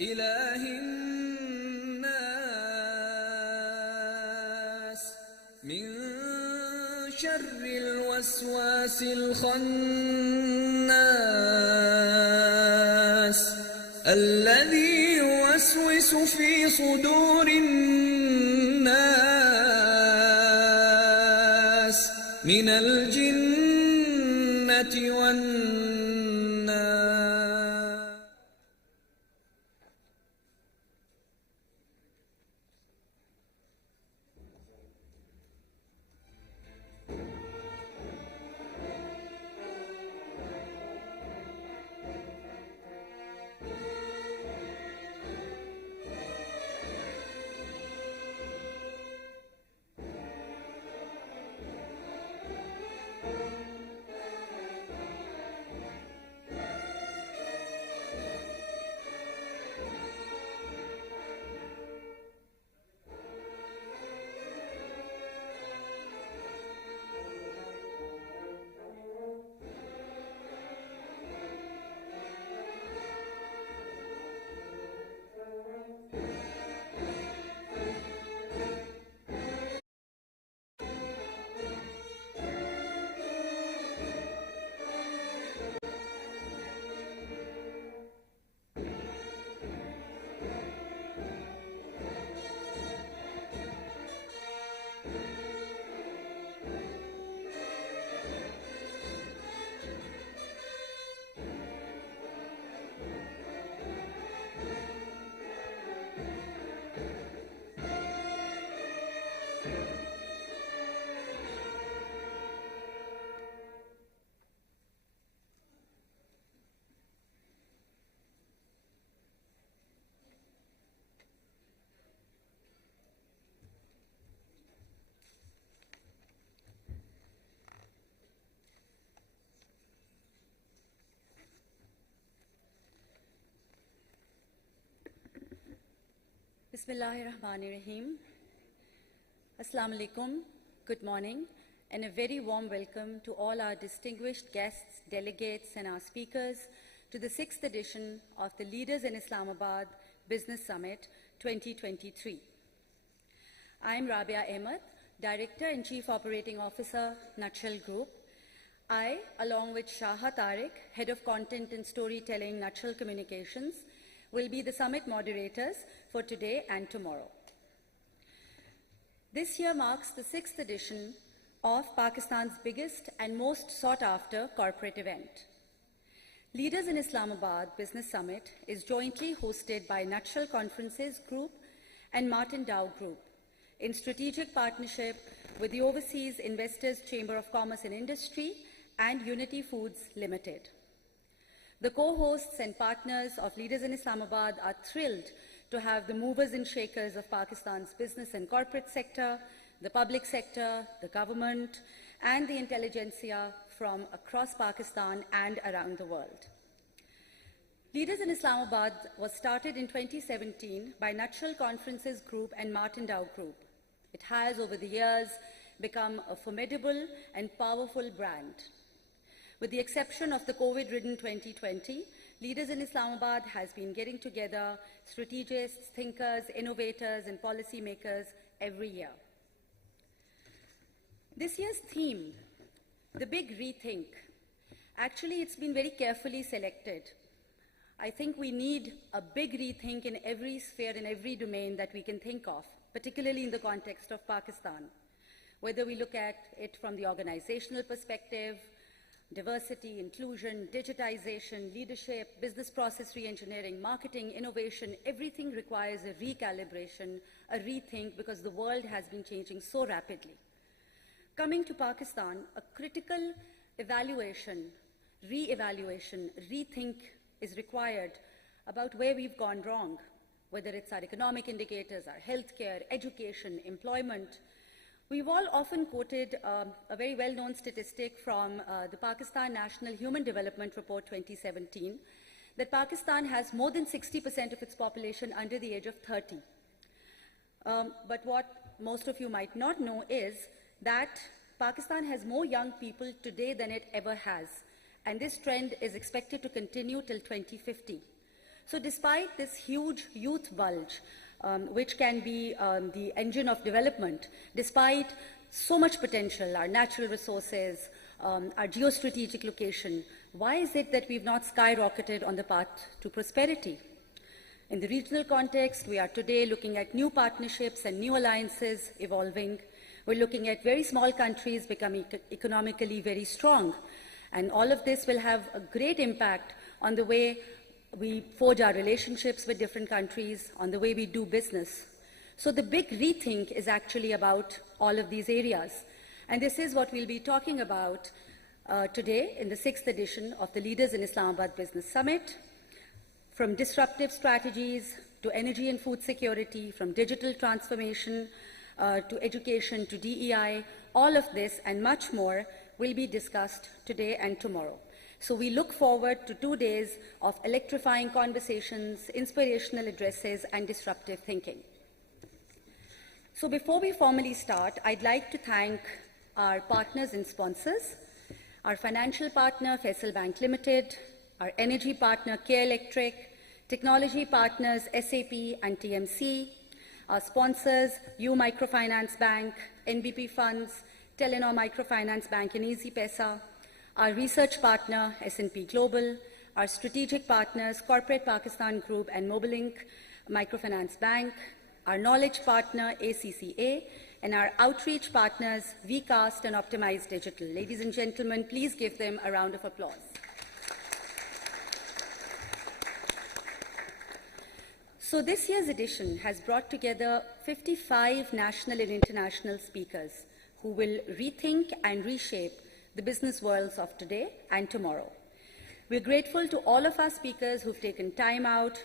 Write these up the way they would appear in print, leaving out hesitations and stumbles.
إله الناس من شر الوسواس الخناس الذي يوسوس في صدور الناس من الجنة والناس. Bismillahirrahmanirrahim. Assalamu alaikum, good morning, and a very warm welcome to all our distinguished guests, delegates, and our speakers to the 6th edition of the Leaders in Islamabad Business Summit 2023. I am Rabia Ahmed, Director and Chief Operating Officer, Nutshell Group. I, along with Shaha Tariq, Head of Content and Storytelling, Nutshell Communications, will be the summit moderators for today and tomorrow. This year marks the 6th edition of Pakistan's biggest and most sought-after corporate event. Leaders in Islamabad Business Summit is jointly hosted by Nutshell Conferences Group and Martin Dow Group in strategic partnership with the Overseas Investors Chamber of Commerce and Industry and Unity Foods Limited. The co-hosts and partners of Leaders in Islamabad are thrilled to have the movers and shakers of Pakistan's business and corporate sector, the public sector, the government, and the intelligentsia from across Pakistan and around the world. Leaders in Islamabad was started in 2017 by Nutshell Conferences Group and Martin Dow Group. It has, over the years, become a formidable and powerful brand. With the exception of the COVID-ridden 2020, Leaders in Islamabad has been getting together strategists, thinkers, innovators, and policymakers every year. This year's theme, the big rethink, actually it's been very carefully selected. I think we need a big rethink in every sphere, in every domain that we can think of, particularly in the context of Pakistan. Whether we look at it from the organizational perspective, diversity, inclusion, digitization, leadership, business process re-engineering, marketing, innovation, everything requires a recalibration, a rethink, because the world has been changing so rapidly. Coming to Pakistan, a critical evaluation, re-evaluation, rethink is required about where we've gone wrong, whether it's our economic indicators, our healthcare, education, employment. We've all often quoted a very well-known statistic from the Pakistan National Human Development Report 2017, that Pakistan has more than 60% of its population under the age of 30. But what most of you might not know is that Pakistan has more young people today than it ever has, and this trend is expected to continue till 2050. So despite this huge youth bulge, which can be the engine of development, despite so much potential, our natural resources, our geostrategic location, why is it that we've not skyrocketed on the path to prosperity? In the regional context, we are today looking at new partnerships and new alliances evolving. We're looking at very small countries becoming economically very strong. And all of this will have a great impact on the way we forge our relationships with different countries, on the way we do business. So the big rethink is actually about all of these areas. And this is what we'll be talking about today in the 6th edition of the Leaders in Islamabad Business Summit. From disruptive strategies to energy and food security, from digital transformation to education to DEI, all of this and much more will be discussed today and tomorrow. So we look forward to 2 days of electrifying conversations, inspirational addresses, and disruptive thinking. So before we formally start, I'd like to thank our partners and sponsors, our financial partner, Faisal Bank Limited, our energy partner, K Electric, technology partners, SAP and TMC, our sponsors, U Microfinance Bank, NBP Funds, Telenor Microfinance Bank and EasyPesa, our research partner, S&P Global, our strategic partners, Corporate Pakistan Group and Mobilink Microfinance Bank, our knowledge partner, ACCA, and our outreach partners, VCast and Optimize Digital. Ladies and gentlemen, please give them a round of applause. So this year's edition has brought together 55 national and international speakers who will rethink and reshape the business worlds of today and tomorrow. We're grateful to all of our speakers who've taken time out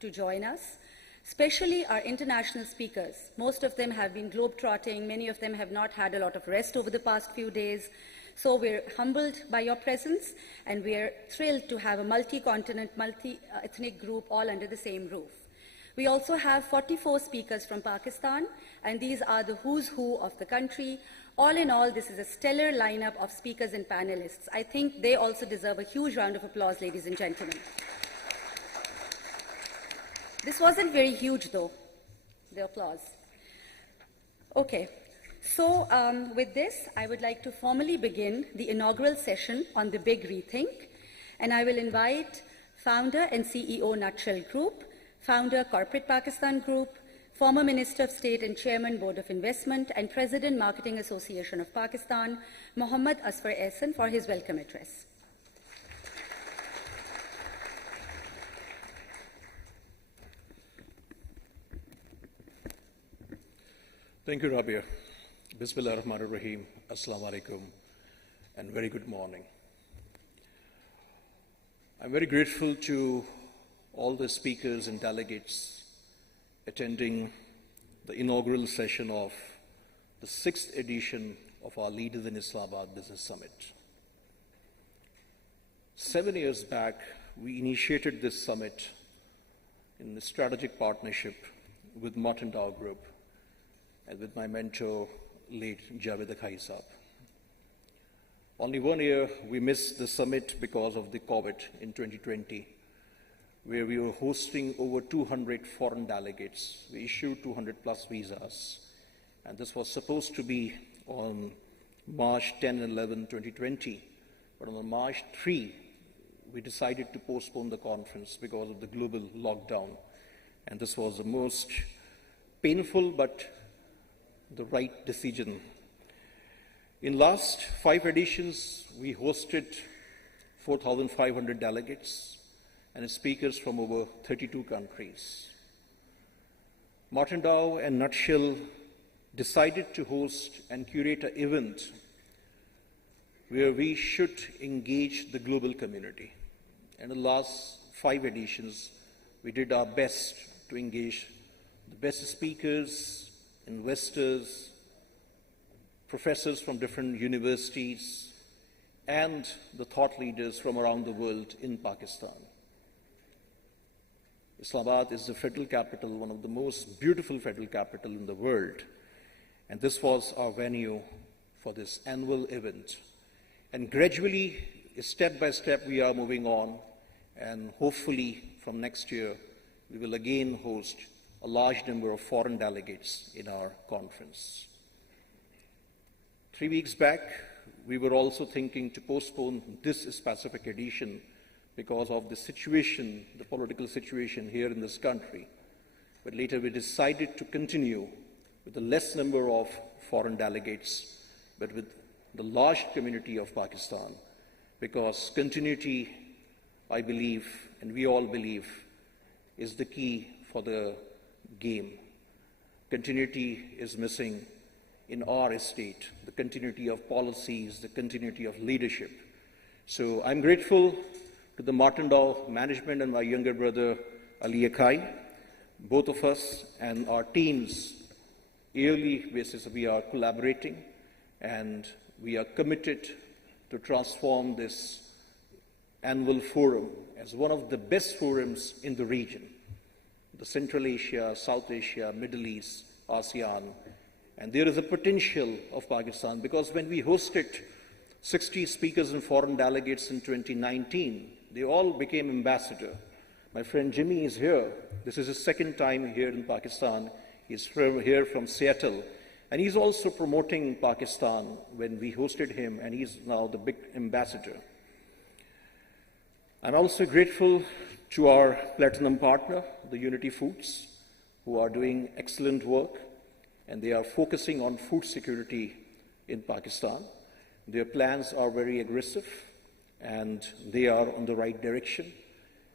to join us, especially our international speakers. Most of them have been globe-trotting. Many of them have not had a lot of rest over the past few days. So we're humbled by your presence, and we're thrilled to have a multi-continent, multi-ethnic group all under the same roof. We also have 44 speakers from Pakistan, and these are the who's who of the country. All in all, this is a stellar lineup of speakers and panelists. I think they also deserve a huge round of applause, ladies and gentlemen. This wasn't very huge, though, the applause. Okay, so with this, I would like to formally begin the inaugural session on the Big Rethink, and I will invite founder and CEO Nutshell Group, founder Corporate Pakistan Group, former Minister of State and Chairman Board of Investment and President Marketing Association of Pakistan, Mohammad Asfar Ehsan, for his welcome address. Thank you, Rabia. Bismillah ar-Rahman ar-Rahim. Assalamu alaikum and very good morning. I'm very grateful to all the speakers and delegates attending the inaugural session of the 6th edition of our Leaders in Islamabad Business Summit. 7 years back, we initiated this summit in a strategic partnership with Martin Dow Group and with my mentor, late Javed Akhai Saab. Only 1 year we missed the summit because of the COVID in 2020, where we were hosting over 200 foreign delegates. We issued 200 plus visas, and this was supposed to be on March 10 and 11, 2020. But on March 3, we decided to postpone the conference because of the global lockdown. And this was the most painful but the right decision. In last 5 editions, we hosted 4,500 delegates and speakers from over 32 countries. Martin Dow and Nutshell decided to host and curate an event where we should engage the global community. And in the last 5 editions, we did our best to engage the best speakers, investors, professors from different universities, and the thought leaders from around the world in Pakistan. Islamabad is the federal capital, one of the most beautiful federal capital in the world. And this was our venue for this annual event. And gradually, step by step, we are moving on. and hopefully from next year, we will again host a large number of foreign delegates in our conference. 3 weeks back, we were also thinking to postpone this specific edition because of the situation, the political situation here in this country. But later we decided to continue with a less number of foreign delegates, but with the large community of Pakistan, because continuity, I believe, and we all believe, is the key for the game. Continuity is missing in our estate, the continuity of policies, the continuity of leadership. So I'm grateful to the Martindale management and my younger brother, Ali Akai. Both of us and our teams, yearly basis, we are collaborating, and we are committed to transform this annual forum as one of the best forums in the region, the Central Asia, South Asia, Middle East, ASEAN. And there is a potential of Pakistan, because when we hosted 60 speakers and foreign delegates in 2019, they all became ambassador. My friend Jimmy is here. This is his second time here in Pakistan. He's here from Seattle. And he's also promoting Pakistan when we hosted him, and he's now the big ambassador. I'm also grateful to our platinum partner, the Unity Foods, who are doing excellent work, and they are focusing on food security in Pakistan. Their plans are very aggressive, and they are on the right direction.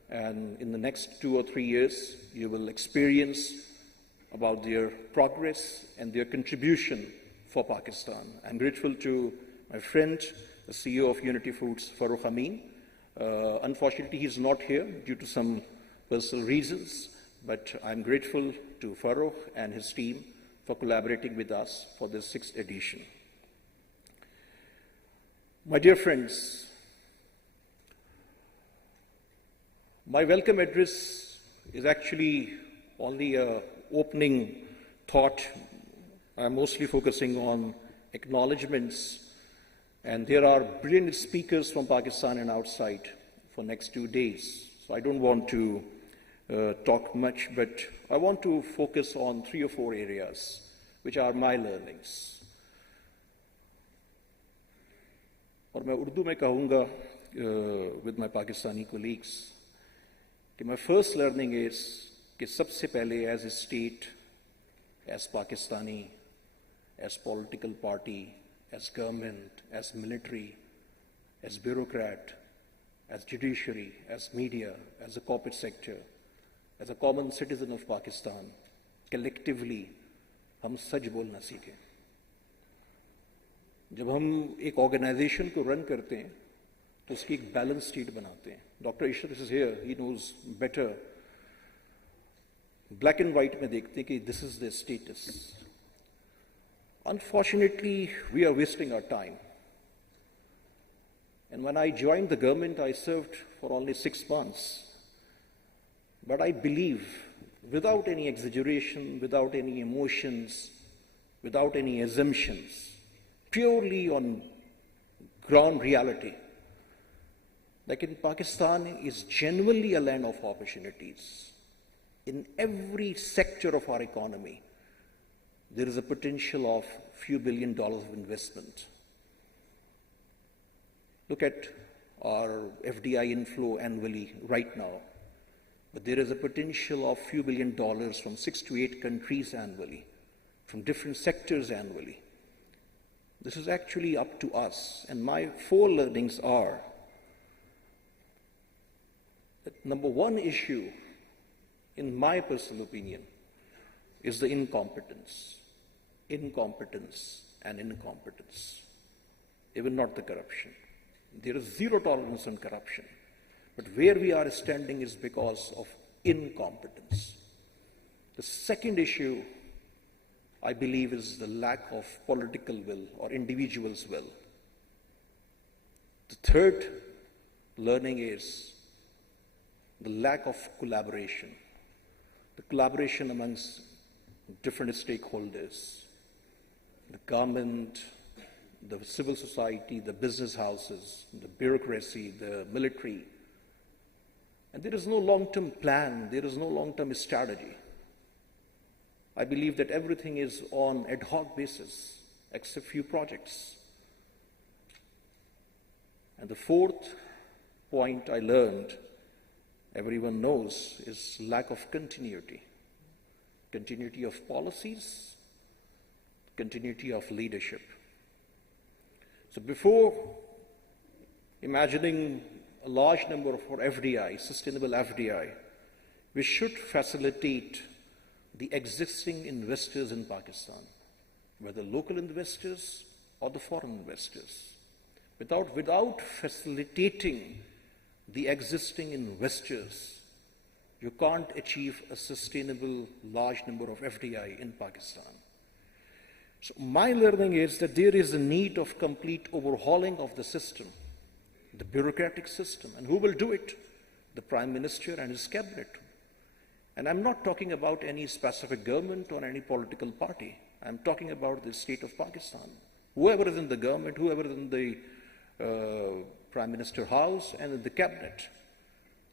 And in the next 2 or 3 years, you will experience about their progress and their contribution for Pakistan. I'm grateful to my friend, the CEO of Unity Foods, Farooq Amin. Unfortunately, he's not here due to some personal reasons, but I'm grateful to Farooq and his team for collaborating with us for this 6th edition. My dear friends, my welcome address is actually only an opening thought. I'm mostly focusing on acknowledgements, and there are brilliant speakers from Pakistan and outside for next 2 days. So I don't want to talk much, but I want to focus on 3 or 4 areas which are my learnings. और मैं उर्दू में कहूँगा with my Pakistani colleagues कि my first learning is कि सबसे पहले as a state, as Pakistani, as political party, as government, as military, as bureaucrat, as judiciary, as media, as a corporate sector, as a common citizen of Pakistan, collectively हम सच बोलना सीखें. जब हम एक organisation को रन करते हैं तो उसकी एक बैलेंस शीट बनाते हैं. Doctor Ishrat is here, he knows better. Black and white में देखते हैं कि this is the status. Unfortunately, we are wasting our time. And when I joined the government, I served for only 6 months. But I believe, without any exaggeration, without any emotions, without any assumptions, purely on ground reality, like in Pakistan is genuinely a land of opportunities. In every sector of our economy, there is a potential of few $1 billion of investment. Look at our FDI inflow annually right now. But there is a potential of few $1 billion from 6 to 8 countries annually, from different sectors annually. This is actually up to us. And my 4 learnings are that number 1 issue, in my personal opinion, is the incompetence. Incompetence and incompetence. Even not the corruption. There is zero tolerance on corruption. But where we are standing is because of incompetence. The second issue, I believe, is the lack of political will or individual's will. The third learning is the lack of collaboration. The collaboration amongst different stakeholders, the government, the civil society, the business houses, the bureaucracy, the military. And there is no long-term plan, there is no long-term strategy. I believe that everything is on ad hoc basis, except few projects. And the fourth point I learned, everyone knows, is lack of continuity. Continuity of policies, continuity of leadership. So before imagining a large number for FDI, sustainable FDI, we should facilitate the existing investors in Pakistan, whether local investors or the foreign investors. Without facilitating the existing investors, you can't achieve a sustainable large number of FDI in Pakistan. So my learning is that there is a need of complete overhauling of the system, the bureaucratic system. And who will do it? The Prime Minister and his cabinet. And I'm not talking about any specific government or any political party. I'm talking about the state of Pakistan. Whoever is in the government, whoever is in the Prime Minister House and in the cabinet,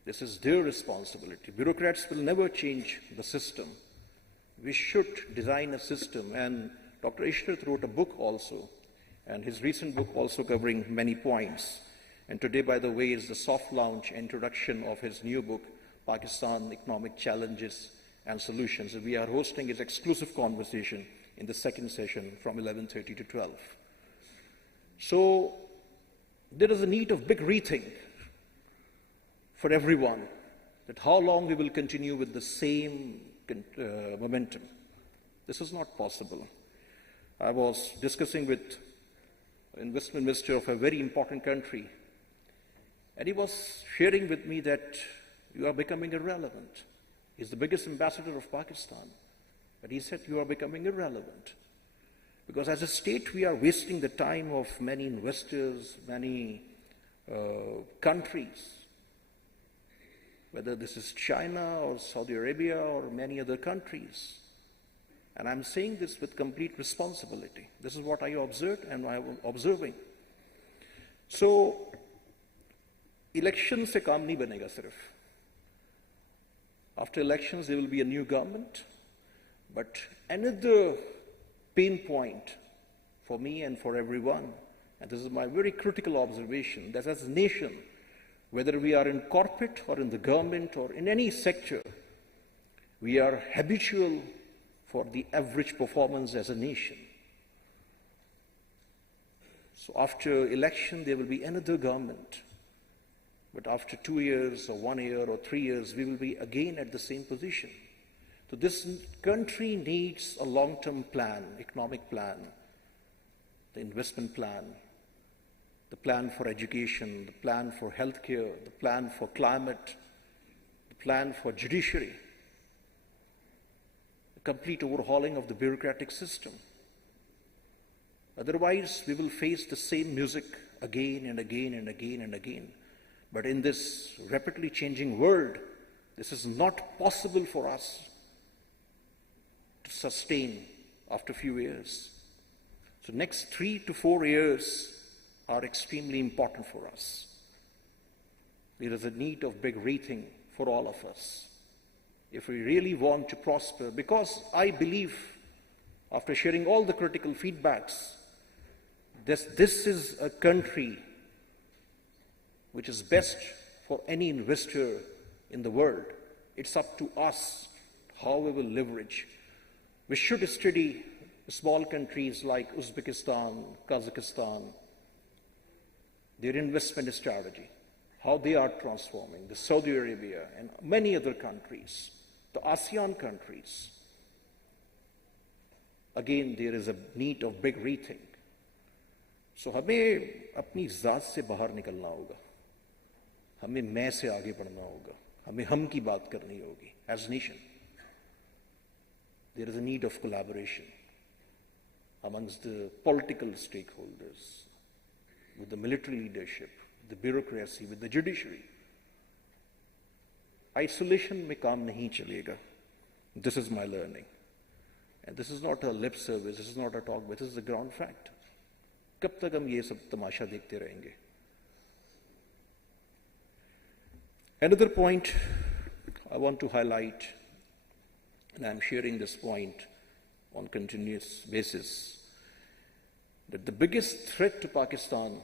this is their responsibility. Bureaucrats will never change the system. We should design a system. And Dr. Ishrat wrote a book also, and his recent book also covering many points. And today, by the way, is the soft launch introduction of his new book, Pakistan Economic Challenges and Solutions. And we are hosting his exclusive conversation in the second session from 11:30 to 12. So there is a need of big rethink for everyone, that how long we will continue with the same momentum. This is not possible. I was discussing with an investment minister of a very important country, and he was sharing with me that you are becoming irrelevant. He's the biggest ambassador of Pakistan, but he said you are becoming irrelevant. Because as a state, we are wasting the time of many investors, many countries, whether this is China or Saudi Arabia or many other countries. And I'm saying this with complete responsibility. This is what I observed and I'm observing. So, election se kaam nahi banega sirf. After elections, there will be a new government. But another pain point for me and for everyone, and this is my very critical observation, that as a nation, whether we are in corporate or in the government or in any sector, we are habitual for the average performance as a nation. So after election, there will be another government. But after 2 years or 1 year or 3 years, we will be again at the same position. So this country needs a long-term plan, economic plan, the investment plan, the plan for education, the plan for healthcare, the plan for climate, the plan for judiciary, a complete overhauling of the bureaucratic system. Otherwise, we will face the same music again and again and again and again. But in this rapidly changing world, this is not possible for us to sustain after a few years. So next 3 to 4 years are extremely important for us. There is a need of big rethink for all of us. If we really want to prosper, because I believe, after sharing all the critical feedbacks, this is a country which is best for any investor in the world. It's up to us how we will leverage. We should study small countries like Uzbekistan, Kazakhstan, their investment strategy, how they are transforming, the Saudi Arabia and many other countries, the ASEAN countries. Again, there is a need of big rethink. So हमें अपनी जात से बाहर निकलना होगा, हमें मैं से आगे बढ़ना होगा, हमें हम की बात करनी होगी. As a nation, there is a need of collaboration amongst the political stakeholders, with the military leadership, the bureaucracy, with the judiciary. Isolation में काम नहीं चलेगा. This is my learning. And this is not a lip service, this is not a talk, but this is the ground fact. कब तक हम ये सब तमाशा देखते रहेंगे? Another point I want to highlight, and I'm sharing this point on continuous basis, that the biggest threat to Pakistan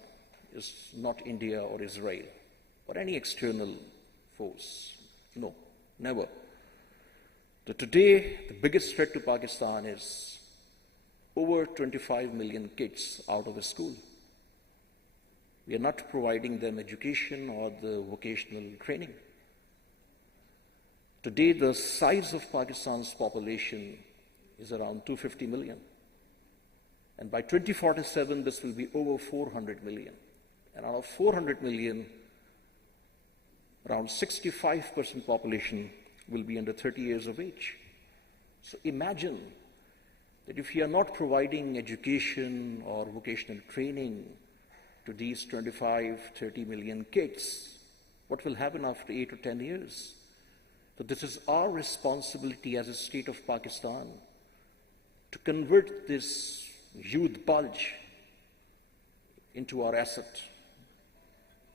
is not India or Israel or any external force. No, never. That today, the biggest threat to Pakistan is over 25 million kids out of a school. We are not providing them education or the vocational training. Today, the size of Pakistan's population is around 250 million. And by 2047, this will be over 400 million. And out of 400 million, around 65% population will be under 30 years of age. So imagine that if you are not providing education or vocational training to these 25, 30 million kids, what will happen after 8 or 10 years? So this is our responsibility as a state of Pakistan to convert this youth bulge into our asset.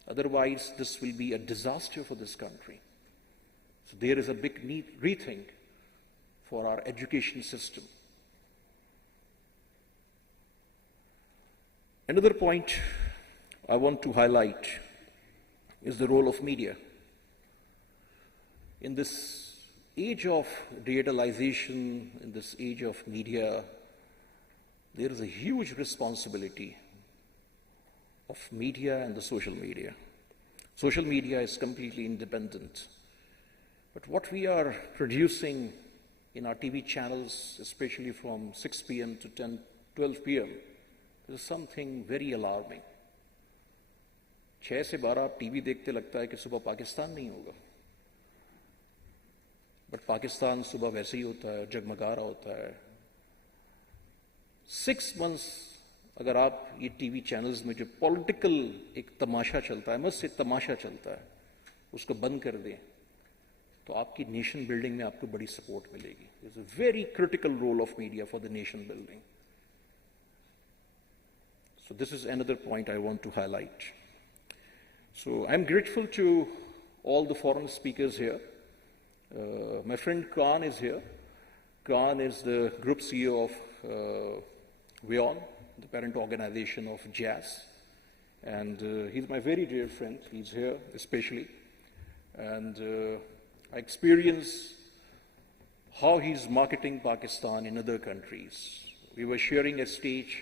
Otherwise, this will be a disaster for this country. So there is a big need rethink for our education system. Another point I want to highlight is the role of media. In this age of digitalization, in this age of media, there is a huge responsibility of media and the social media. Social media is completely independent. But what we are producing in our TV channels, especially from 6 p.m. to 10, 12 p.m., is something very alarming. 6 से 12 आप TV देखते लगता है कि सुबह पाकिस्तान नहीं होगा, but Pakistan सुबह वैसे ही होता है, जगमगा रहा होता है. 6 months अगर आप ये टीवी चैनल्स में जो पॉलिटिकल एक तमाशा चलता है, मस्त एक तमाशा चलता है, उसको बंद कर दें, तो आपकी नेशन बिल्डिंग में आपको बड़ी सपोर्ट मिलेगी. It's a very critical role of media for the nation building. So this is another point I want to highlight. So I'm grateful to all the foreign speakers here. My friend Khan is here. Khan is the group CEO of WION, the parent organization of JAS. And he's my very dear friend. He's here especially. And I experience how he's marketing Pakistan in other countries. We were sharing a stage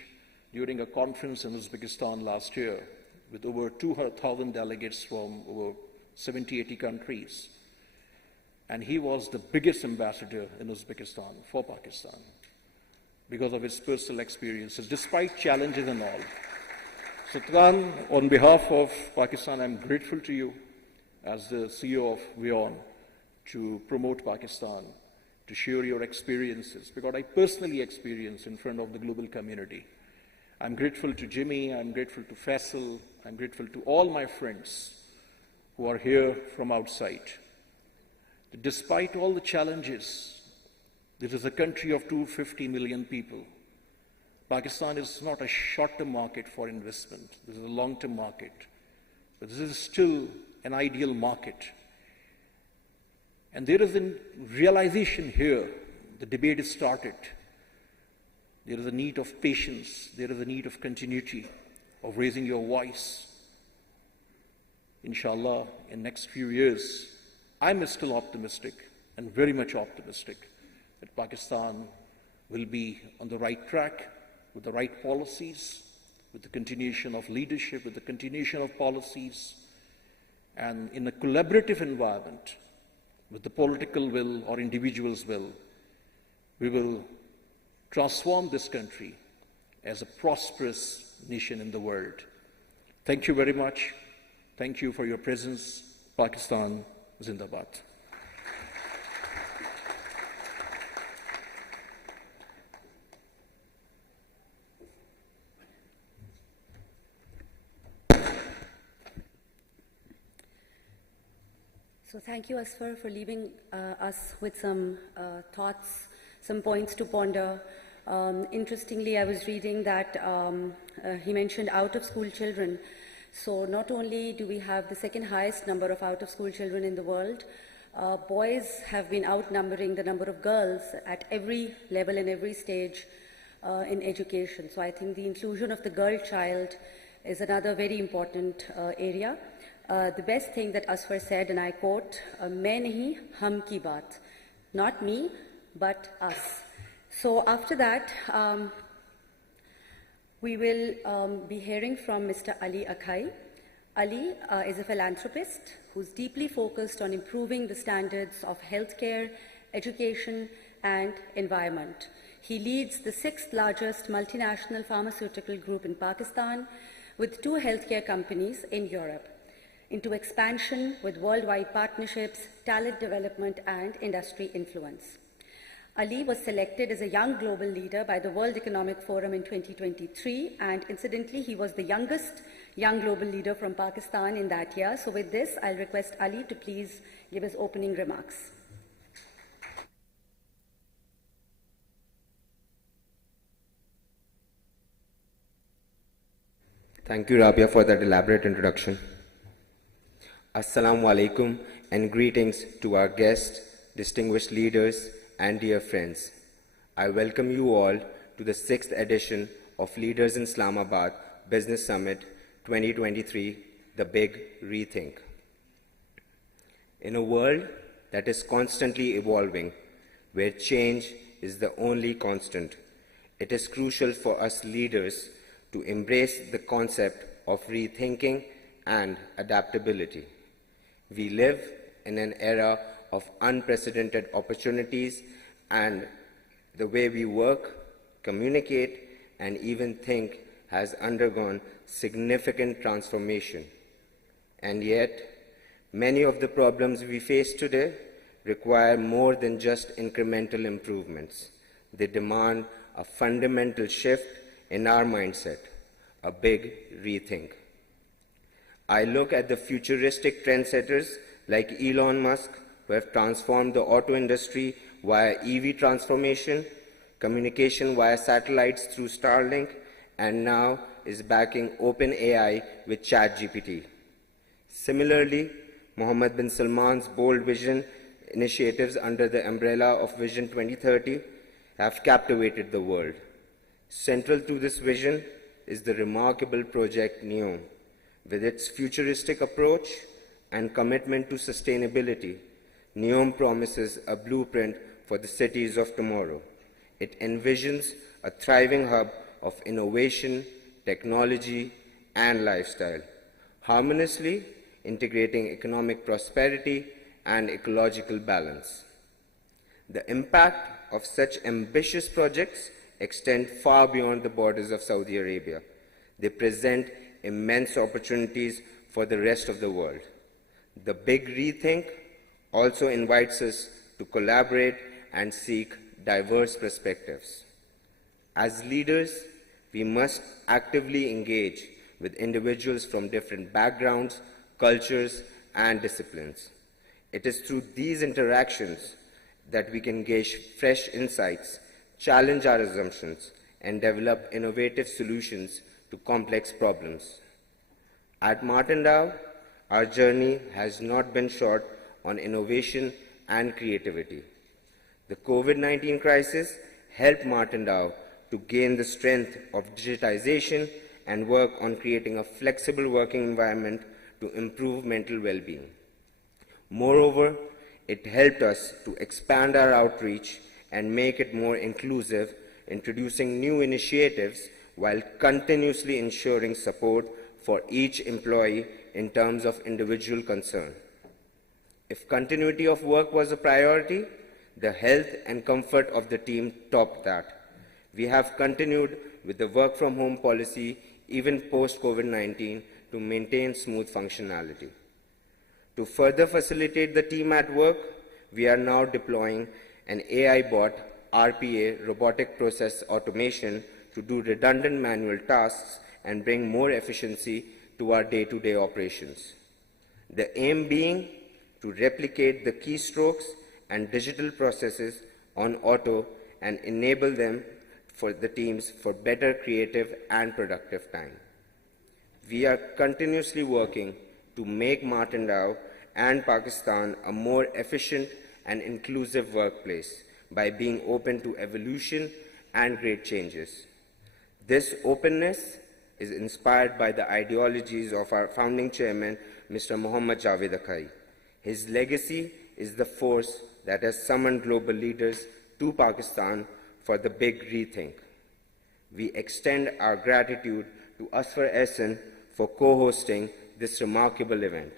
during a conference in Uzbekistan last year with over 200,000 delegates from over 70, 80 countries. And he was the biggest ambassador in Uzbekistan for Pakistan because of his personal experiences, despite challenges and all. So Khan, on behalf of Pakistan, I'm grateful to you as the CEO of WION to promote Pakistan, to share your experiences, because I personally experienced in front of the global community. I'm grateful to Jimmy, I'm grateful to Faisal, I'm grateful to all my friends who are here from outside. Despite all the challenges, this is a country of 250 million people. Pakistan is not a short-term market for investment. This is a long-term market. But this is still an ideal market. And there is a realization here, the debate is started. There is a need of patience, there is a need of continuity, of raising your voice. Inshallah, in next few years, I'm still optimistic and very much optimistic that Pakistan will be on the right track with the right policies, with the continuation of leadership, with the continuation of policies, and in a collaborative environment, with the political will or individuals' will, we will transform this country as a prosperous nation in the world. Thank you very much. Thank you for your presence. Pakistan Zindabad. So thank you, Asfar, for leaving us with some thoughts, some points to ponder. Interestingly, I was reading that he mentioned out-of-school children. So not only do we have the second highest number of out-of-school children in the world, boys have been outnumbering the number of girls at every level and every stage in education. So I think the inclusion of the girl child is another very important area. The best thing that Asfar said, and I quote, "Main nahi, hum ki baat." Not me, but us. So after that, we will be hearing from Mr. Ali Akhai. Ali is a philanthropist who's deeply focused on improving the standards of healthcare, education, and environment. He leads the 6th largest multinational pharmaceutical group in Pakistan with 2 healthcare companies in Europe, into expansion with worldwide partnerships, talent development, and industry influence. Ali was selected as a young global leader by the World Economic Forum in 2023, and incidentally, he was the youngest young global leader from Pakistan in that year. So with this, I'll request Ali to please give his opening remarks. Thank you, Rabia, for that elaborate introduction. Assalamu alaikum and greetings to our guests, distinguished leaders, and dear friends. I welcome you all to the 6th edition of Leaders in Islamabad Business Summit 2023, The Big Rethink. In a world that is constantly evolving, where change is the only constant, it is crucial for us leaders to embrace the concept of rethinking and adaptability. We live in an era of unprecedented opportunities, and the way we work, communicate, and even think has undergone significant transformation. And yet, many of the problems we face today require more than just incremental improvements. They demand a fundamental shift in our mindset, a big rethink. I look at the futuristic trendsetters like Elon Musk, who have transformed the auto industry via EV transformation, communication via satellites through Starlink, and now is backing OpenAI with ChatGPT. Similarly, Mohammed bin Salman's bold vision initiatives under the umbrella of Vision 2030 have captivated the world. Central to this vision is the remarkable Project NEOM. With its futuristic approach and commitment to sustainability, NEOM promises a blueprint for the cities of tomorrow. It envisions a thriving hub of innovation, technology, and lifestyle, harmoniously integrating economic prosperity and ecological balance. The impact of such ambitious projects extend far beyond the borders of Saudi Arabia. They present immense opportunities for the rest of the world. The big rethink also invites us to collaborate and seek diverse perspectives. As leaders, we must actively engage with individuals from different backgrounds, cultures, and disciplines. It is through these interactions that we can gauge fresh insights, challenge our assumptions, and develop innovative solutions to complex problems. At Martindale, our journey has not been short on innovation and creativity. The COVID-19 crisis helped Martindale to gain the strength of digitization and work on creating a flexible working environment to improve mental well-being. Moreover, it helped us to expand our outreach and make it more inclusive, introducing new initiatives while continuously ensuring support for each employee in terms of individual concern. If continuity of work was a priority, the health and comfort of the team topped that. We have continued with the work-from-home policy even post-COVID-19 to maintain smooth functionality. To further facilitate the team at work, we are now deploying an AI bot, RPA, robotic process automation, to do redundant manual tasks and bring more efficiency to our day-to-day operations. The aim being to replicate the keystrokes and digital processes on auto and enable them for the teams for better creative and productive time. we are continuously working to make Martindale and Pakistan a more efficient and inclusive workplace by being open to evolution and great changes. This openness is inspired by the ideologies of our founding chairman, Mr. Muhammad Javed Akai. His legacy is the force that has summoned global leaders to Pakistan for the big rethink. We extend our gratitude to Asfar Ehsan for co-hosting this remarkable event.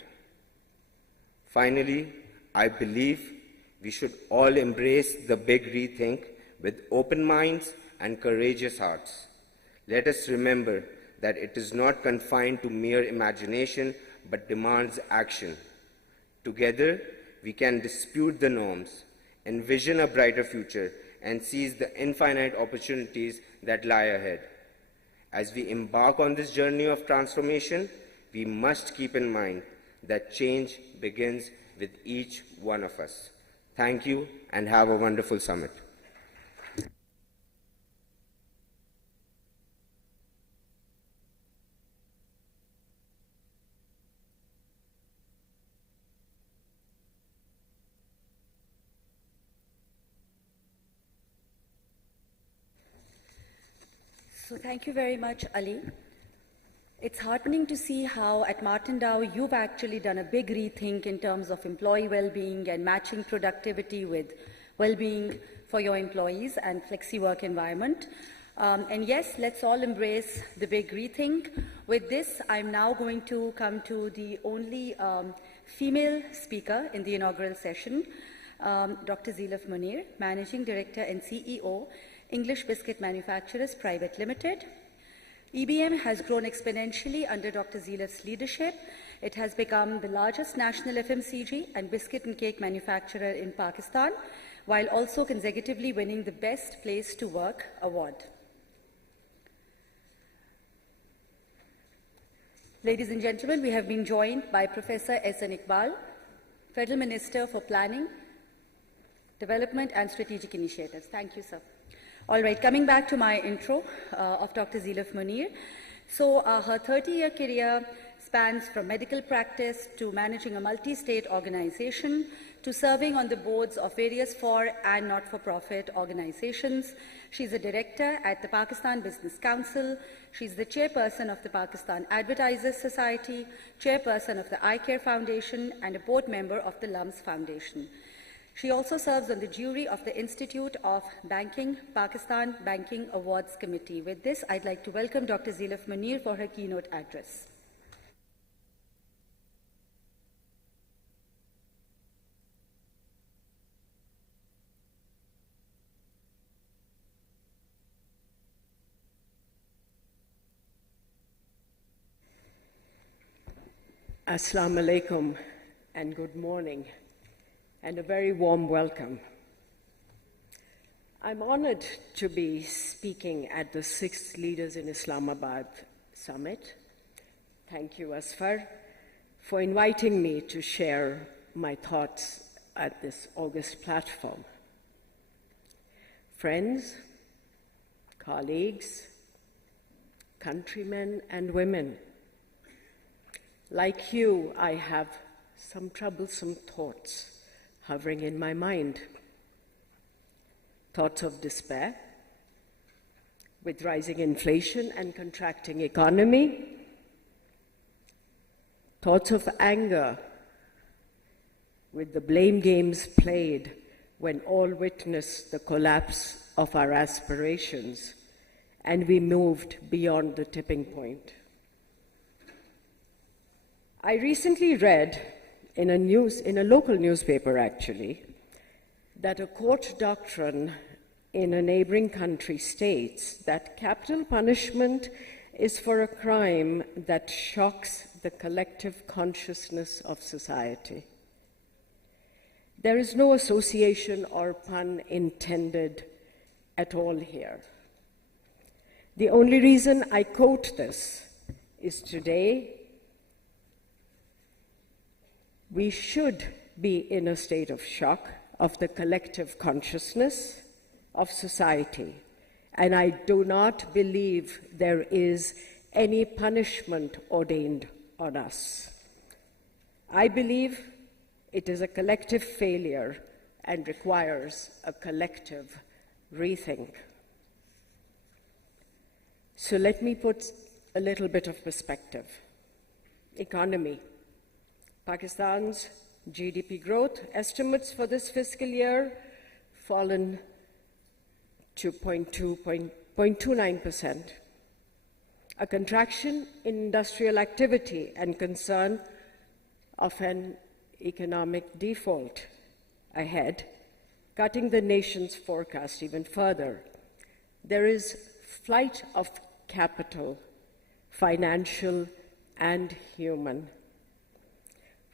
Finally, I believe we should all embrace the big rethink with open minds and courageous hearts. Let us remember that it is not confined to mere imagination but demands action. Together, we can dispute the norms, envision a brighter future, and seize the infinite opportunities that lie ahead. As we embark on this journey of transformation, we must keep in mind that change begins with each one of us. Thank you and have a wonderful summit. So thank you very much, Ali. It's heartening to see how at Martindale you've actually done a big rethink in terms of employee well-being and matching productivity with well-being for your employees and flexi-work environment. And yes, let's all embrace the big rethink. With this, I'm now going to come to the only female speaker in the inaugural session, Dr. Zilaf Munir, Managing Director and CEO, English Biscuit Manufacturers Private Limited. EBM has grown exponentially under Dr. Zilaf's leadership. It has become the largest national FMCG and biscuit and cake manufacturer in Pakistan, while also consecutively winning the Best Place to Work award. Ladies and gentlemen, we have been joined by Professor Ehsan Iqbal, Federal Minister for Planning, Development and Strategic Initiatives. Thank you, sir. All right, coming back to my intro of Dr. Zilaf Munir. So her 30-year career spans from medical practice to managing a multi-state organization to serving on the boards of various for and not-for-profit organizations. She's a director at the Pakistan Business Council. She's the chairperson of the Pakistan Advertisers Society, chairperson of the Eye Care Foundation, and a board member of the LIIBS Foundation. She also serves on the jury of the Institute of Banking, Pakistan Banking Awards Committee. With this, I'd like to welcome Dr. Zilaf Munir for her keynote address. Assalamu alaikum and good morning, and a very warm welcome. I'm honored to be speaking at the 6th Leaders in Islamabad Summit. Thank you, Asfar, for inviting me to share my thoughts at this august platform. Friends, colleagues, countrymen and women, like you, I have some troublesome thoughts hovering in my mind. Thoughts of despair with rising inflation and contracting economy. Thoughts of anger with the blame games played when all witnessed the collapse of our aspirations and we moved beyond the tipping point. I recently read in a local newspaper actually, that a court doctrine in a neighboring country states that capital punishment is for a crime that shocks the collective consciousness of society. There is no association or pun intended at all here. The only reason I quote this is today we should be in a state of shock of the collective consciousness of society. And I do not believe there is any punishment ordained on us. I believe it is a collective failure and requires a collective rethink. So let me put a little bit of perspective. Economy. Pakistan's GDP growth estimates for this fiscal year fallen to 0.29%. A contraction in industrial activity and concern of an economic default ahead, cutting the nation's forecast even further. There is flight of capital, financial and human.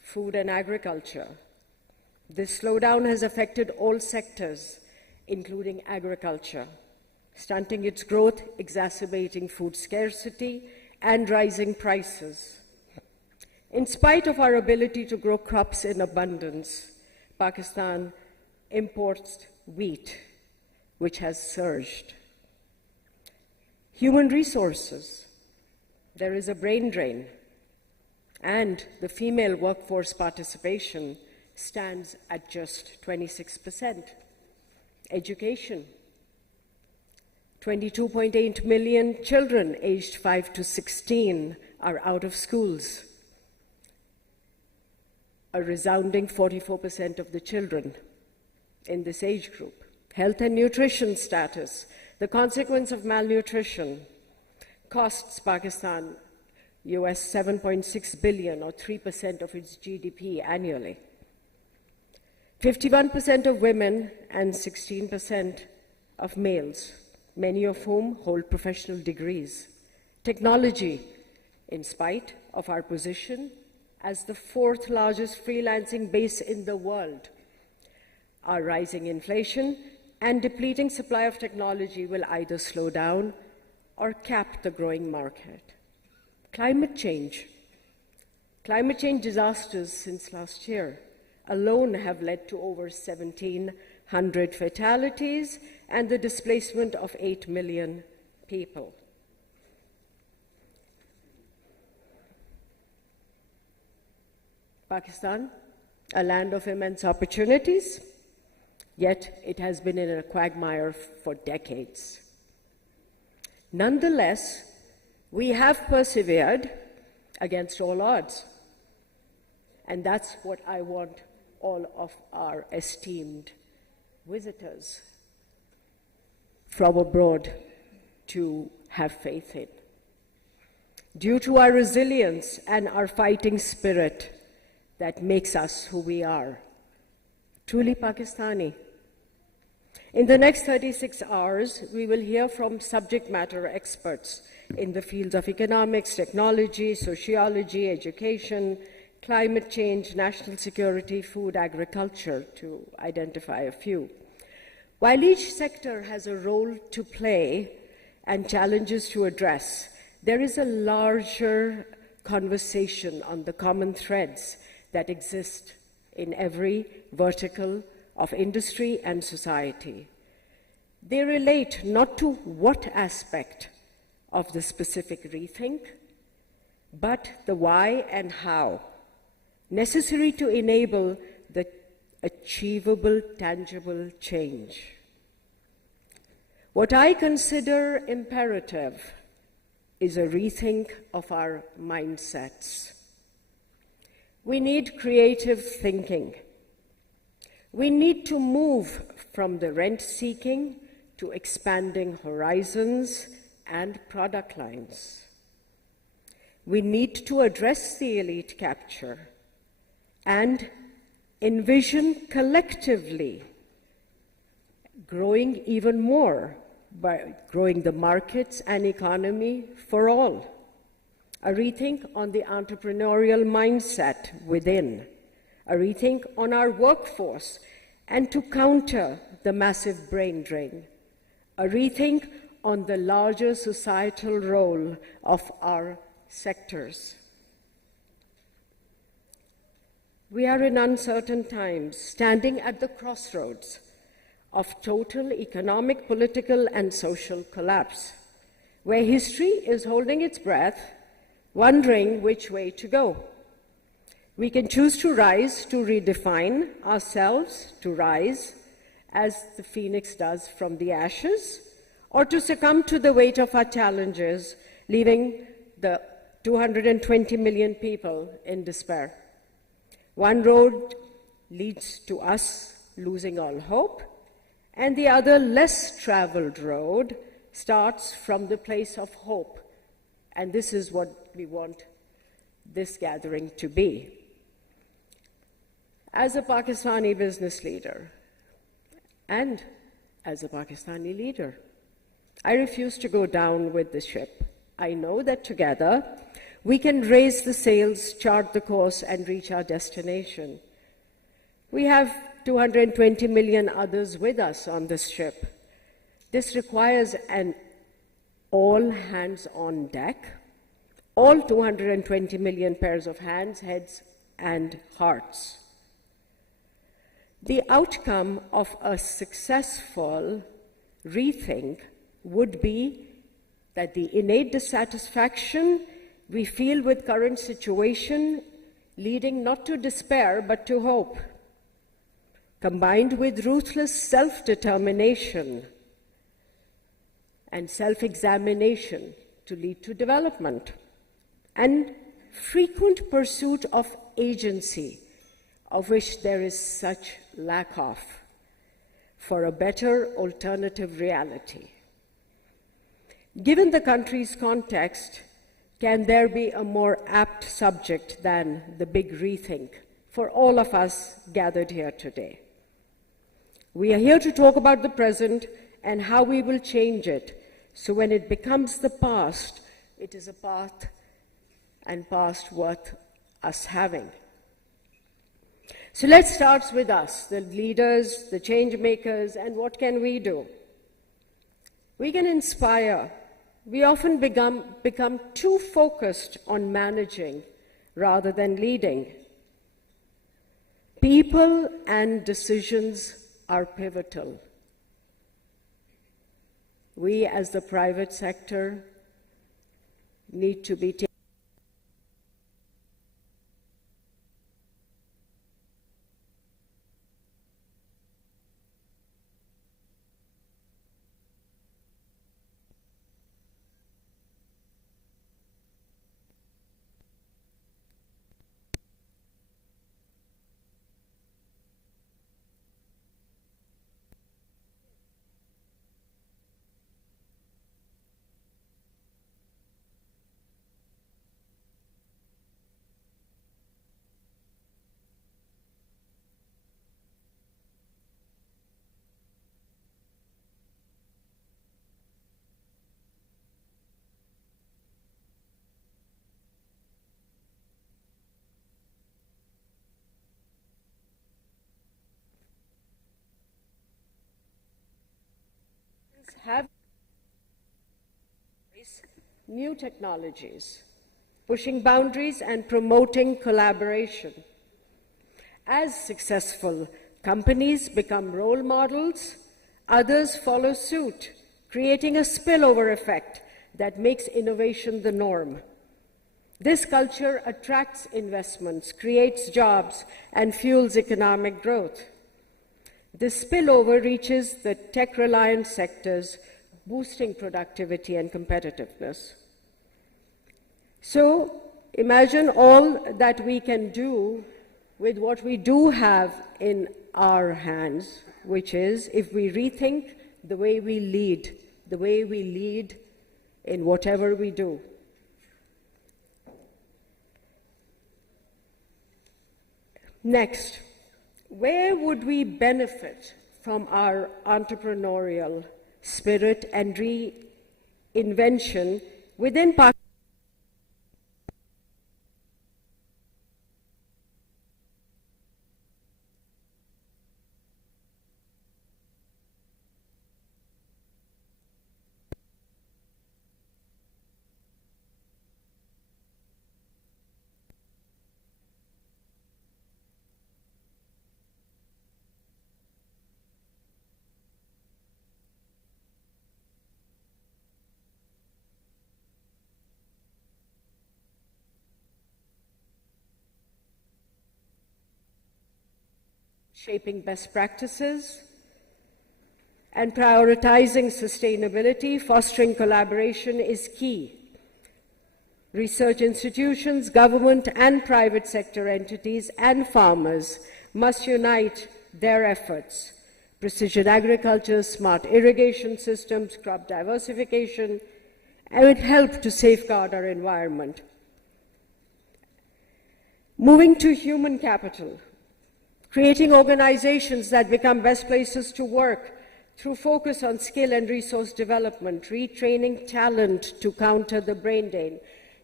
Food and agriculture. This slowdown has affected all sectors, including agriculture, stunting its growth, exacerbating food scarcity, and rising prices. In spite of our ability to grow crops in abundance, Pakistan imports wheat, which has surged. Human resources. There is a brain drain, and the female workforce participation stands at just 26%. Education. 22.8 million children aged 5 to 16 are out of schools. A resounding 44% of the children in this age group. Health and nutrition status. The consequence of malnutrition costs Pakistan US $7.6 billion, or 3% of its GDP annually. 51% of women and 16% of males, many of whom hold professional degrees. Technology, in spite of our position as the fourth largest freelancing base in the world, our rising inflation and depleting supply of technology will either slow down or cap the growing market. Climate change. Climate change disasters since last year alone have led to over 1,700 fatalities and the displacement of 8 million people. Pakistan, a land of immense opportunities, yet it has been in a quagmire for decades. Nonetheless, we have persevered against all odds, and that's what I want all of our esteemed visitors from abroad to have faith in. Due to our resilience and our fighting spirit that makes us who we are, truly Pakistani. In the next 36 hours, we will hear from subject matter experts in the fields of economics, technology, sociology, education, climate change, national security, food, agriculture, to identify a few. While each sector has a role to play and challenges to address, there is a larger conversation on the common threads that exist in every vertical of industry and society. They relate not to what aspect of the specific rethink, but the why and how, necessary to enable the achievable, tangible change. What I consider imperative is a rethink of our mindsets. We need creative thinking. We need to move from the rent-seeking to expanding horizons and product lines. We need to address the elite capture and envision collectively growing even more by growing the markets and economy for all. A rethink on the entrepreneurial mindset within, a rethink on our workforce, and to counter the massive brain drain, a rethink on the larger societal role of our sectors. We are in uncertain times, standing at the crossroads of total economic, political, and social collapse. where history is holding its breath, wondering which way to go. We can choose to rise, to redefine ourselves, to rise as the phoenix does from the ashes, or to succumb to the weight of our challenges, leaving the 220 million people in despair. One road leads to us losing all hope, and the other, less traveled road starts from the place of hope. And this is what we want this gathering to be. As a Pakistani business leader and as a Pakistani leader, I refuse to go down with the ship. I know that together we can raise the sails, chart the course, and reach our destination. We have 220 million others with us on this ship. This requires an all hands on deck, all 220 million pairs of hands, heads, and hearts. The outcome of a successful rethink would be that the innate dissatisfaction we feel with current situation, leading not to despair but to hope, combined with ruthless self-determination and self-examination to lead to development, and frequent pursuit of agency, of which there is such lack of, for a better alternative reality. Given the country's context, can there be a more apt subject than the big rethink for all of us gathered here today? We are here to talk about the present and how we will change it, so when it becomes the past, it is a path and past worth us having. So let's start with us, the leaders, the change makers, and what can we do? We can inspire. We often become too focused on managing rather than leading. People and decisions are pivotal. We, as the private sector, need to be taking have new technologies, pushing boundaries and promoting collaboration. As successful companies become role models, others follow suit, creating a spillover effect that makes innovation the norm. This culture attracts investments, creates jobs, and fuels economic growth. This spillover reaches the tech-reliant sectors, boosting productivity and competitiveness. So imagine all that we can do with what we do have in our hands, which is if we rethink the way we lead in whatever we do. Next, where would we benefit from our entrepreneurial spirit and reinvention within Pakistan? shaping best practices, and prioritizing sustainability, fostering collaboration is key. Research institutions, government and private sector entities, and farmers must unite their efforts. Precision agriculture, smart irrigation systems, crop diversification, and would help to safeguard our environment. Moving to human capital, creating organizations that become best places to work through focus on skill and resource development, retraining talent to counter the brain drain.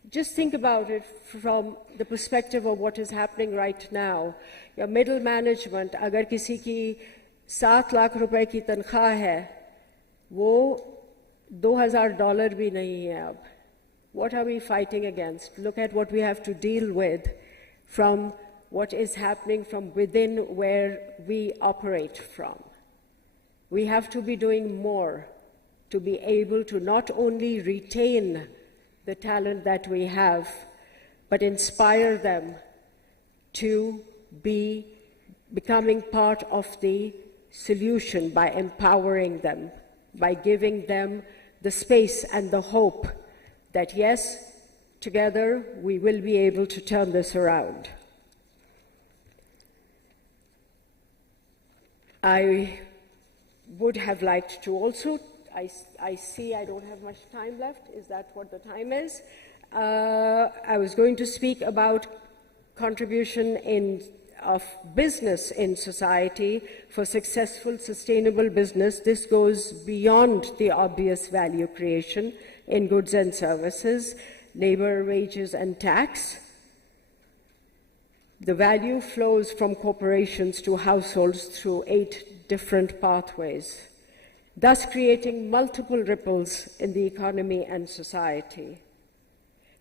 Just think about it from the perspective of what is happening right now. Your middle management, अगर किसी की 7 लाख रुपए की तनख्वाह है, वो $2,000 भी नहीं है अब. What are we fighting against? Look at what we have to deal with from what is happening from within where we operate from. We have to be doing more to be able to not only retain the talent that we have, but inspire them to be becoming part of the solution by empowering them, by giving them the space and the hope that, yes, together we will be able to turn this around. I would have liked to also, I see I don't have much time left. Is that what the time is? I was going to speak about contribution of business in society for successful, sustainable business. This goes beyond the obvious value creation in goods and services, labor, wages, and tax. The value flows from corporations to households through 8 different pathways, thus creating multiple ripples in the economy and society.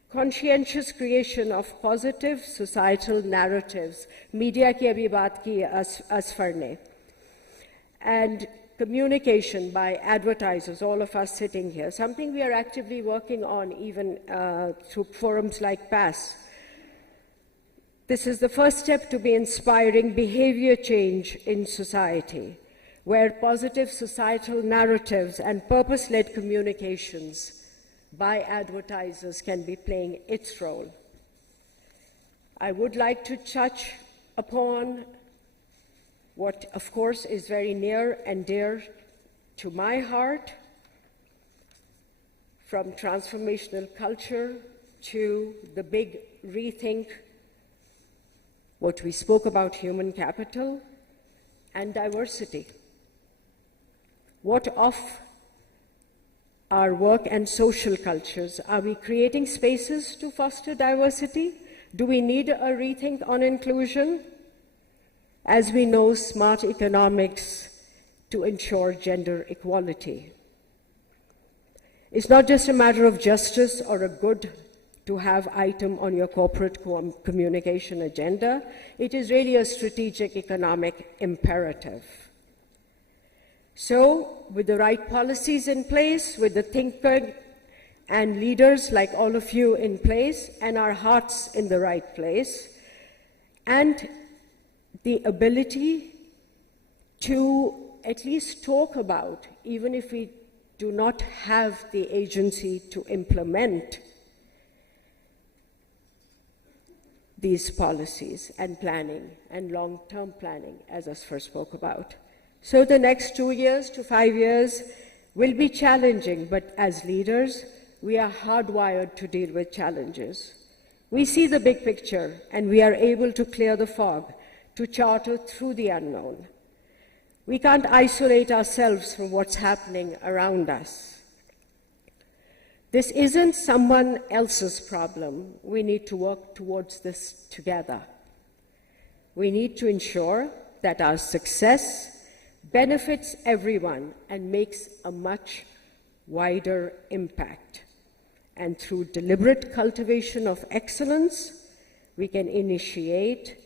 Conscientious creation of positive societal narratives, media ki abhi baat ki Asfar ne, and communication by advertisers, all of us sitting here, something we are actively working on even through forums like PASS. This is the first step to be inspiring behavior change in society, where positive societal narratives and purpose-led communications by advertisers can be playing its role. I would like to touch upon what, of course, is very near and dear to my heart, from transformational culture to the big rethink, what we spoke about, human capital and diversity. What of our work and social cultures? Are we creating spaces to foster diversity? Do we need a rethink on inclusion? As we know, smart economics to ensure gender equality. It's not just a matter of justice or a good to have item on your corporate communication agenda. It is really a strategic economic imperative. So, with the right policies in place, with the thinkers and leaders like all of you in place, and our hearts in the right place, and the ability to at least talk about, even if we do not have the agency to implement these policies and planning and long-term planning, as Asfar spoke about. So the next 2 years to 5 years will be challenging, but as leaders, we are hardwired to deal with challenges. We see the big picture, and we are able to clear the fog, to charter through the unknown. We can't isolate ourselves from what's happening around us. This isn't someone else's problem. We need to work towards this together. We need to ensure that our success benefits everyone and makes a much wider impact. And through deliberate cultivation of excellence, we can initiate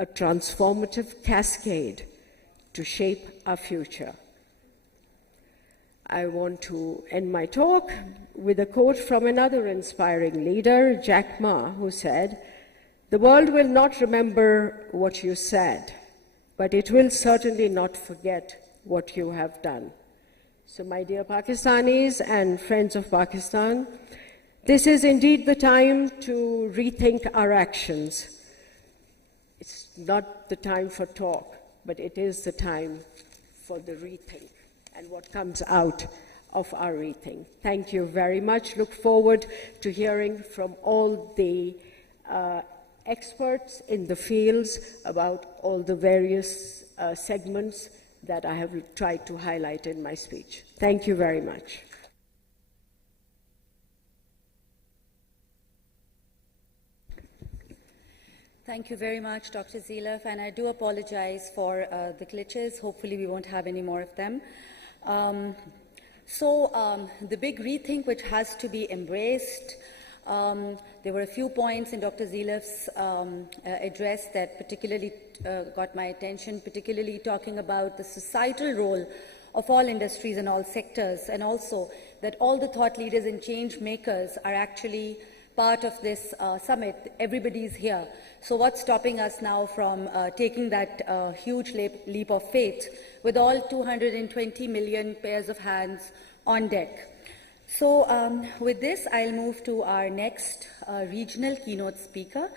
a transformative cascade to shape our future. I want to end my talk with a quote from another inspiring leader, Jack Ma, who said, "The world will not remember what you said. but it will certainly not forget what you have done. So, my dear Pakistanis and friends of Pakistan, this is indeed the time to rethink our actions. It's not the time for talk, but it is the time for the rethink and what comes out of our rethink. Thank you very much. Look forward to hearing from all the experts in the fields about all the various segments that I have tried to highlight in my speech. Thank you very much. Thank you very much, Dr. Zilaf, and I do apologize for the glitches. Hopefully we won't have any more of them. The big rethink which has to be embraced, there were a few points in Dr. Zilaf's address that particularly got my attention, particularly talking about the societal role of all industries and all sectors, and also that all the thought leaders and change makers are actually part of this summit. Everybody's here. So what's stopping us now from taking that huge leap of faith with all 220 million pairs of hands on deck? So with this, I'll move to our next regional keynote speaker.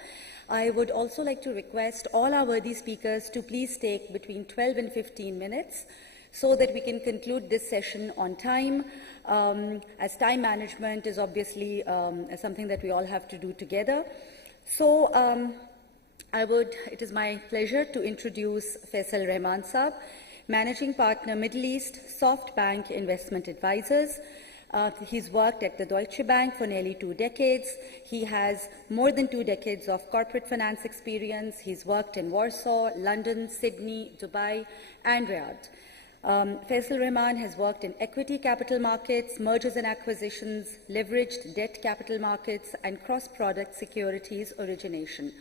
I would also like to request all our worthy speakers to please take between 12 and 15 minutes so that we can conclude this session on time, as time management is obviously something that we all have to do together. So it is my pleasure to introduce Faisal Rahman Saab, Managing Partner, Middle East, SoftBank Investment Advisors. He's worked at the Deutsche Bank for nearly 2 decades. He has more than 2 decades of corporate finance experience. He's worked in Warsaw, London, Sydney, Dubai, and Riyadh. Faisal Rahman has worked in equity capital markets, mergers and acquisitions, leveraged debt capital markets, and cross-product securities origination.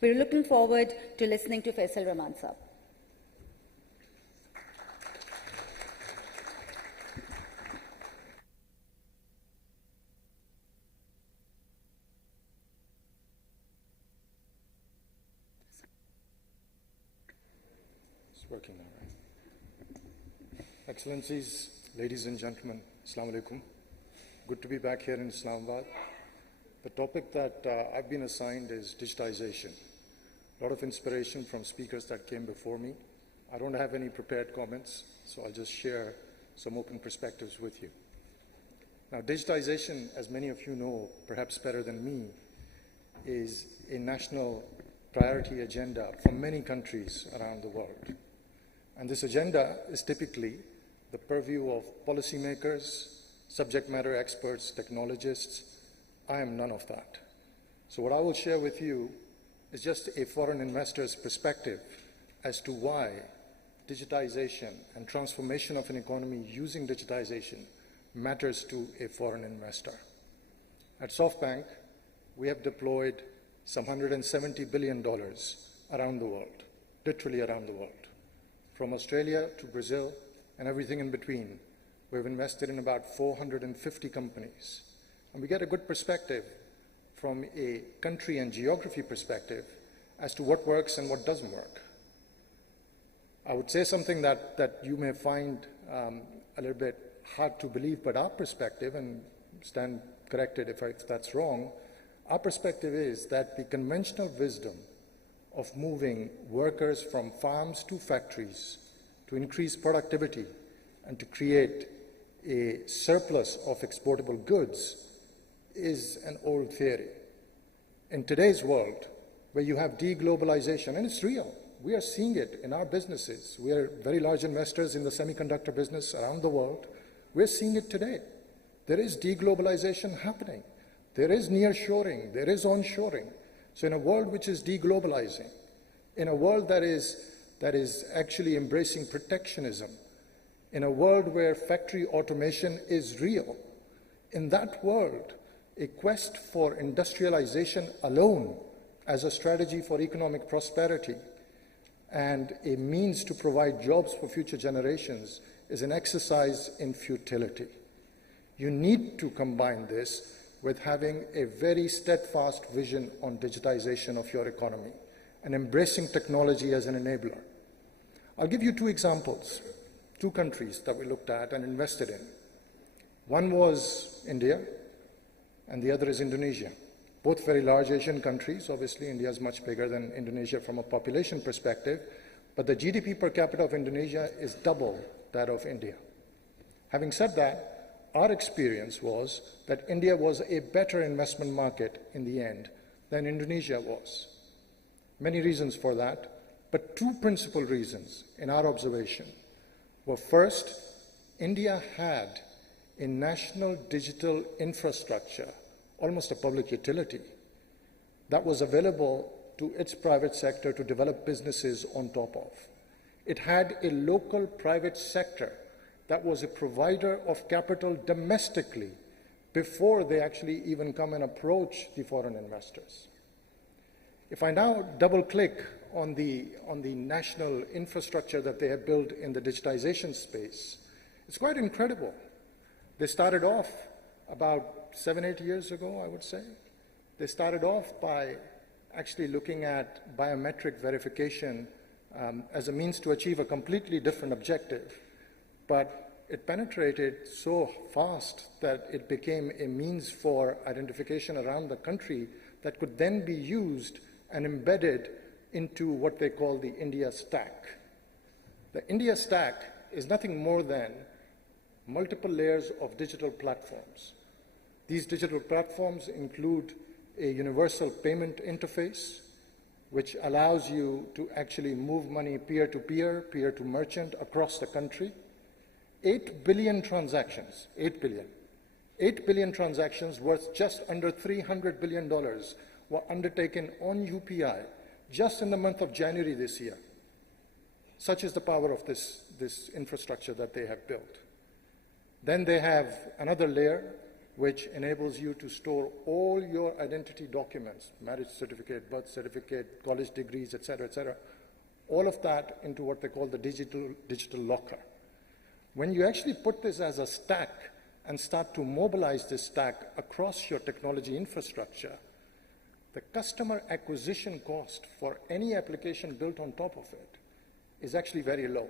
We're looking forward to listening to Faisal Rahman Saab. It's working now, right? Excellencies, ladies and gentlemen, Assalamu alaikum. Good to be back here in Islamabad. The topic that I've been assigned is digitization. A lot of inspiration from speakers that came before me. I don't have any prepared comments, so I'll just share some open perspectives with you. Now, digitization, as many of you know, perhaps better than me, is a national priority agenda for many countries around the world. And this agenda is typically the purview of policymakers, subject matter experts, technologists. I am none of that. So what I will share with you is just a foreign investor's perspective as to why digitization and transformation of an economy using digitization matters to a foreign investor. At SoftBank, we have deployed some $170 billion around the world, literally around the world. From Australia to Brazil and everything in between, we've invested in about 450 companies. And we get a good perspective from a country and geography perspective as to what works and what doesn't work. I would say something that you may find a little bit hard to believe, but our perspective, and stand corrected if that's wrong, our perspective is that the conventional wisdom of moving workers from farms to factories to increase productivity and to create a surplus of exportable goods is an old theory. In today's world, where you have deglobalization, and it's real, we are seeing it in our businesses. We are very large investors in the semiconductor business around the world. We're seeing it today. There is deglobalization happening. There is nearshoring. There is onshoring. So in a world which is deglobalizing, in a world that is actually embracing protectionism, in a world where factory automation is real, in that world, a quest for industrialization alone as a strategy for economic prosperity and a means to provide jobs for future generations is an exercise in futility. You need to combine this with having a very steadfast vision on digitization of your economy and embracing technology as an enabler. I'll give you two examples, two countries that we looked at and invested in. One was India, and the other is Indonesia. Both very large Asian countries. Obviously, India is much bigger than Indonesia from a population perspective, but the GDP per capita of Indonesia is double that of India. Having said that, our experience was that India was a better investment market in the end than Indonesia was. Many reasons for that, but two principal reasons in our observation were: first, India had a national digital infrastructure, almost a public utility, that was available to its private sector to develop businesses on top of. It had a local private sector that was a provider of capital domestically before they actually even come and approach the foreign investors. If I now double-click on the national infrastructure that they have built in the digitization space, it's quite incredible. They started off about 7, 8 years ago, I would say. They started off by actually looking at biometric verification as a means to achieve a completely different objective. But it penetrated so fast that it became a means for identification around the country that could then be used and embedded into what they call the India stack. The India stack is nothing more than multiple layers of digital platforms. These digital platforms include a universal payment interface, which allows you to actually move money peer-to-peer, peer-to-merchant across the country. 8 billion transactions, 8 billion. 8 billion transactions worth just under $300 billion were undertaken on UPI just in the month of January this year. Such is the power of this infrastructure that they have built. Then they have another layer which enables you to store all your identity documents, marriage certificate, birth certificate, college degrees, et cetera, all of that into what they call the digital locker. When you actually put this as a stack and start to mobilize this stack across your technology infrastructure, the customer acquisition cost for any application built on top of it is actually very low.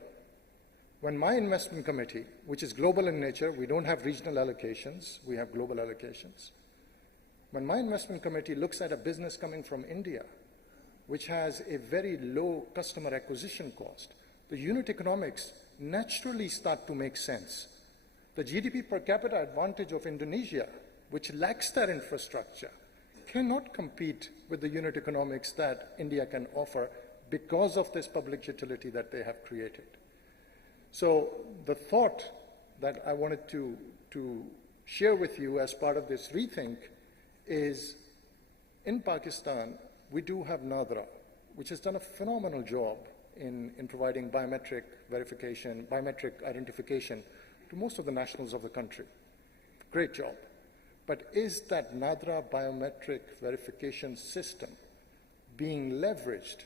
When my investment committee, which is global in nature, we don't have regional allocations, we have global allocations. When my investment committee looks at a business coming from India, which has a very low customer acquisition cost, the unit economics naturally start to make sense. The GDP per capita advantage of Indonesia, which lacks that infrastructure, cannot compete with the unit economics that India can offer because of this public utility that they have created. So the thought that I wanted to share with you as part of this rethink is, in Pakistan, we do have NADRA, which has done a phenomenal job in providing biometric verification, biometric identification to most of the nationals of the country. Great job. But is that NADRA biometric verification system being leveraged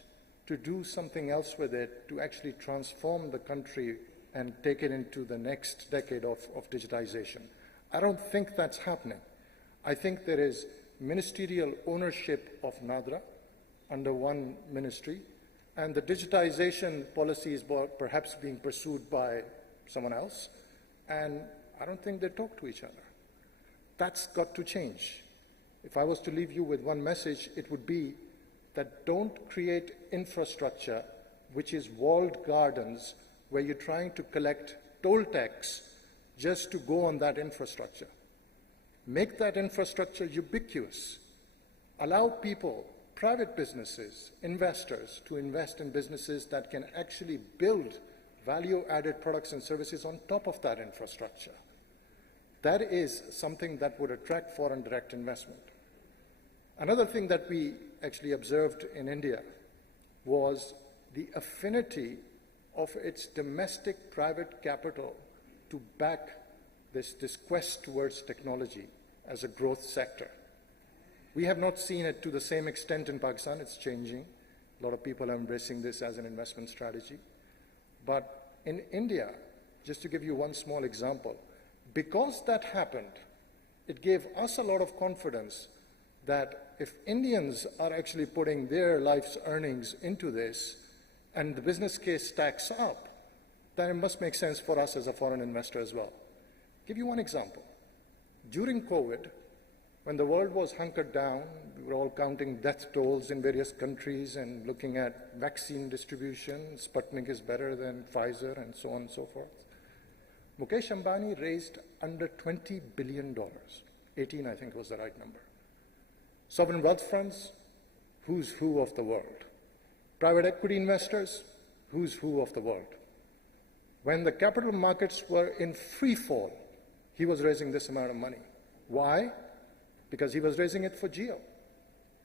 to do something else with it to actually transform the country and take it into the next decade of digitization? I don't think that's happening. I think there is ministerial ownership of NADRA under one ministry, and the digitization policy is perhaps being pursued by someone else, and I don't think they talk to each other. That's got to change. If I was to leave you with one message, it would be that don't create infrastructure which is walled gardens where you're trying to collect toll tax just to go on that infrastructure. Make that infrastructure ubiquitous. Allow people, private businesses, investors, to invest in businesses that can actually build value-added products and services on top of that infrastructure. That is something that would attract foreign direct investment. Another thing that we actually observed in India was the affinity of its domestic private capital to back this quest towards technology as a growth sector. We have not seen it to the same extent in Pakistan. It's changing. A lot of people are embracing this as an investment strategy. But in India, just to give you one small example, because that happened, it gave us a lot of confidence that if Indians are actually putting their life's earnings into this and the business case stacks up, then it must make sense for us as a foreign investor as well. Give you one example. During COVID, when the world was hunkered down, we were all counting death tolls in various countries and looking at vaccine distribution. Sputnik is better than Pfizer and so on and so forth. Mukesh Ambani raised under $20 billion. 18, I think, was the right number. Sovereign wealth funds, who's who of the world. Private equity investors, who's who of the world. When the capital markets were in free fall, he was raising this amount of money. Why? Because he was raising it for Jio.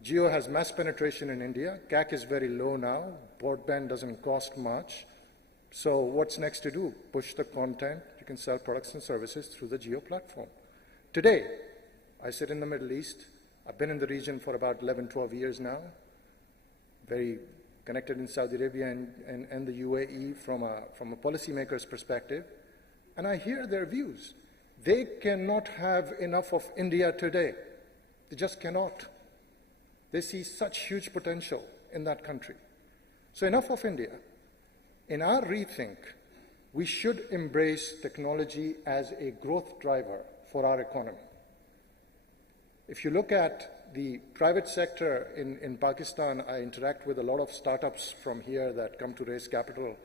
Jio has mass penetration in India. CAC is very low now. Broadband doesn't cost much. So what's next to do? Push the content. You can sell products and services through the Jio platform. Today, I sit in the Middle East. I've been in the region for about 11, 12 years now. Very connected in Saudi Arabia and the UAE from a policymaker's perspective. And I hear their views. They cannot have enough of India today. They just cannot. They see such huge potential in that country. So enough of India. In our rethink, we should embrace technology as a growth driver for our economy. If you look at the private sector in Pakistan, I interact with a lot of startups from here that come to raise capital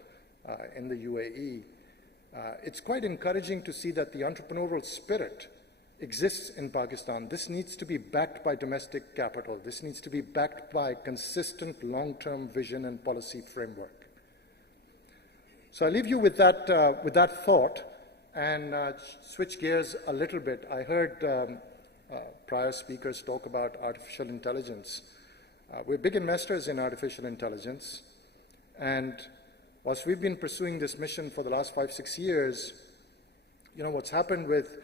in the UAE. It's quite encouraging to see that the entrepreneurial spirit exists in Pakistan. This needs to be backed by domestic capital. This needs to be backed by consistent long-term vision and policy framework. So I leave you with that thought and switch gears a little bit. I heard prior speakers talk about artificial intelligence. We're big investors in artificial intelligence, and whilst we've been pursuing this mission for the last 5, 6 years, you know, what's happened with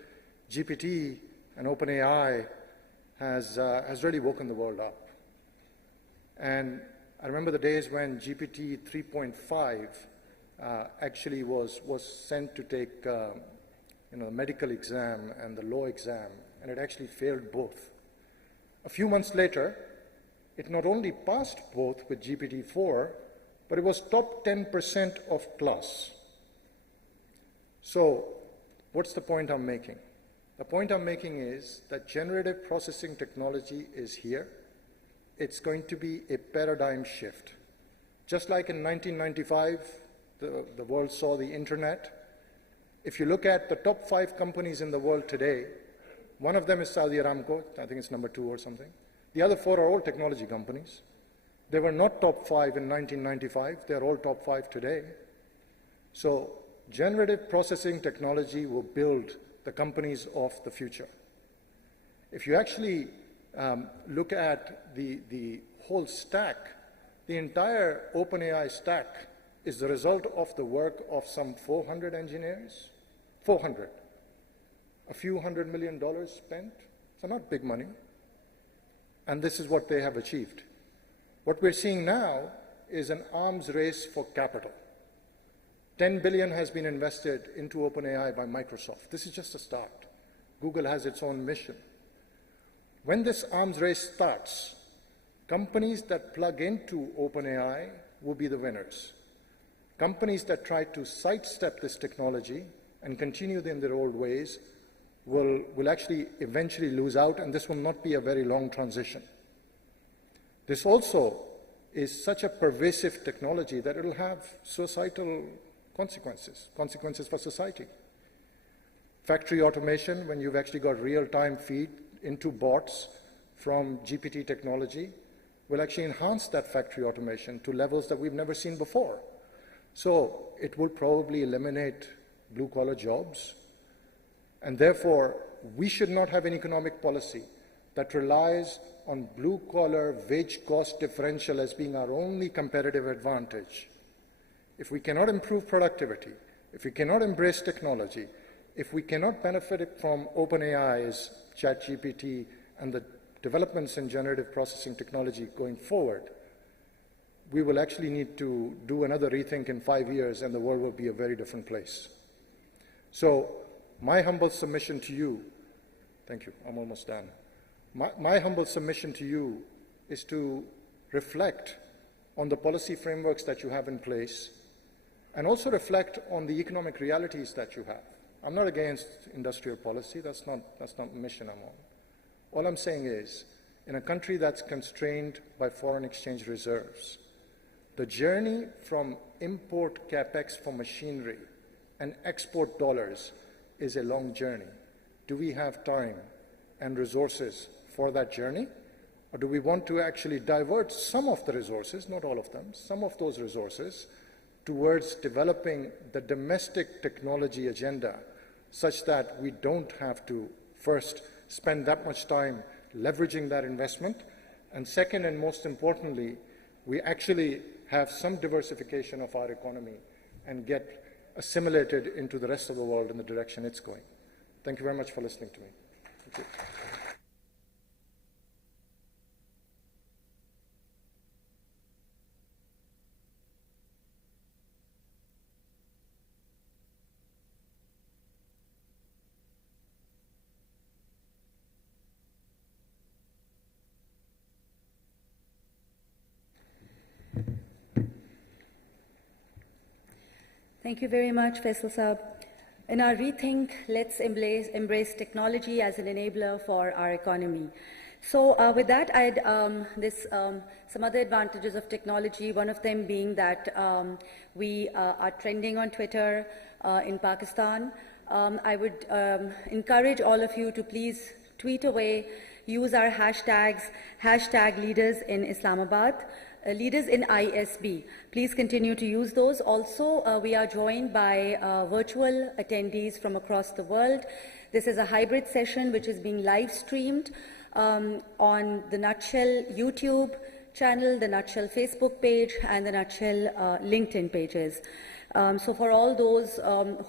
GPT and OpenAI has really woken the world up. And I remember the days when GPT 3.5 actually was sent to take the medical exam and the law exam, and it actually failed both. A few months later, it not only passed both with GPT-4, but it was top 10% of class. So what's the point I'm making? The point I'm making is that generative processing technology is here. It's going to be a paradigm shift. Just like in 1995, the world saw the internet. If you look at the top 5 companies in the world today, one of them is Saudi Aramco. I think it's number 2 or something. The other 4 are all technology companies. They were not top 5 in 1995. They're all top 5 today. So generative processing technology will build the companies of the future. If you actually look at the whole stack, the entire OpenAI stack is the result of the work of some 400 engineers. 400. A few $100 million spent. So not big money. And this is what they have achieved. What we're seeing now is an arms race for capital. $10 billion has been invested into OpenAI by Microsoft. This is just a start. Google has its own mission. When this arms race starts, companies that plug into OpenAI will be the winners. Companies that try to sidestep this technology and continue in their old ways will actually eventually lose out, and this will not be a very long transition. This also is such a pervasive technology that it will have societal consequences for society. Factory automation, when you've actually got real-time feed into bots from GPT technology, will actually enhance that factory automation to levels that we've never seen before. So it will probably eliminate blue-collar jobs, and therefore we should not have an economic policy that relies on blue-collar wage cost differential as being our only competitive advantage. If we cannot improve productivity, if we cannot embrace technology, if we cannot benefit from OpenAI's ChatGPT and the developments in generative processing technology going forward, we will actually need to do another rethink in 5 years, and the world will be a very different place. So my humble submission to you, thank you, I'm almost done. My humble submission to you is to reflect on the policy frameworks that you have in place, and also reflect on the economic realities that you have. I'm not against industrial policy. That's not the mission I'm on. All I'm saying is, in a country that's constrained by foreign exchange reserves, the journey from import capex for machinery and export dollars is a long journey. Do we have time and resources for that journey? Or do we want to actually divert some of the resources, not all of them, some of those resources towards developing the domestic technology agenda such that we don't have to first spend that much time leveraging that investment, and second and most importantly, we actually have some diversification of our economy and get assimilated into the rest of the world in the direction it's going. Thank you very much for listening to me. Thank you. Thank you very much, Faisal Saab. In our rethink, let's embrace technology as an enabler for our economy. So with that, I'd some other advantages of technology, one of them being that we are trending on Twitter in Pakistan. I would encourage all of you to please tweet away, use our hashtags, #leaders in Islamabad, leaders in ISB. Please continue to use those. Also, we are joined by virtual attendees from across the world. This is a hybrid session which is being live streamed on the Nutshell YouTube channel, the Nutshell Facebook page, and the Nutshell LinkedIn pages. So for all those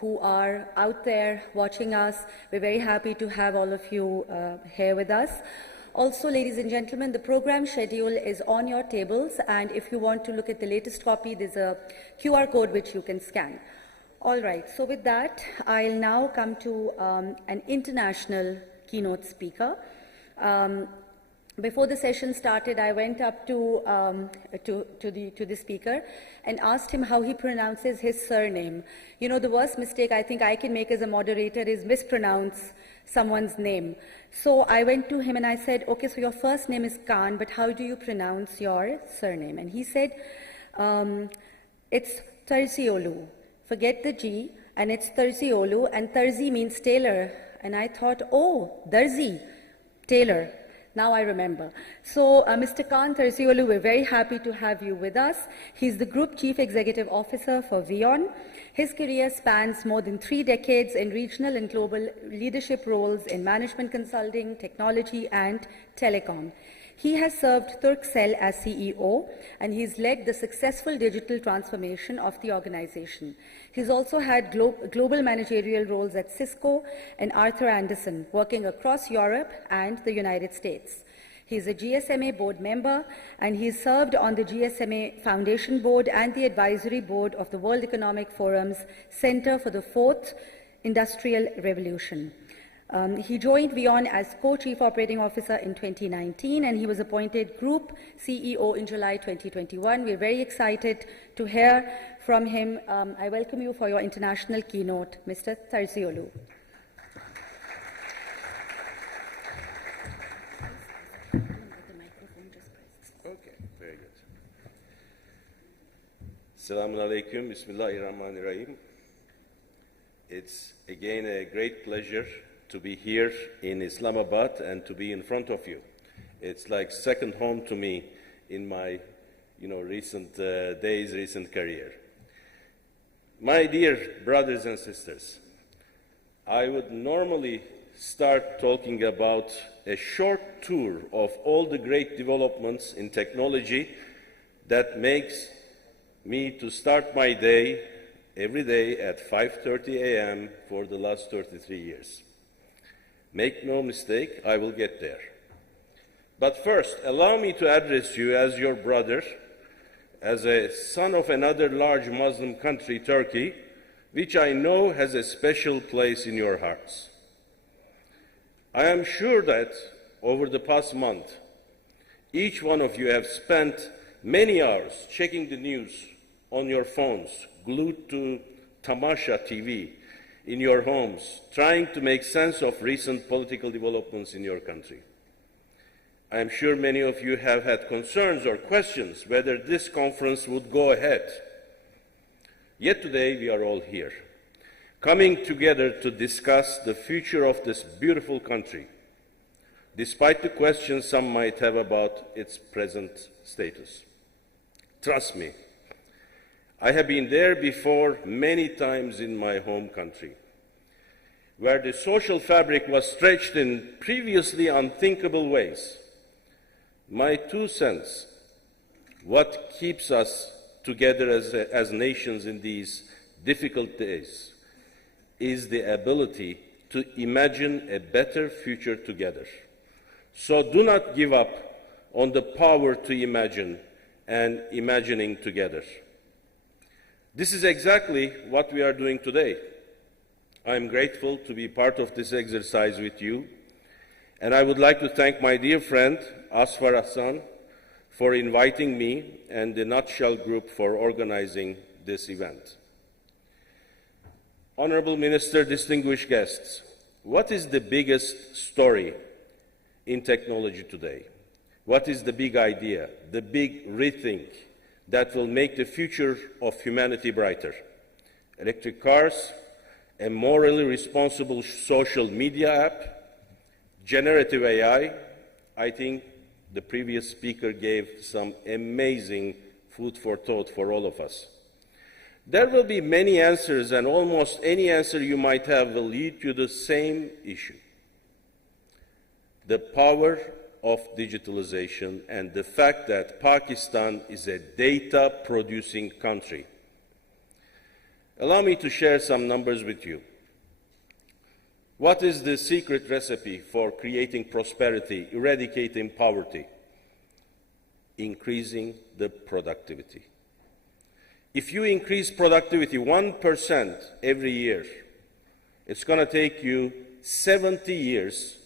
who are out there watching us, we're very happy to have all of you here with us. Also, ladies and gentlemen, the program schedule is on your tables, and if you want to look at the latest copy, there's a QR code which you can scan. All right, so with that, I'll now come to an international keynote speaker. Before the session started, I went up to the speaker and asked him how he pronounces his surname. You know, the worst mistake I think I can make as a moderator is mispronounce someone's name. So I went to him and I said, okay, so your first name is Khan, but how do you pronounce your surname? And he said, it's Tarziolu. Forget the G, and it's Tarziolu, and Tarzi means tailor. And I thought, oh, Darzi, tailor. Now I remember. So, Mr. Khan Tarziolu, we're very happy to have you with us. He's the Group Chief Executive Officer for VION. His career spans more than 3 decades in regional and global leadership roles in management consulting, technology, and telecom. He has served Turkcell as CEO, and he's led the successful digital transformation of the organization. He's also had global managerial roles at Cisco and Arthur Andersen, working across Europe and the United States. He's a GSMA board member, and he's served on the GSMA Foundation Board and the Advisory Board of the World Economic Forum's Center for the Fourth Industrial Revolution. He joined VION as Co-Chief Operating Officer in 2019, and he was appointed Group CEO in July 2021. We're very excited to hear from him. I welcome you for your international keynote, Mr. Tarziolu. Okay, very good. Assalamu alaikum, Bismillahirrahmanirrahim. It's again a great pleasure to be here in Islamabad and to be in front of you. It's like second home to me in my, recent days, recent career. My dear brothers and sisters, I would normally start talking about a short tour of all the great developments in technology that makes me to start my day every day at 5:30 a.m. for the last 33 years. Make no mistake, I will get there. But first, allow me to address you as your brother, as a son of another large Muslim country, Turkey, which I know has a special place in your hearts. I am sure that over the past month, each one of you have spent many hours checking the news on your phones, glued to Tamasha TV in your homes, trying to make sense of recent political developments in your country. I am sure many of you have had concerns or questions whether this conference would go ahead. Yet today we are all here, coming together to discuss the future of this beautiful country, despite the questions some might have about its present status. Trust me, I have been there before many times in my home country, where the social fabric was stretched in previously unthinkable ways. My 2 cents, what keeps us together as nations in these difficult days, is the ability to imagine a better future together. So do not give up on the power to imagine and imagining together. This is exactly what we are doing today. I am grateful to be part of this exercise with you, and I would like to thank my dear friend Asfar Hassan for inviting me and the Nutshell Group for organizing this event. Honorable Minister, distinguished guests, what is the biggest story in technology today? What is the big idea, the big rethink that will make the future of humanity brighter? Electric cars, a morally responsible social media app, generative AI. I think the previous speaker gave some amazing food for thought for all of us. There will be many answers, and almost any answer you might have will lead to the same issue: the power of digitalization and the fact that Pakistan is a data-producing country. Allow me to share some numbers with you. What is the secret recipe for creating prosperity, eradicating poverty? Increasing the productivity. If you increase productivity 1% every year, it's going to take you 70 years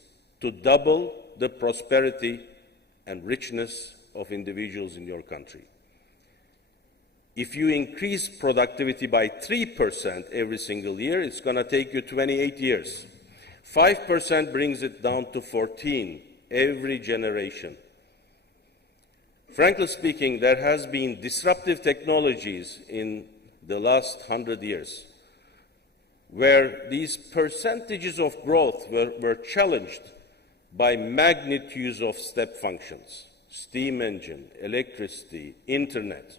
to double the prosperity and richness of individuals in your country. If you increase productivity by 3% every single year, it's going to take you 28 years. 5% brings it down to 14 every generation. Frankly speaking, there has been disruptive technologies in the last 100 years where these percentages of growth were challenged by magnitudes of step functions: steam engine, electricity, internet.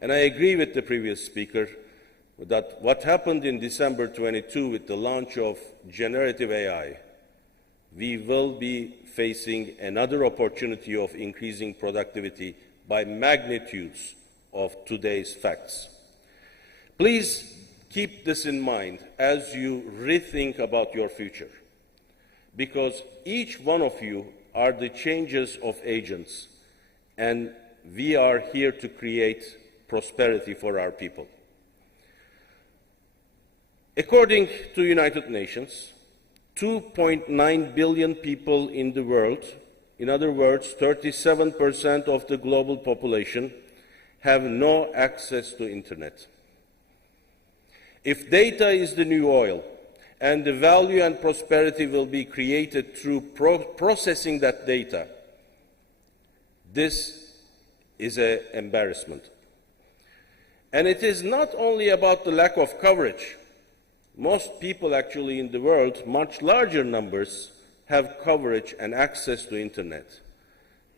And I agree with the previous speaker that what happened in December 22 with the launch of generative AI, we will be facing another opportunity of increasing productivity by magnitudes of today's facts. Please keep this in mind as you rethink about your future, because each one of you are the changes of agents, and we are here to create prosperity for our people. According to United Nations, 2.9 billion people in the world, in other words, 37% of the global population, have no access to internet. If data is the new oil, and the value and prosperity will be created through processing that data, this is an embarrassment. And it is not only about the lack of coverage. Most people actually in the world, much larger numbers, have coverage and access to internet.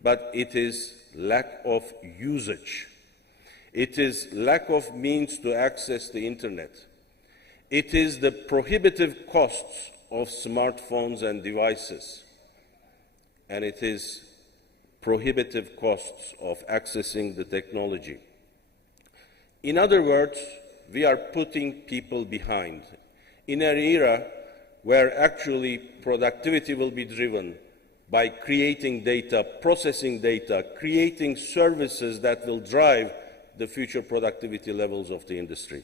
But it is lack of usage. It is lack of means to access the internet. It is the prohibitive costs of smartphones and devices. And it is prohibitive costs of accessing the technology. In other words, we are putting people behind in an era where actually productivity will be driven by creating data, processing data, creating services that will drive the future productivity levels of the industry.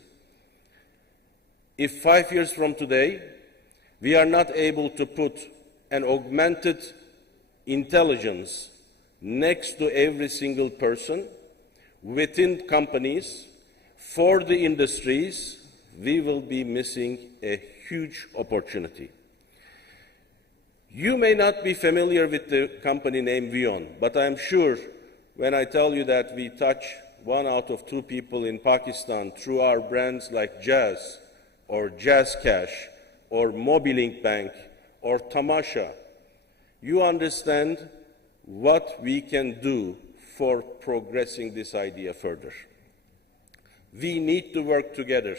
If 5 years from today, we are not able to put an augmented intelligence next to every single person, within companies, for the industries, we will be missing a huge opportunity. You may not be familiar with the company name Vion, but I'm sure when I tell you that we touch 1 out of 2 people in Pakistan through our brands like Jazz or Jazz Cash or Mobilink Bank or Tamasha, you understand what we can do for progressing this idea further. We need to work together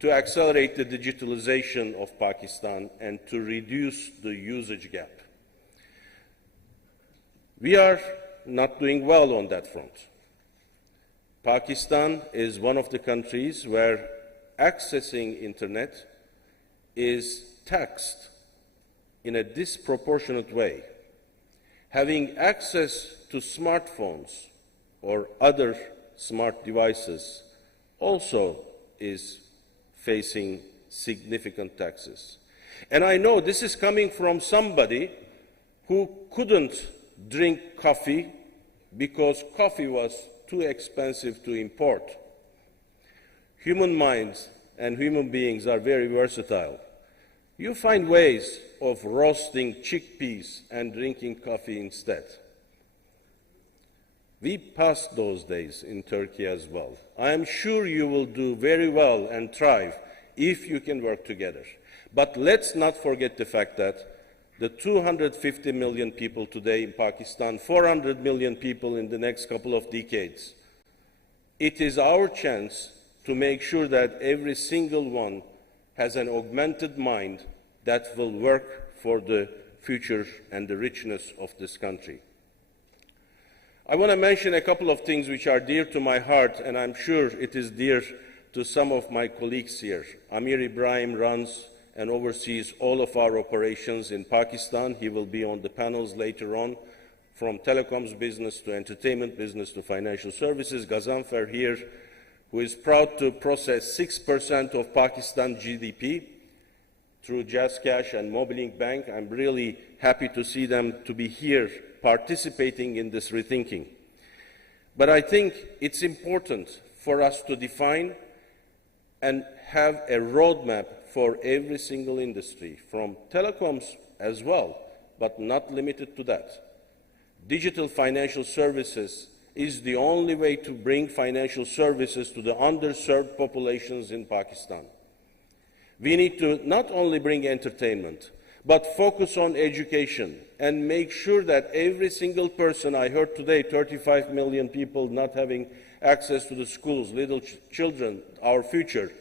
to accelerate the digitalization of Pakistan and to reduce the usage gap. We are not doing well on that front. Pakistan is one of the countries where accessing internet is taxed in a disproportionate way. Having access to smartphones or other smart devices also is facing significant taxes. And I know this is coming from somebody who couldn't drink coffee because coffee was too expensive to import. Human minds and human beings are very versatile. You find ways of roasting chickpeas and drinking coffee instead. We passed those days in Turkey as well. I am sure you will do very well and thrive if you can work together. But let's not forget the fact that the 250 million people today in Pakistan, 400 million people in the next couple of decades, it is our chance to make sure that every single one has an augmented mind that will work for the future and the richness of this country. I want to mention a couple of things which are dear to my heart, and I'm sure it is dear to some of my colleagues here. Amir Ibrahim runs and oversees all of our operations in Pakistan. He will be on the panels later on, from telecoms business to entertainment business to financial services. Gazanfer here, who is proud to process 6% of Pakistan GDP through Jazz Cash and Mobilink Bank. I'm really happy to see them to be here participating in this rethinking. But I think it's important for us to define and have a roadmap for every single industry, from telecoms as well, but not limited to that. Digital financial services is the only way to bring financial services to the underserved populations in Pakistan. We need to not only bring entertainment, but focus on education and make sure that every single person, I heard today 35 million people not having access to the schools, little children, our future,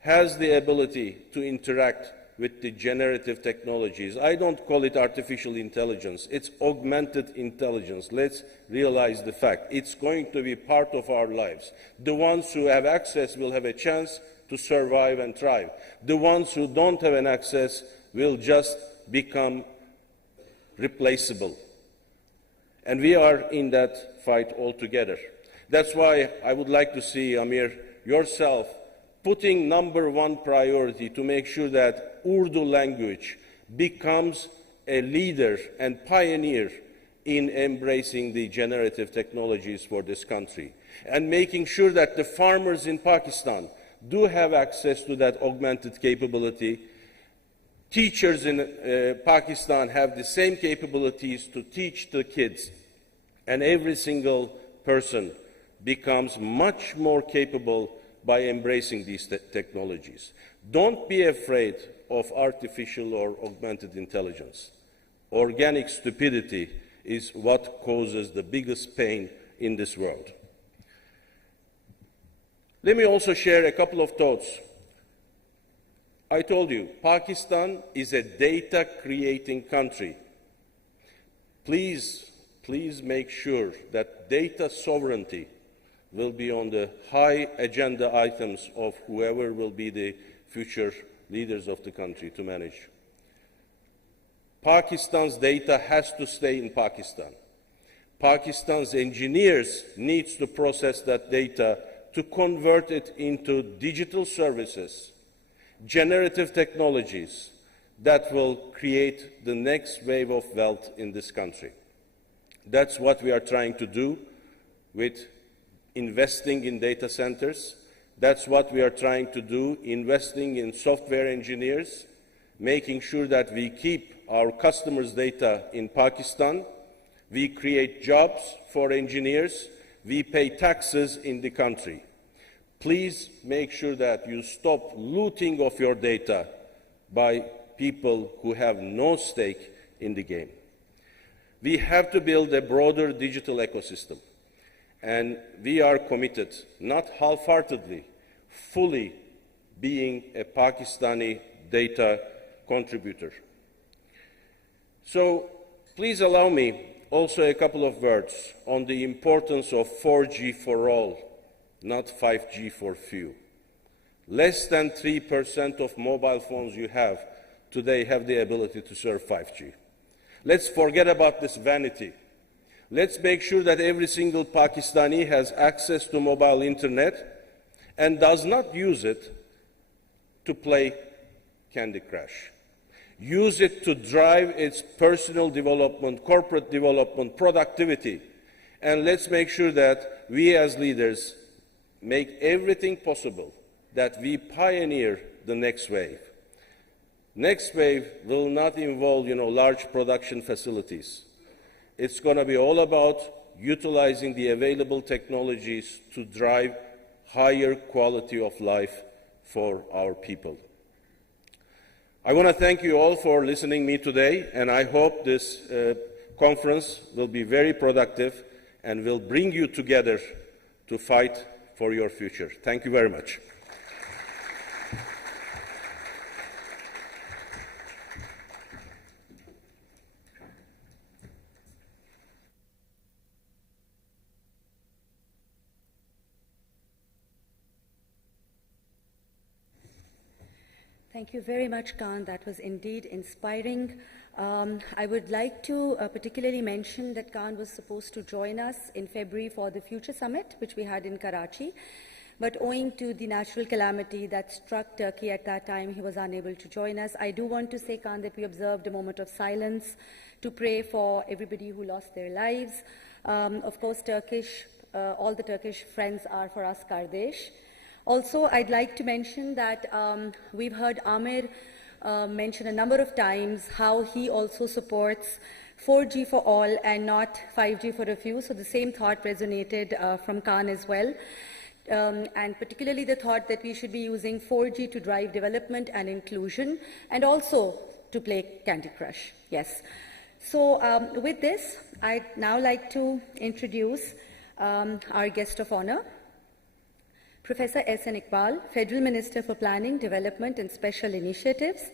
has the ability to interact with the generative technologies. I don't call it artificial intelligence, it's augmented intelligence. Let's realize the fact. It's going to be part of our lives. The ones who have access will have a chance to survive and thrive. The ones who don't have an access will just become replaceable. And we are in that fight all together. That's why I would like to see, Amir, yourself putting #1 priority to make sure that Urdu language becomes a leader and pioneer in embracing the generative technologies for this country, and making sure that the farmers in Pakistan do have access to that augmented capability. Teachers in Pakistan have the same capabilities to teach the kids, and every single person becomes much more capable by embracing these technologies. Don't be afraid of artificial or augmented intelligence. Organic stupidity is what causes the biggest pain in this world. Let me also share a couple of thoughts. I told you, Pakistan is a data-creating country. Please make sure that data sovereignty will be on the high agenda items of whoever will be the future leaders of the country to manage. Pakistan's data has to stay in Pakistan. Pakistan's engineers need to process that data to convert it into digital services, generative technologies that will create the next wave of wealth in this country. That's what we are trying to do with investing in data centers. That's what we are trying to do, investing in software engineers, making sure that we keep our customers' data in Pakistan. We create jobs for engineers. We pay taxes in the country. Please make sure that you stop looting of your data by people who have no stake in the game. We have to build a broader digital ecosystem, and we are committed, not half-heartedly, fully being a Pakistani data contributor. So please allow me also a couple of words on the importance of 4G for all, not 5G for few. Less than 3% of mobile phones you have today have the ability to serve 5G. Let's forget about this vanity. Let's make sure that every single Pakistani has access to mobile internet and does not use it to play Candy Crush. Use it to drive its personal development, corporate development, productivity. And let's make sure that we as leaders make everything possible that we pioneer the next wave. Next wave will not involve, large production facilities. It's going to be all about utilizing the available technologies to drive higher quality of life for our people. I want to thank you all for listening to me today, and I hope this conference will be very productive and will bring you together to fight for your future. Thank you very much. Thank you very much, Khan. That was indeed inspiring. I would like to particularly mention that Khan was supposed to join us in February for the Future Summit, which we had in Karachi. But owing to the natural calamity that struck Turkey at that time, he was unable to join us. I do want to say, Khan, that we observed a moment of silence to pray for everybody who lost their lives. Of course, all the Turkish friends are for us Kardesh. Also, I'd like to mention that we've heard Amir mention a number of times how he also supports 4G for all and not 5G for a few. So the same thought resonated from Khan as well. And particularly the thought that we should be using 4G to drive development and inclusion and also to play Candy Crush. Yes. So with this, I'd now like to introduce our guest of honor, Professor S.N. Iqbal, Federal Minister for Planning, Development and Special Initiatives.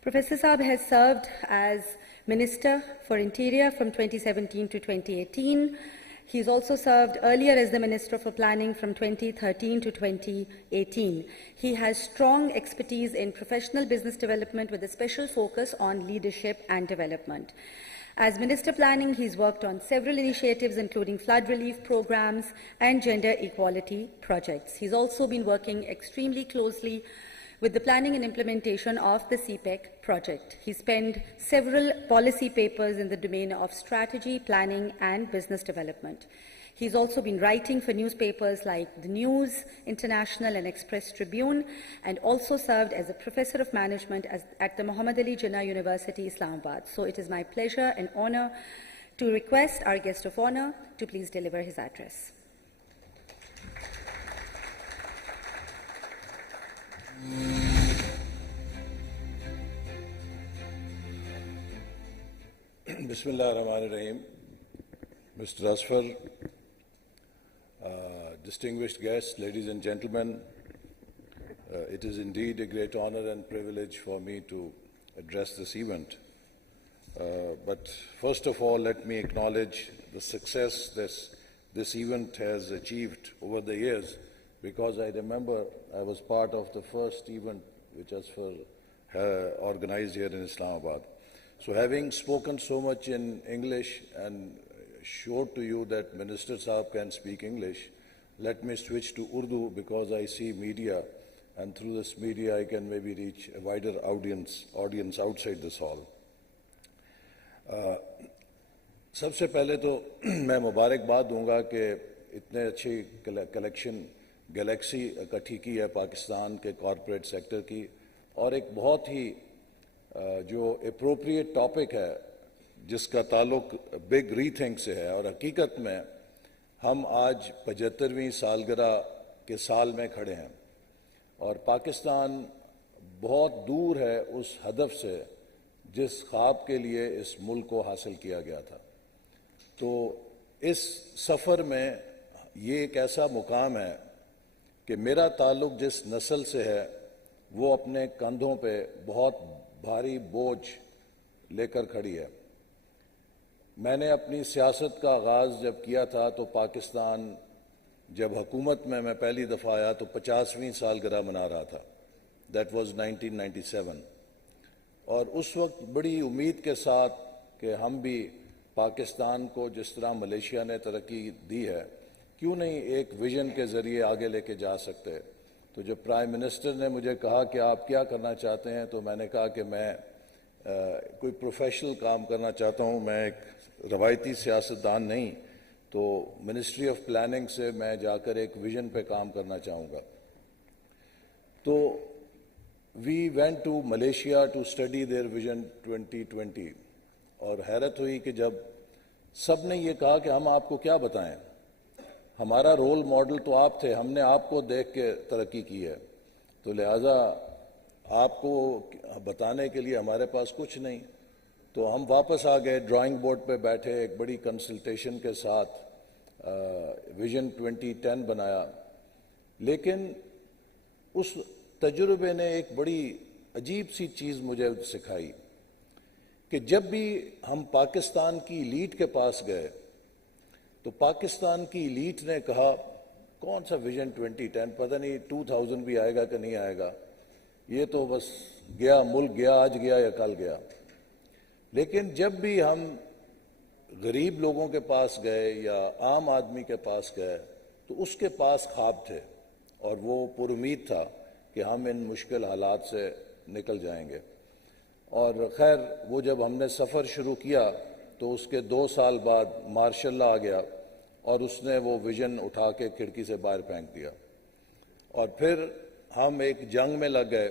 Professor Saab has served as Minister for Interior from 2017 to 2018. He's also served earlier as the Minister for Planning from 2013 to 2018. He has strong expertise in professional business development with a special focus on leadership and development. As Minister Planning, he's worked on several initiatives, including flood relief programs and gender equality projects. He's also been working extremely closely with the planning and implementation of the CPEC project. He's penned several policy papers in the domain of strategy, planning, and business development. He's also been writing for newspapers like The News, International, and Express Tribune, and also served as a professor of management at the Muhammad Ali Jinnah University, Islamabad. So it is my pleasure and honor to request our guest of honor to please deliver his address. Bismillah ar-Rahman ar-Rahim. Mr. Asfar, distinguished guests, ladies and gentlemen, it is indeed a great honor and privilege for me to address this event. But first of all, let me acknowledge the success this event has achieved over the years, because I remember I was part of the first event which was organized here in Islamabad. So having spoken so much in English and showed to you that Minister Saab can speak English, let me switch to Urdu, because I see media, and through this media I can maybe reach a wider audience outside this hall. سب سے پہلے تو میں مبارکباد دوں گا کہ اتنے اچھی collection Galaxy اکٹھی کی ہے پاکستان کے کارپوریٹ سیکٹر کی، اور ایک بہت ہی جو اپروپریٹ ٹاپک ہے جس کا تعلق بگ ری تھنک سے ہے، اور حقیقت میں ہم آج 75ویں سالگرہ کے سال میں کھڑے ہیں، اور پاکستان بہت دور ہے اس ہدف سے جس خواب کے لیے اس ملک کو حاصل کیا گیا تھا۔ تو اس سفر میں یہ ایک ایسا مقام ہے کہ میرا تعلق جس نسل سے ہے وہ اپنے کندھوں پہ بہت بھاری بوجھ لے کر کھڑی ہے۔ میں نے اپنی سیاست کا آغاز جب کیا تھا تو پاکستان جب حکومت میں پہلی دفعہ آیا تو 50ویں سالگرہ منا رہا تھا، دیٹ واز 1997، اور اس وقت بڑی امید کے ساتھ کہ ہم بھی پاکستان کو جس طرح ملیشیا نے ترقی دی ہے کیوں نہیں ایک ویژن کے ذریعے آگے لے کے جا سکتے۔ تو جب پرائم منسٹر نے مجھے کہا کہ آپ کیا کرنا چاہتے ہیں تو میں نے کہا کہ میں کوئی پروفیشنل کام کرنا چاہتا ہوں، میں ایک روایتی سیاستدان نہیں، تو منسٹری آف پلاننگ سے میں جا کر ایک ویژن پہ کام کرنا چاہوں گا۔ تو we went to Malaysia to study their vision 2020، اور حیرت ہوئی کہ جب سب نے یہ کہا کہ ہم آپ کو کیا بتائیں، ہمارا رول ماڈل تو آپ تھے، ہم نے آپ کو دیکھ کے ترقی کی ہے، تو لہٰذا آپ کو بتانے کے لیے ہمارے پاس کچھ نہیں۔ تو ہم واپس آ گئے، ڈرائنگ بورڈ پہ بیٹھے، ایک بڑی کنسلٹیشن کے ساتھ ویژن 2010 بنایا، لیکن اس تجربے نے ایک بڑی عجیب سی چیز مجھے سکھائی کہ جب بھی ہم پاکستان کی ایلیٹ کے پاس گئے تو پاکستان کی ایلیٹ نے کہا کون سا ویژن 2010، پتہ نہیں 2000 بھی آئے گا کہ نہیں آئے گا، یہ تو بس گیا، ملک گیا، آج گیا یا کل گیا۔ لیکن جب بھی ہم غریب لوگوں کے پاس گئے یا عام آدمی کے پاس گئے تو اس کے پاس خواب تھے اور وہ پر امید تھا کہ ہم ان مشکل حالات سے نکل جائیں گے۔ اور خیر وہ جب ہم نے سفر شروع کیا تو اس کے 2 سال بعد مارشل لا آ گیا اور اس نے وہ ویژن اٹھا کے کھڑکی سے باہر پھینک دیا، اور پھر ہم ایک جنگ میں لگ گئے۔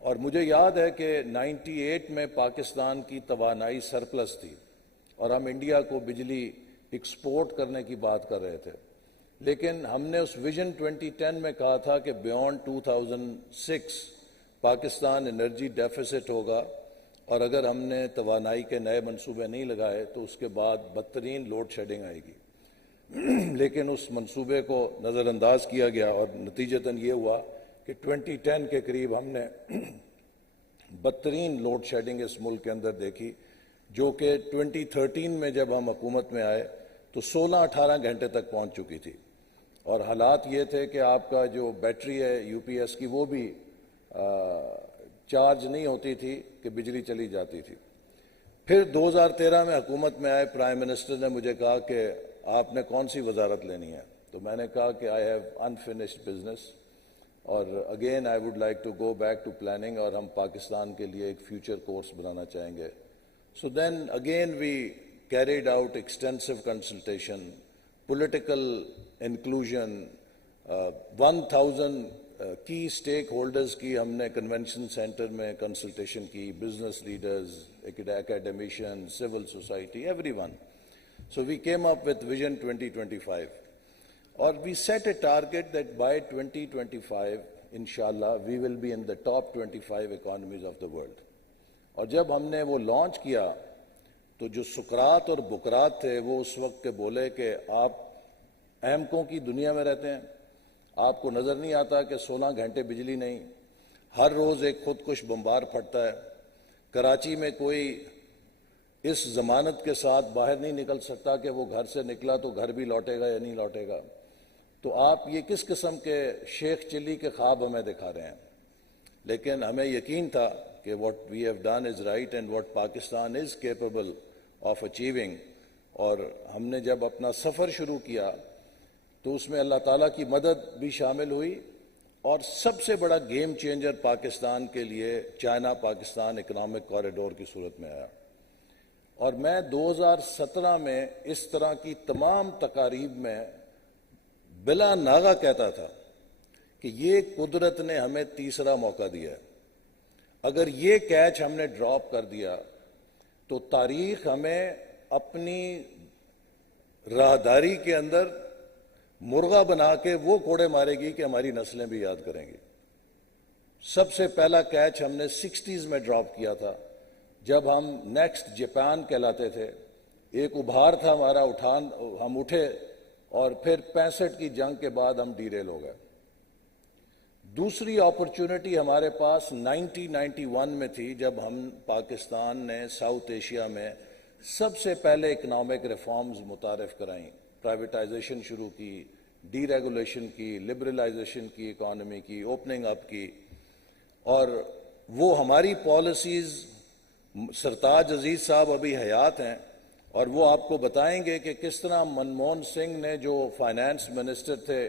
اور مجھے یاد ہے کہ 98 میں پاکستان کی توانائی سرپلس تھی اور ہم انڈیا کو بجلی ایکسپورٹ کرنے کی بات کر رہے تھے، لیکن ہم نے اس ویژن 2010 میں کہا تھا کہ بیونڈ 2006 پاکستان انرجی ڈیفیسٹ ہوگا، اور اگر ہم نے توانائی کے نئے منصوبے نہیں لگائے تو اس کے بعد بدترین لوڈ شیڈنگ آئے گی۔ لیکن اس منصوبے کو نظر انداز کیا گیا اور نتیجتاً یہ ہوا کہ 2010 کے قریب ہم نے بدترین لوڈ شیڈنگ اس ملک کے اندر دیکھی، جو کہ 2013 میں جب ہم حکومت میں آئے تو 16-18 گھنٹے تک پہنچ چکی تھی، اور حالات یہ تھے کہ آپ کا جو بیٹری ہے یو پی ایس کی وہ بھی چارج نہیں ہوتی تھی کہ بجلی چلی جاتی تھی۔ پھر 2013 میں حکومت میں آئے، پرائم منسٹر نے مجھے کہا کہ آپ نے کون سی وزارت لینی ہے، تو میں نے کہا کہ آئی ہیو انفنشڈ بزنس، اور again I would like to go back to planning, اور ہم پاکستان کے لیے ایک فیوچر کورس بنانا چاہیں گے۔ So then again we carried out extensive consultation, political inclusion, 1000 کی اسٹیک ہولڈرز کی ہم نے کنونشن سینٹر میں کنسلٹیشن کی، business leaders, academician, civil society, everyone. So we came up with vision 2025، اور we set a target that by 2025 انشاءاللہ we will be in the top 25 economies of the world. اور جب ہم نے وہ launch کیا تو جو سقراط اور بقراط تھے وہ اس وقت کے بولے کہ آپ احمقوں کی دنیا میں رہتے ہیں، آپ کو نظر نہیں آتا کہ 16 گھنٹے بجلی نہیں، ہر روز ایک خودکش بمبار پھٹتا ہے، کراچی میں کوئی اس ضمانت کے ساتھ باہر نہیں نکل سکتا کہ وہ گھر سے نکلا تو گھر بھی لوٹے گا یا نہیں لوٹے گا، تو آپ یہ کس قسم کے شیخ چلی کے خواب ہمیں دکھا رہے ہیں۔ لیکن ہمیں یقین تھا کہ what we have done is right and what Pakistan is capable of achieving، اور ہم نے جب اپنا سفر شروع کیا تو اس میں اللہ تعالیٰ کی مدد بھی شامل ہوئی، اور سب سے بڑا گیم چینجر پاکستان کے لیے چائنا پاکستان اکنامک کوریڈور کی صورت میں آیا۔ اور میں 2017 میں اس طرح کی تمام تقاریب میں بلا ناغہ کہتا تھا کہ یہ قدرت نے ہمیں تیسرا موقع دیا ہے. اگر یہ کیچ ہم نے ڈراپ کر دیا تو تاریخ ہمیں اپنی راہداری کے اندر مرغا بنا کے وہ کوڑے مارے گی کہ ہماری نسلیں بھی یاد کریں گی. سب سے پہلا کیچ ہم نے 60s میں ڈراپ کیا تھا جب ہم نیکسٹ جاپان کہلاتے تھے. ایک ابھار تھا ہمارا، ہم اٹھے اور پھر 65 کی جنگ کے بعد ہم ڈیریل ہو گئے. دوسری اپرچونٹی ہمارے پاس 1991 میں تھی جب ہم پاکستان نے ساؤتھ ایشیا میں سب سے پہلے اکنامک ریفارمز متعارف کرائیں. پرائیویٹائزیشن شروع کی، ڈی ریگولیشن کی، لبرلائزیشن کی، اکانومی کی، اوپننگ اپ کی. اور وہ ہماری پالیسیز، سرتاج عزیز صاحب ابھی حیات ہیں اور وہ آپ کو بتائیں گے کہ کس طرح منموہن سنگھ نے جو فائنانس منسٹر تھے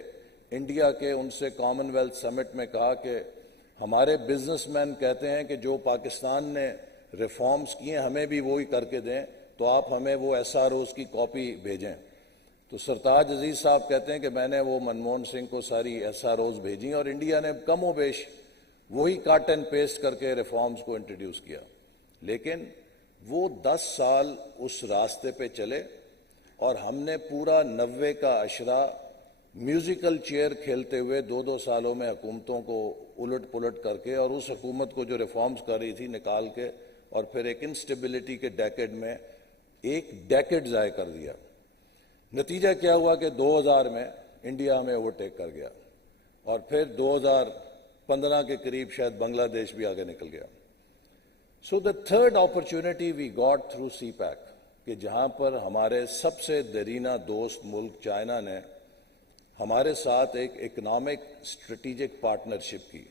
انڈیا کے، ان سے کامن ویلتھ سمٹ میں کہا کہ ہمارے بزنس مین کہتے ہیں کہ جو پاکستان نے ریفارمز کیے ہمیں بھی وہی کر کے دیں، تو آپ ہمیں وہ SROs کی کاپی بھیجیں. تو سرتاج عزیز صاحب کہتے ہیں کہ میں نے وہ منموہن سنگھ کو ساری SROs بھیجیں اور انڈیا نے کم و بیش وہی کٹ اینڈ پیسٹ کر کے ریفارمز کو انٹروڈیوس کیا. لیکن وہ 10 سال اس راستے پہ چلے اور ہم نے پورا 90 کا عشرہ میوزیکل چیئر کھیلتے ہوئے 2 سالوں میں حکومتوں کو الٹ پلٹ کر کے اور اس حکومت کو جو ریفارمز کر رہی تھی نکال کے اور پھر ایک انسٹیبلٹی کے ڈیکیڈ میں ایک ڈیکیڈ ضائع کر دیا. نتیجہ کیا ہوا کہ 2000 میں انڈیا ہمیں اوورٹیک کر گیا اور پھر 2015 کے قریب شاید بنگلہ دیش بھی آگے نکل گیا. So the third opportunity we got through CPEC کہ جہاں پر ہمارے سب سے دیرینہ دوست ملک چائنا نے ہمارے ساتھ ایک اکنامک اسٹریٹجک پارٹنرشپ کی.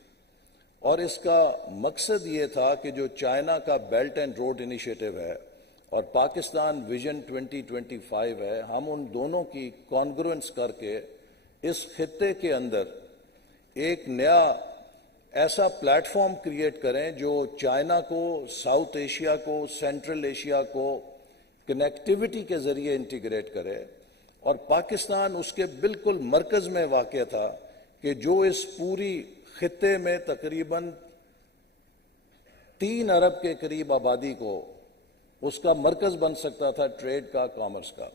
اور اس کا مقصد یہ تھا کہ جو چائنا کا بیلٹ اینڈ روڈ انیشیٹو ہے اور پاکستان ویژن 2025 ہے، ہم ان دونوں کی کانگروئنس کر کے اس خطے کے اندر ایک نیا ایسا پلیٹ فارم کریٹ کریں جو چائنا کو، ساؤتھ ایشیا کو، سینٹرل ایشیا کو کنیکٹیوٹی کے ذریعے انٹیگریٹ کرے. اور پاکستان اس کے بالکل مرکز میں واقع تھا کہ جو اس پوری خطے میں تقریباً 3 ارب کے قریب آبادی کو اس کا مرکز بن سکتا تھا ٹریڈ کا، کامرس کا.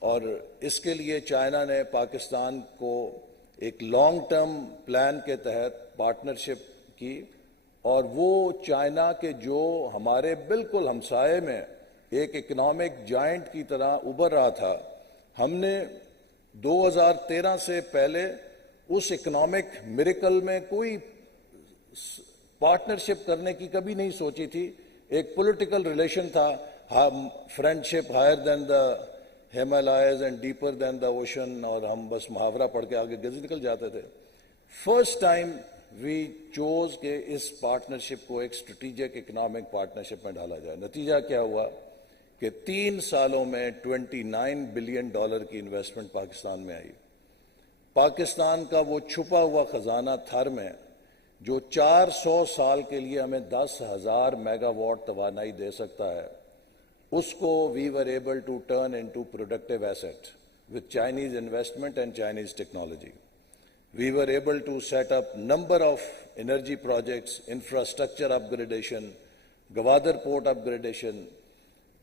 اور اس کے لیے چائنا نے پاکستان کو ایک لانگ ٹرم پلان کے تحت پارٹنرشپ کی اور وہ چائنا کے جو ہمارے بالکل ہمسائے میں ایک اکنامک جائنٹ کی طرح ابھر رہا تھا، ہم نے 2013 سے پہلے اس اکنامک میریکل میں کوئی پارٹنرشپ کرنے کی کبھی نہیں سوچی تھی. ایک پولیٹیکل ریلیشن تھا، friendship higher than the Himalayas and deeper than the ocean, اور ہم بس محاورہ پڑھ کے آگے نکل جاتے تھے. فرسٹ ٹائم وی چوز کہ اس پارٹنرشپ کو ایک اسٹریٹجک اکنامک پارٹنرشپ میں ڈالا جائے. نتیجہ کیا ہوا کہ 3 سالوں میں $29 بلین کی انویسٹمنٹ پاکستان میں آئی. پاکستان کا وہ چھپا ہوا خزانہ تھر میں جو 400 سال کے لیے ہمیں 10,000 میگا واٹ توانائی دے سکتا ہے، اس کو we were able to turn into productive asset with Chinese investment and Chinese technology. We were able to set up number of energy projects, infrastructure upgradation, Gwadar port upgradation.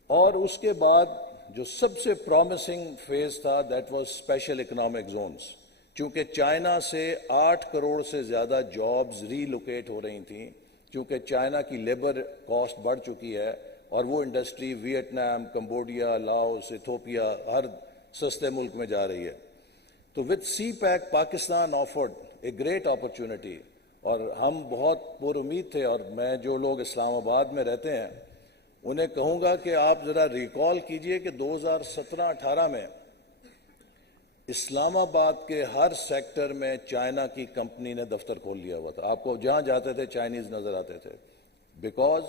اور اس کے بعد جو سب سے promising phase تھا that was special economic zones. چونکہ China سے 8 کروڑ سے زیادہ جابز ری لوکیٹ ہو رہی تھیں، چونکہ چائنا کی لیبر کاسٹ بڑھ چکی ہے اور وہ industry Vietnam, Cambodia, Laos, Ethiopia ہر سستے ملک میں جا رہی ہے. تو with CPEC Pakistan offered a great opportunity اور ہم بہت پر امید تھے. اور میں جو لوگ اسلام آباد میں رہتے ہیں انہیں کہوں گا کہ آپ ذرا ریکال کیجئے کہ 2017-18 میں اسلام آباد کے ہر سیکٹر میں چائنا کی کمپنی نے دفتر کھول لیا ہوا تھا. آپ کو جہاں جاتے تھے چائنیز نظر آتے تھے. Because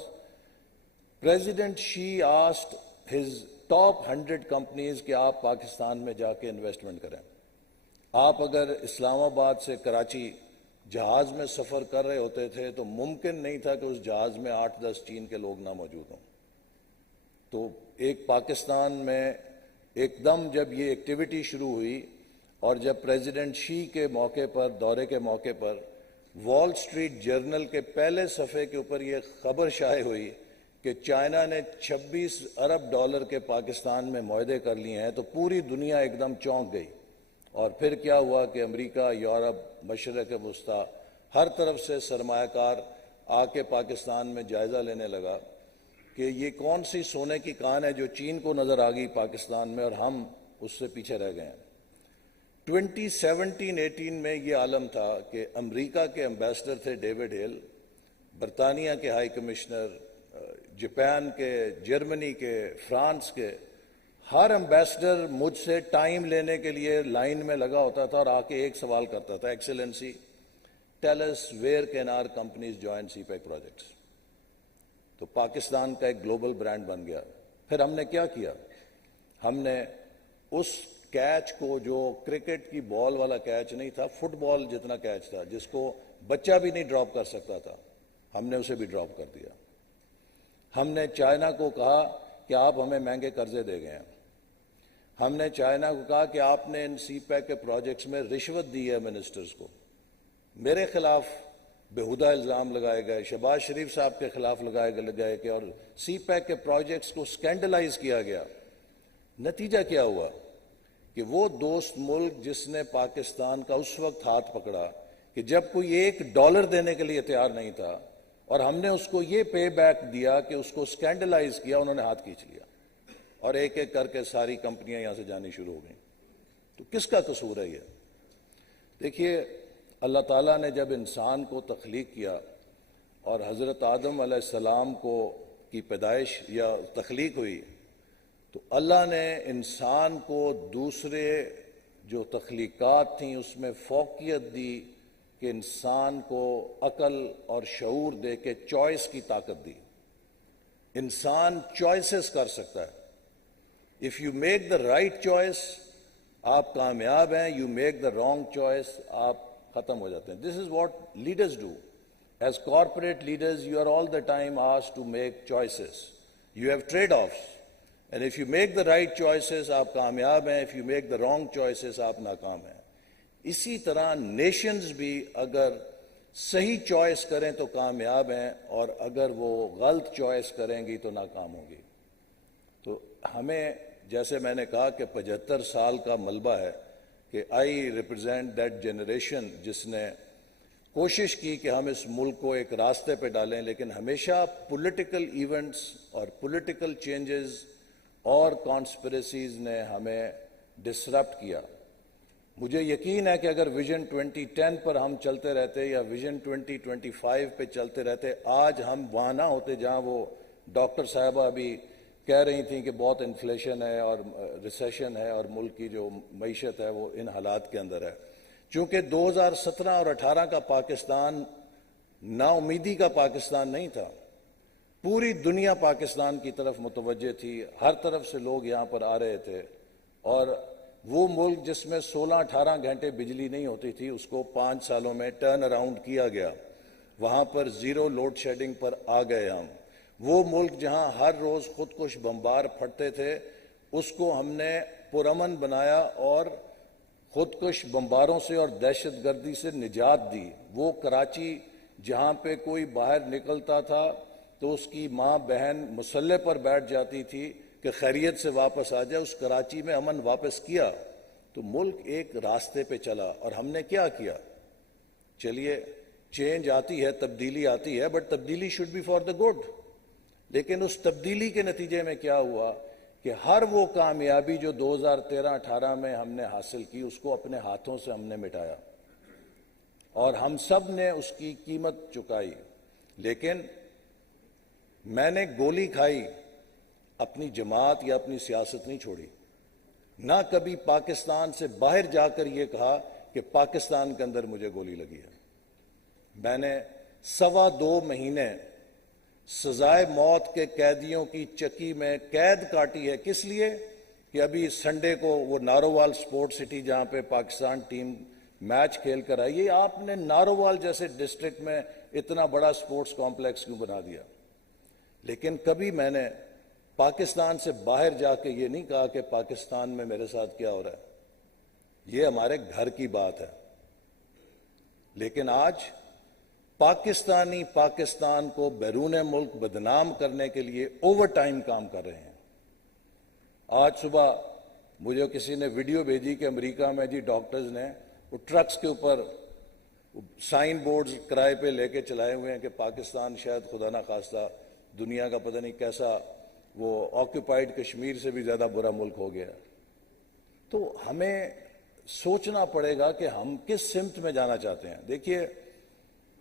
president she asked his top 100 companies کہ آپ پاکستان میں جا کے انویسٹمنٹ کریں. آپ اگر اسلام آباد سے کراچی جہاز میں سفر کر رہے ہوتے تھے تو ممکن نہیں تھا کہ اس جہاز میں 8-10 چین کے لوگ نہ موجود ہوں. تو ایک پاکستان میں ایک دم جب یہ ایکٹیویٹی شروع ہوئی اور جب پریزیڈنٹ شی کے موقع پر دورے کے موقع پر وال سٹریٹ جرنل کے پہلے صفحے کے اوپر یہ خبر شائع ہوئی کہ چائنا نے $26 ارب کے پاکستان میں معاہدے کر لیے ہیں تو پوری دنیا ایک دم چونک گئی. اور پھر کیا ہوا کہ امریکہ، یورپ، مشرق وسطیٰ ہر طرف سے سرمایہ کار آ کے پاکستان میں جائزہ لینے لگا کہ یہ کون سی سونے کی کان ہے جو چین کو نظر آ گئی پاکستان میں اور ہم اس سے پیچھے رہ گئے ہیں. 2017-18 میں یہ عالم تھا کہ امریکہ کے ایمبیسڈر تھے ڈیوڈ ہل، برطانیہ کے ہائی کمشنر، جاپان کے، جرمنی کے، فرانس کے، ہر ایمبیسڈر مجھ سے ٹائم لینے کے لیے لائن میں لگا ہوتا تھا اور آ کے ایک سوال کرتا تھا، excellency tell us where can our companies join CPEC projects. تو پاکستان کا ایک گلوبل برانڈ بن گیا. پھر ہم نے کیا کیا؟ ہم نے اس کیچ کو، جو کرکٹ کی بال والا کیچ نہیں تھا، فٹ بال جتنا کیچ تھا جس کو بچہ بھی نہیں ڈراپ کر سکتا تھا، ہم نے اسے بھی ڈراپ کر دیا. ہم نے چائنا کو کہا کہ آپ ہمیں مہنگے قرضے دے گئے ہیں. ہم نے چائنا کو کہا کہ آپ نے ان سی پیک کے پروجیکٹس میں رشوت دی ہے منسٹرز کو. میرے خلاف بےہودہ الزام لگائے گئے، شہباز شریف صاحب کے خلاف لگائے گئے کہ اور سی پیک کے پروجیکٹس کو سکینڈلائز کیا گیا. نتیجہ کیا ہوا کہ وہ دوست ملک جس نے پاکستان کا اس وقت ہاتھ پکڑا کہ جب کوئی $1 دینے کے لیے تیار نہیں تھا اور ہم نے اس کو یہ پے بیک دیا کہ اس کو سکینڈلائز کیا، انہوں نے ہاتھ کھینچ لیا اور ایک ایک کر کے ساری کمپنیاں یہاں سے جانی شروع ہو گئیں. تو کس کا قصور ہے یہ؟ دیکھیے، اللہ تعالیٰ نے جب انسان کو تخلیق کیا اور حضرت آدم علیہ السلام کی پیدائش یا تخلیق ہوئی تو اللہ نے انسان کو دوسرے جو تخلیقات تھیں اس میں فوقیت دی کہ انسان کو عقل اور شعور دے کے چوائس کی طاقت دی. انسان چوائسز کر سکتا ہے. If you make the right choice آپ کامیاب ہیں، you make the wrong choice آپ ختم ہو جاتے ہیں. This is what leaders do. As corporate leaders you are all the time asked to make choices. You have trade offs and if you make the right choices آپ کامیاب ہیں، if you make the wrong choices آپ ناکام ہیں. اسی طرح nations بھی اگر صحیح چوائس کریں تو کامیاب ہیں اور اگر وہ غلط چوائس کریں گی تو ناکام ہوں گی. تو ہمیں، جیسے میں نے کہا کہ 75 سال کا ملبہ ہے کہ آئی ریپرزینٹ دیٹ جنریشن جس نے کوشش کی کہ ہم اس ملک کو ایک راستے پہ ڈالیں، لیکن ہمیشہ پولیٹیکل ایونٹس اور پولیٹیکل چینجز اور کانسپریسیز نے ہمیں ڈسرپٹ کیا. مجھے یقین ہے کہ اگر ویژن 2010 پر ہم چلتے رہتے یا ویژن 2025 پہ چلتے رہتے، آج ہم وہاں نہ ہوتے جہاں وہ ڈاکٹر صاحبہ ابھی کہہ رہی تھیں کہ بہت انفلیشن ہے اور ریسیشن ہے اور ملک کی جو معیشت ہے وہ ان حالات کے اندر ہے. چونکہ 2017 اور 18 کا پاکستان نا امیدی کا پاکستان نہیں تھا. پوری دنیا پاکستان کی طرف متوجہ تھی، ہر طرف سے لوگ یہاں پر آ رہے تھے اور وہ ملک جس میں 16-18 گھنٹے بجلی نہیں ہوتی تھی اس کو 5 سالوں میں ٹرن اراؤنڈ کیا گیا. وہاں پر زیرو لوڈ شیڈنگ پر آ گئے ہم. وہ ملک جہاں ہر روز خودکش بمبار پھٹتے تھے اس کو ہم نے پرامن بنایا اور خودکش بمباروں سے اور دہشت گردی سے نجات دی. وہ کراچی جہاں پہ کوئی باہر نکلتا تھا تو اس کی ماں بہن مسلح پر بیٹھ جاتی تھی کہ خیریت سے واپس آ جائے، اس کراچی میں امن واپس کیا. تو ملک ایک راستے پہ چلا اور ہم نے کیا کیا؟ چلیے، چینج آتی ہے، تبدیلی آتی ہے، بٹ تبدیلی should be for the good. لیکن اس تبدیلی کے نتیجے میں کیا ہوا کہ ہر وہ کامیابی جو 2013-18 میں ہم نے حاصل کی اس کو اپنے ہاتھوں سے ہم نے مٹایا اور ہم سب نے اس کی قیمت چکائی. لیکن میں نے گولی کھائی، اپنی جماعت یا اپنی سیاست نہیں چھوڑی. نہ کبھی پاکستان سے باہر جا کر یہ کہا کہ پاکستان کے اندر مجھے گولی لگی ہے. میں نے 2.25 مہینے سزائے موت کے قیدیوں کی چکی میں قید کاٹی ہے. کس لیے؟ کہ ابھی سنڈے کو وہ نارووال سپورٹ سٹی جہاں پہ پاکستان ٹیم میچ کھیل کر آئی ہے، آپ نے نارووال جیسے ڈسٹرکٹ میں اتنا بڑا سپورٹس کمپلیکس کیوں بنا دیا؟ لیکن کبھی میں نے پاکستان سے باہر جا کے یہ نہیں کہا کہ پاکستان میں میرے ساتھ کیا ہو رہا ہے، یہ ہمارے گھر کی بات ہے. لیکن آج پاکستانی پاکستان کو بیرون ملک بدنام کرنے کے لیے اوور ٹائم کام کر رہے ہیں. آج صبح مجھے کسی نے ویڈیو بھیجی کہ امریکہ میں جی ڈاکٹرز نے وہ ٹرکس کے اوپر سائن بورڈز کرائے پہ لے کے چلائے ہوئے ہیں کہ پاکستان شاید خدا نہ خواستہ دنیا کا پتہ نہیں کیسا وہ آکوپائڈ کشمیر سے بھی زیادہ برا ملک ہو گیا. تو ہمیں سوچنا پڑے گا کہ ہم کس سمت میں جانا چاہتے ہیں. دیکھیے،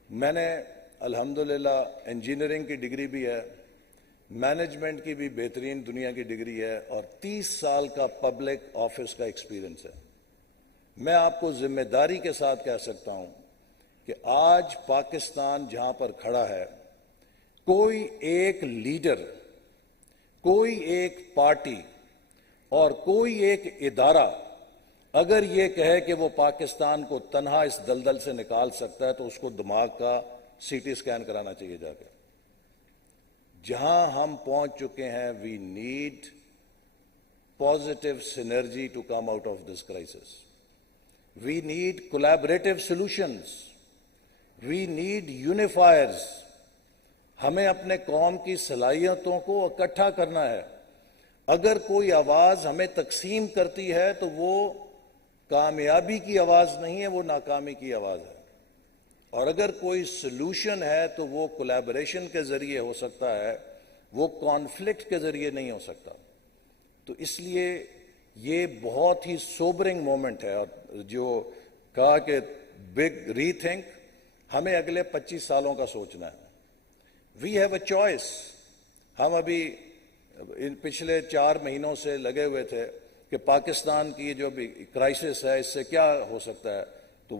میں نے الحمدللہ انجینئرنگ کی ڈگری بھی ہے، مینجمنٹ کی بھی بہترین دنیا کی ڈگری ہے، اور 30 سال کا پبلک آفس کا ایکسپیرینس ہے. میں آپ کو ذمہ داری کے ساتھ کہہ سکتا ہوں کہ آج پاکستان جہاں پر کھڑا ہے، کوئی ایک لیڈر، کوئی ایک پارٹی اور کوئی ایک ادارہ اگر یہ کہے کہ وہ پاکستان کو تنہا اس دلدل سے نکال سکتا ہے تو اس کو دماغ کا سی ٹی اسکین کرانا چاہیے جا کے. جہاں ہم پہنچ چکے ہیں، we need positive synergy to come out of this crisis. We need collaborative solutions. We need unifiers. ہمیں اپنے قوم کی صلاحیتوں کو اکٹھا کرنا ہے. اگر کوئی آواز ہمیں تقسیم کرتی ہے تو وہ کامیابی کی آواز نہیں ہے، وہ ناکامی کی آواز ہے. اور اگر کوئی سلوشن ہے تو وہ کولیبریشن کے ذریعے ہو سکتا ہے، وہ کانفلکٹ کے ذریعے نہیں ہو سکتا. تو اس لیے یہ بہت ہی سوبرنگ مومنٹ ہے. اور جو کہا کہ بگ ری تھنک، ہمیں اگلے 25 سالوں کا سوچنا ہے. We have a choice. ہم ابھی ان پچھلے 4 مہینوں سے لگے ہوئے تھے کہ پاکستان کی جو بھی کرائسس ہے اس سے کیا ہو سکتا ہے. تو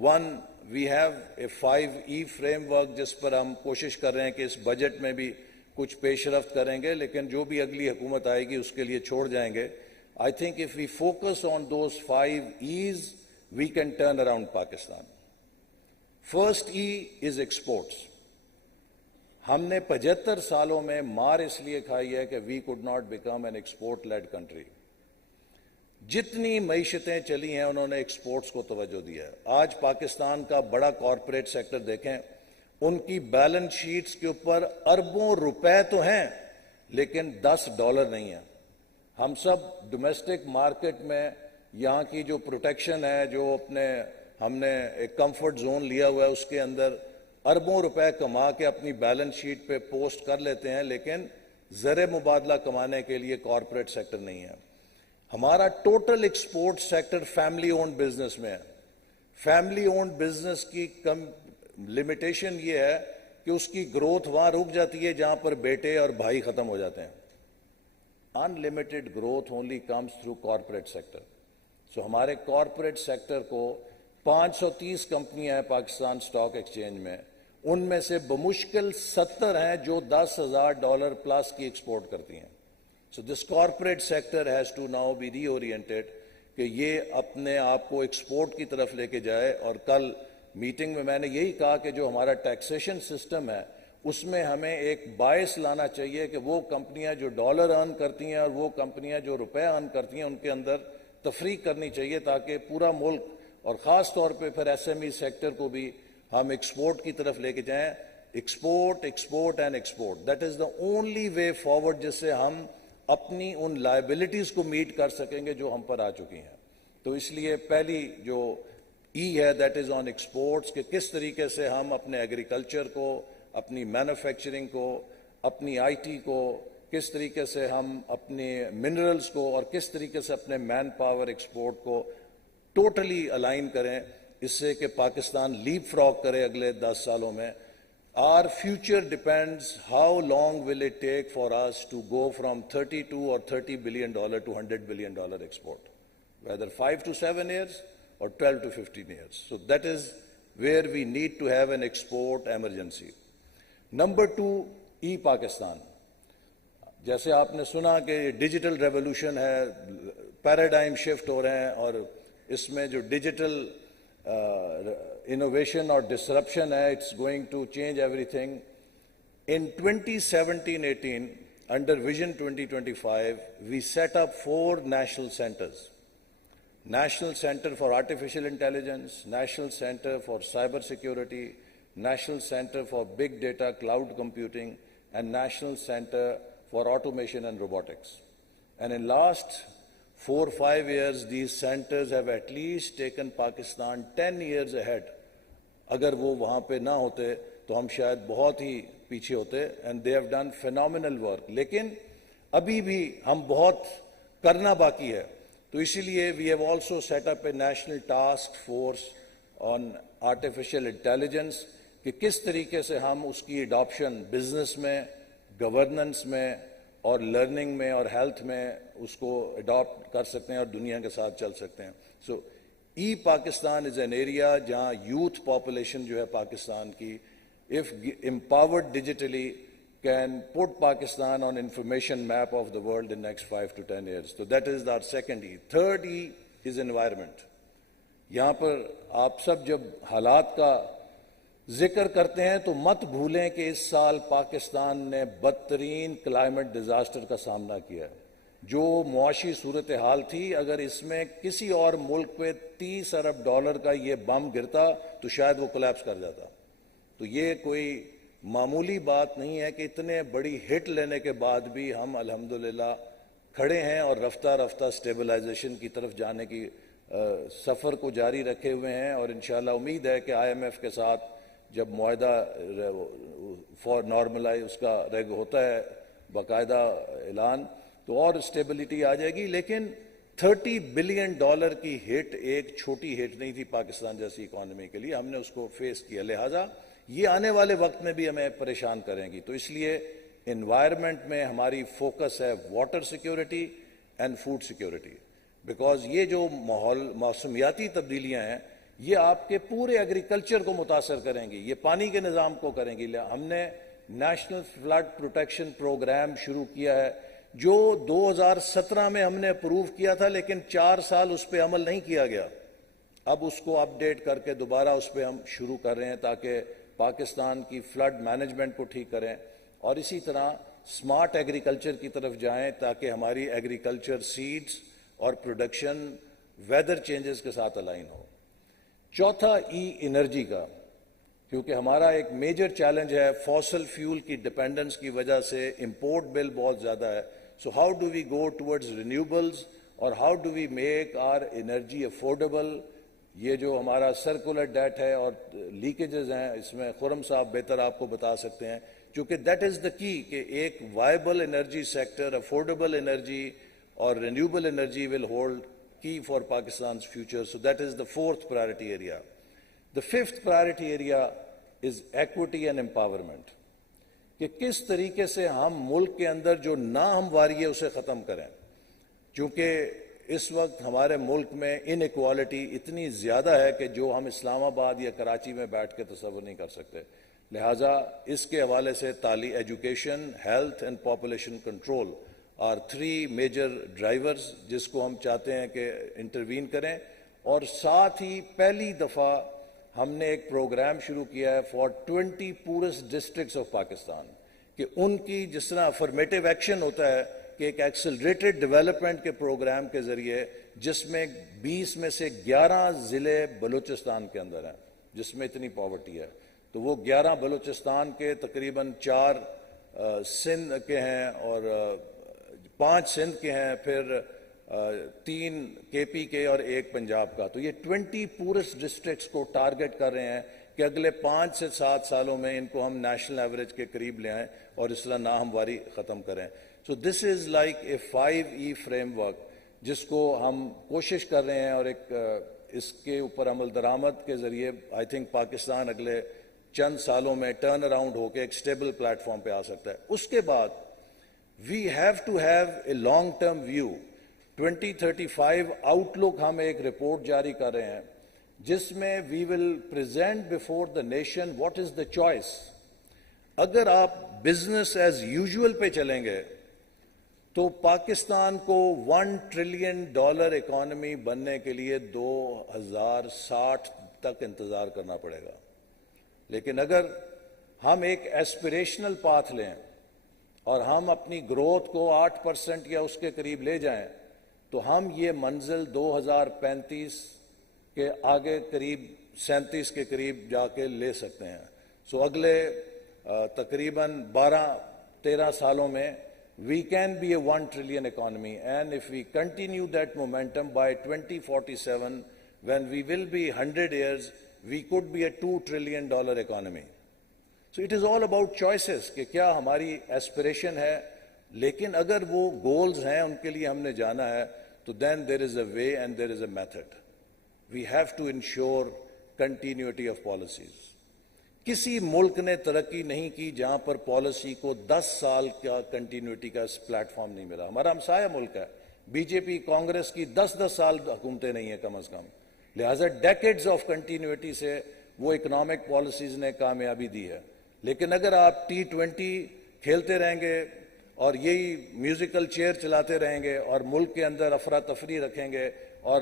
we have a 5E framework جس پر ہم کوشش کر رہے ہیں کہ اس بجٹ میں بھی کچھ پیش رفت کریں گے، لیکن جو بھی اگلی حکومت آئے گی اس کے لیے چھوڑ جائیں گے. I think if we focus on those 5E's we can turn around Pakistan. First E is exports. ہم نے 75 سالوں میں مار اس لیے کھائی ہے کہ we could not become an export led country. جتنی معیشتیں چلی ہیں انہوں نے ایکسپورٹس کو توجہ دیا ہے. آج پاکستان کا بڑا کارپوریٹ سیکٹر دیکھیں، ان کی بیلنس شیٹس کے اوپر اربوں روپے تو ہیں لیکن $10 نہیں ہیں. ہم سب ڈومیسٹک مارکیٹ میں یہاں کی جو پروٹیکشن ہے، جو ہم نے ایک کمفرٹ زون لیا ہوا ہے، اس کے اندر اربوں روپے کما کے اپنی بیلنس شیٹ پہ پوسٹ کر لیتے ہیں، لیکن زر مبادلہ کمانے کے لیے کارپوریٹ سیکٹر نہیں ہے. ہمارا total export sector family owned business میں ہے. فیملی اونڈ بزنس کی لمیٹیشن یہ ہے کہ اس کی گروتھ وہاں رک جاتی ہے جہاں پر بیٹے اور بھائی ختم ہو جاتے ہیں. Unlimited growth only comes through corporate sector. So ہمارے کارپوریٹ سیکٹر کو 530 کمپنیاں ہیں پاکستان سٹاک ایکسچینج میں، ان میں سے بمشکل 70 ہیں جو $10,000 پلس کی ایکسپورٹ کرتی ہیں. So this corporate sector has to now be reoriented کہ یہ اپنے آپ کو ایکسپورٹ کی طرف لے کے جائے. اور کل میٹنگ میں نے یہی کہا کہ جو ہمارا ٹیکسیشن سسٹم ہے اس میں ہمیں ایک باعث لانا چاہیے کہ وہ کمپنیاں جو ڈالر ارن کرتی ہیں اور وہ کمپنیاں جو روپے ارن کرتی ہیں ان کے اندر تفریق کرنی چاہیے، تاکہ پورا ملک اور خاص طور پہ پھر SME سیکٹر کو بھی ہم ایکسپورٹ کی طرف لے کے جائیں. Export export and export, that is the only way forward جس سے ہم اپنی ان لائبلٹیز کو میٹ کر سکیں گے جو ہم پر آ چکی ہیں. تو اس لیے پہلی جو E ہے دیٹ از آن ایکسپورٹس، کہ کس طریقے سے ہم اپنے ایگریکلچر کو، اپنی مینوفیکچرنگ کو، اپنی IT کو، کس طریقے سے ہم اپنے منرلز کو اور کس طریقے سے اپنے مین پاور ایکسپورٹ کو ٹوٹلی الائن کریں، اس سے کہ پاکستان لیپ فراگ کرے اگلے 10 سالوں میں. Our future depends how long will it take for us to go from $32 or $30 billion to $100 billion export, whether 5 to 7 years or 12 to 15 years. So that is where we need to have an export emergency. Number 2, Pakistan. جیسے آپ نے سنا کہ digital revolution ہے، paradigm shift ہو رہے ہیں، اور اس میں جو ڈیجیٹل انوویشن اور ڈسرپشن ہے، it's going to change everything. In 2017-18 under Vision 2025, we set up 4 national centers. National Center for Artificial Intelligence, National Center for Cybersecurity, National Center for Big Data Cloud Computing, and National Center for Automation and Robotics. And in last 4 or 5 years, these centers have at least taken Pakistan 10 years ahead. اگر وہ وہاں پہ نہ ہوتے تو ہم شاید بہت ہی پیچھے ہوتے. And they have done phenomenal work. لیکن ابھی بھی ہم بہت کرنا باقی ہے. تو اسی لیے we have also set up a national task force on artificial intelligence کہ کس طریقے سے ہم اس کی اڈاپشن بزنس میں, گورننس میں اور لرننگ میں اور ہیلتھ میں اس کو اڈاپٹ کر سکتے ہیں اور دنیا کے ساتھ چل سکتے ہیں. سو ای پاکستان از این ایریا جہاں یوتھ پاپولیشن جو ہے پاکستان کی, if empowered digitally, can put Pakistan on information map of the world in next 5 to 10 years. So that is our second E. Third E is environment. یہاں پر آپ سب جب حالات کا ذکر کرتے ہیں تو مت بھولیں کہ اس سال پاکستان نے بدترین کلائمیٹ ڈیزاسٹر کا سامنا کیا ہے. جو معاشی صورتحال تھی, اگر اس میں کسی اور ملک پہ $30 ارب کا یہ بم گرتا تو شاید وہ کولیپس کر جاتا. تو یہ کوئی معمولی بات نہیں ہے کہ اتنے بڑی ہٹ لینے کے بعد بھی ہم الحمدللہ کھڑے ہیں اور رفتہ رفتہ سٹیبلائزیشن کی طرف جانے کی سفر کو جاری رکھے ہوئے ہیں. اور انشاءاللہ امید ہے کہ IMF کے ساتھ جب معاہدہ فار نارملائی اس کا ریگ ہوتا ہے باقاعدہ اعلان, تو اور اسٹیبلٹی آ جائے گی. لیکن $30 بلین کی ہٹ ایک چھوٹی ہٹ نہیں تھی پاکستان جیسی اکانومی کے لیے. ہم نے اس کو فیس کیا, لہٰذا یہ آنے والے وقت میں بھی ہمیں پریشان کریں گی. تو اس لیے انوائرمنٹ میں ہماری فوکس ہے water security and food security, because یہ جو موسمیاتی تبدیلیاں ہیں یہ آپ کے پورے ایگریکلچر کو متاثر کریں گی, یہ پانی کے نظام کو کریں گی. ہم نے نیشنل فلڈ پروٹیکشن پروگرام شروع کیا ہے جو 2017 میں ہم نے اپروو کیا تھا, لیکن 4 سال اس پہ عمل نہیں کیا گیا. اب اس کو اپ ڈیٹ کر کے دوبارہ اس پہ ہم شروع کر رہے ہیں تاکہ پاکستان کی فلڈ مینجمنٹ کو ٹھیک کریں, اور اسی طرح سمارٹ ایگریکلچر کی طرف جائیں تاکہ ہماری ایگریکلچر سیڈز اور پروڈکشن ویدر چینجز کے ساتھ الائن ہو. چوتھا ای انرجی کا, کیونکہ ہمارا ایک میجر چیلنج ہے فاسل فیول کی ڈپینڈنس کی وجہ سے امپورٹ بل بہت زیادہ ہے. So how do we go towards renewables اور how do we make our energy affordable. یہ جو ہمارا سرکولر ڈیٹ ہے اور لیکیجز ہیں, اس میں خرم صاحب بہتر آپ کو بتا سکتے ہیں, کیونکہ دیٹ از دا کی کہ ایک viable energy sector, affordable energy اور renewable energy will hold key for Pakistan's future. So that is the 4th priority area. The 5th priority area is equity and empowerment. کہ کس طریقے سے ہم ملک کے اندر جو ناہمواری ہے اسے ختم کریں, چونکہ اس وقت ہمارے ملک میں ان ایکوالٹی اتنی زیادہ ہے کہ جو ہم اسلام آباد یا کراچی میں بیٹھ کے تصور نہیں کر سکتے. لہٰذا اس کے حوالے سے education, health and population control are 3 major drivers جس کو ہم چاہتے ہیں کہ انٹروین کریں. اور ساتھ ہی پہلی دفعہ ہم نے ایک پروگرام شروع کیا ہے for 20 poorest districts of Pakistan, کہ ان کی جس طرح افرمیٹیو ایکشن ہوتا ہے کہ ایک ایکسلریٹڈ ڈیولپمنٹ کے پروگرام کے ذریعے, جس میں 20 میں سے 11 ضلع بلوچستان کے اندر ہیں جس میں اتنی پاورٹی ہے. تو وہ 11 بلوچستان کے, تقریباً 4 سندھ کے ہیں اور 5 سندھ کے ہیں, پھر 3 KP کے اور 1 پنجاب کا. تو یہ 20 پورسٹ ڈسٹرکٹس کو ٹارگٹ کر رہے ہیں کہ اگلے 5 سے 7 سالوں میں ان کو ہم نیشنل ایوریج کے قریب لے آئیں اور اس طرح ناہمواری ختم کریں. So this is like a 5E framework جس کو ہم کوشش کر رہے ہیں, اور ایک اس کے اوپر عمل درآمد کے ذریعے آئی تھنک پاکستان اگلے چند سالوں میں ٹرن اراؤنڈ ہو کے ایک اسٹیبل پلیٹ فارم پہ آ سکتا ہے. اس کے بعد we have to have a long term view. 2035 out لک ہم ایک رپورٹ جاری کر رہے ہیں جس میں we will present before the nation what is the choice. اگر آپ بزنس ایز یوزول پہ چلیں گے تو پاکستان کو $1 ٹریلین اکانومی بننے کے لیے 2060 تک انتظار کرنا پڑے گا. لیکن اگر ہم ایک ایسپریشنل پاتھ لیں اور ہم اپنی گروتھ کو 8% یا اس کے قریب لے جائیں تو ہم یہ منزل 2035 کے آگے قریب 37 کے قریب جا کے لے سکتے ہیں. سو اگلے تقریباً 12-13 سالوں میں we can be a $1 trillion economy, and if we continue that momentum by 2047, when we will be 100 years, we could be a $2 trillion economy. So it is all about choices کہ کیا ہماری aspiration ہے, لیکن اگر وہ goals ہیں ان کے لیے ہم نے جانا ہے تو then there is a way and there is a method. We have to ensure continuity of policies. کسی ملک نے ترقی نہیں کی جہاں پر پالیسی کو 10 سال کا کنٹینیوٹی کا پلیٹ فارم نہیں ملا. ہمارا ہمسایہ ملک ہے, بی جے پی کانگریس کی 10 سال حکومتیں نہیں ہیں کم از کم, لہٰذا ڈیکیڈز آف کنٹینیوٹی سے وہ اکنامک پالیسیز نے کامیابی دی ہے. لیکن اگر آپ T20 کھیلتے رہیں گے اور یہی میوزیکل چیئر چلاتے رہیں گے اور ملک کے اندر افراتفری رکھیں گے اور